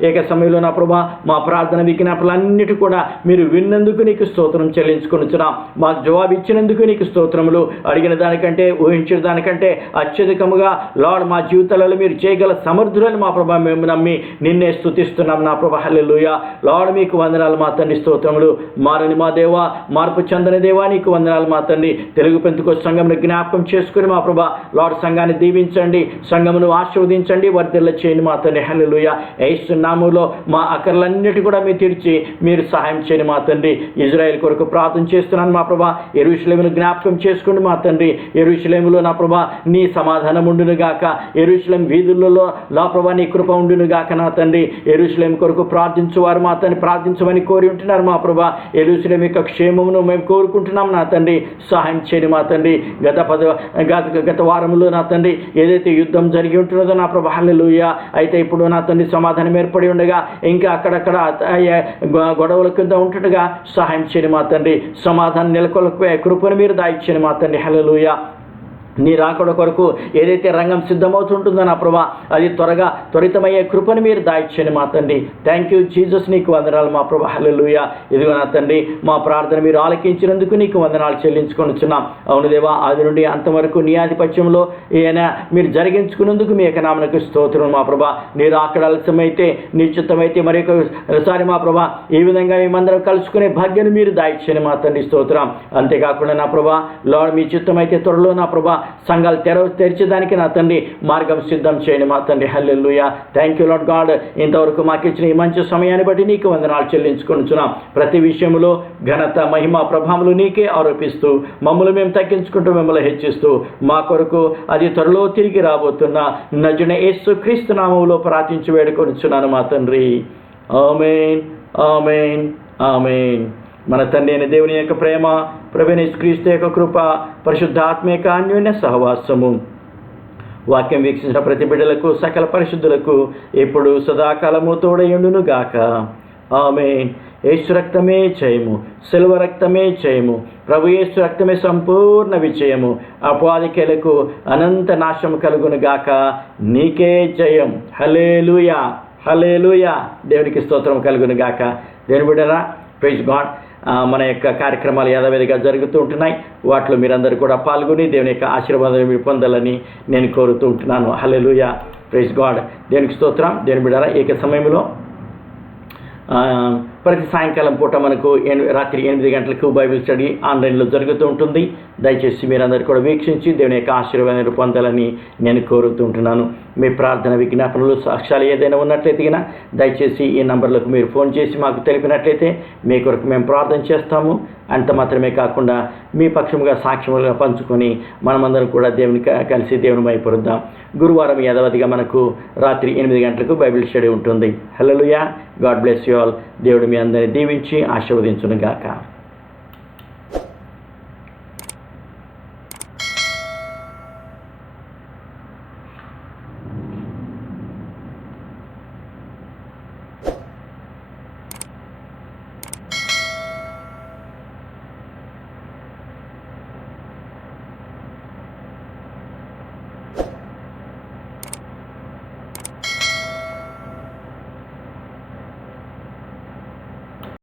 ఏక సమయంలో నా ప్రభా మా ప్రార్థన విజ్ఞాపనలన్నిటి కూడా మీరు విన్నందుకు నీకు స్తోత్రం చెల్లించుకొనిచున్నాం. మాకు జవాబు ఇచ్చినందుకు నీకు స్తోత్రములు. అడిగిన దానికంటే ఊహించిన దానికంటే అత్యధికముగా లార్డ్ మా జీవితాలలో మీరు చేయగల సమర్థులని మా ప్రభా మేము నమ్మి నిన్నే స్తుతిస్తున్నాం నా ప్రభా. హల్లెలూయా. లార్డ్ మీకు వందనాలు మా తండ్రి స్తోత్రములు. మారని మా దేవా, మార్పు చెందని దేవా నీకు వందనాలు మా తండ్రి. తెలుగు పెంతుకోస్తు సంఘమును జ్ఞాపకం చేసుకుని మా ప్రభా లార్డ్ సంఘాన్ని దీవించండి, సంఘమును ఆశీర్వదించండి, వర్ధిల్ల చేయండి మా తండ్రి. హల్లెలూయా. యేసు నామములో మా అక్కర్లన్నిటి కూడా మీరు తీర్చి మీరు సహాయం చేయండి మా తండ్రి. ఇజ్రాయెల్ కొరకు ప్రార్థన చేస్తున్నాను మా ప్రభా. యెరూషలేమును జ్ఞాపకం చేసుకోండి మా తండ్రి. యెరూషలేములో నా ప్రభా నీ సమాధానం ఉండును గాక. యెరూషలేం వీధులలో నా ప్రభా నీ కృప ఉండును గాక నా తండ్రి. యెరూషలేం కొరకు ప్రార్థించువారు మా తండ్రి ప్రార్థించమని కోరి ఉంటున్నారు మా ప్రభా. యెరూషలేం యొక్క క్షేమమును మేము కోరుకుంటున్నాం నా తండ్రి. సహాయం చేయండి మా తండ్రి. గత వారంలో నా తండ్రి ఏదైతే యుద్ధం జరిగి ఉంటున్నదో నా ప్రభా. హల్లెలూయా. అయితే ఇప్పుడు నా తండ్రి సమాధానం ఏర్పడి ఉండగా ఇంకా అక్కడక్కడ గొడవల కింద ఉంటుండగా సహాయం చేయండి మా తండ్రి. సమాధానం నెలకొల్పే కృపను మీరు దాయిచ్చండి మా తండ్రి. హల్లెలూయా. నీ రాకడ కొరకు ఏదైతే రంగం సిద్ధమవుతుంటుందో నా ప్రభా అది త్వరితమయ్యే కృపను మీరు దాయిచ్చండి మా తండ్రి. Thank you Jesus. నీకు వందనాలు మా ప్రభా. హల్లెలూయా. ఇదిగో నా తండ్రి మా ప్రార్థన మీరు ఆలకించినందుకు నీకు వందనాలు చెల్లించుకొనిచున్నాం. అవును దేవా, ఆది నుండి అంతవరకు నీ ఆధిపత్యంలో ఏమైనా మీరు జరిగించుకున్నందుకు మీ యొక్క నామమునకు స్తోత్రం మా ప్రభా. నీ రాకడ ఆలస్యమైతే నీ చిత్తమైతే మరి ఒకసారి మా ప్రభా ఈ విధంగా మేమందరం కలుసుకునే భాగ్యాన్ని మీరు దాయిచ్చండి మా తండ్రి స్తోత్రం. అంతేకాకుండా నా ప్రభా లార్డ్ మీ చిత్తమైతే త్వరలో నా ప్రభా సంఘాలు తెరిచేదానికి నా తండ్రి మార్గం సిద్ధం చేయండి మా తండ్రి. హల్లెలూయా. Thank you Lord God. ఇంతవరకు మాకు ఇచ్చిన ఈ మంచి సమయాన్ని బట్టి నీకు వందనాలు చెల్లించుకొనిచున్నాం. ప్రతి విషయంలో ఘనత, మహిమ, ప్రభావములు నీకే ఆరోపిస్తూ మమ్మల్ని మేము తగ్గించుకుంటూ మిమ్మల్ని హెచ్చిస్తూ మా కొరకు అది త్వరలో తిరిగి రాబోతున్న నజరుడైన యేసు క్రీస్తు నామములో ప్రార్థించి వేడుకొనిచున్నాను మా తండ్రి. ఆమేన్, ఆమేన్, ఆమేన్. మన తండ్రి అయిన దేవుని యొక్క ప్రేమ, ప్రభువైన యేసుక్రీస్తు యొక్క కృప, పరిశుద్ధాత్మ యొక్క అన్యోన్య సహవాసము వాక్యం వీక్షించిన ప్రతి బిడ్డలకు సకల పరిశుద్ధులకు ఎప్పుడు సదాకాలము తోడయుండును గాక. ఆమేన్. యేసు రక్తమే జయము, సిల్వ రక్తమే జయము, ప్రభు యేసు రక్తమే సంపూర్ణ విజయము. అపవాదికులకు అనంత నాశము కలుగును గాక. నీకే జయం. హల్లెలూయా, హల్లెలూయా. దేవునికి స్తోత్రం కలుగును గాక. దేవుని బిడ్డరా, ప్రైజ్ గాడ్. మన యొక్క కార్యక్రమాలు యథావిధిగా జరుగుతూ ఉంటున్నాయి. వాటిలో మీరందరూ కూడా పాల్గొని దేవుని యొక్క ఆశీర్వాదాన్ని మీరు పొందాలని నేను కోరుతూ ఉంటున్నాను. హల్లెలూయా, ప్రైజ్ గాడ్. దేవునికి స్తోత్రం. దేవుని బిడ్డరా, ఏక సమయంలో ప్రతి సాయంకాలం పూట మనకు రాత్రి 8 గంటలకు బైబిల్ స్టడీ ఆన్లైన్లో జరుగుతూ ఉంటుంది. దయచేసి మీరందరూ కూడా వీక్షించి దేవుని యొక్క ఆశీర్వాదాన్ని పొందాలని నేను కోరుతూ ఉంటున్నాను. మీ ప్రార్థన, విజ్ఞాపనలు, సాక్ష్యాలు ఏదైనా ఉన్నట్లయితే దయచేసి ఈ నంబర్లకు మీరు ఫోన్ చేసి మాకు తెలిపినట్లయితే మీ కొరకు మేము ప్రార్థన చేస్తాము. అంత మాత్రమే కాకుండా మీ పక్షముగా సాక్ష్యములుగా పంచుకొని మనమందరం కూడా దేవుని కలిసి దేవుని మైపరుద్దాం. గురువారం యథావధిగా మనకు రాత్రి 8 గంటలకు బైబిల్ స్టడీ ఉంటుంది. హల్లెలూయా. God bless you all. దేవుడు మీ అందరిని దీవించి ఆశీర్వదించును గాక.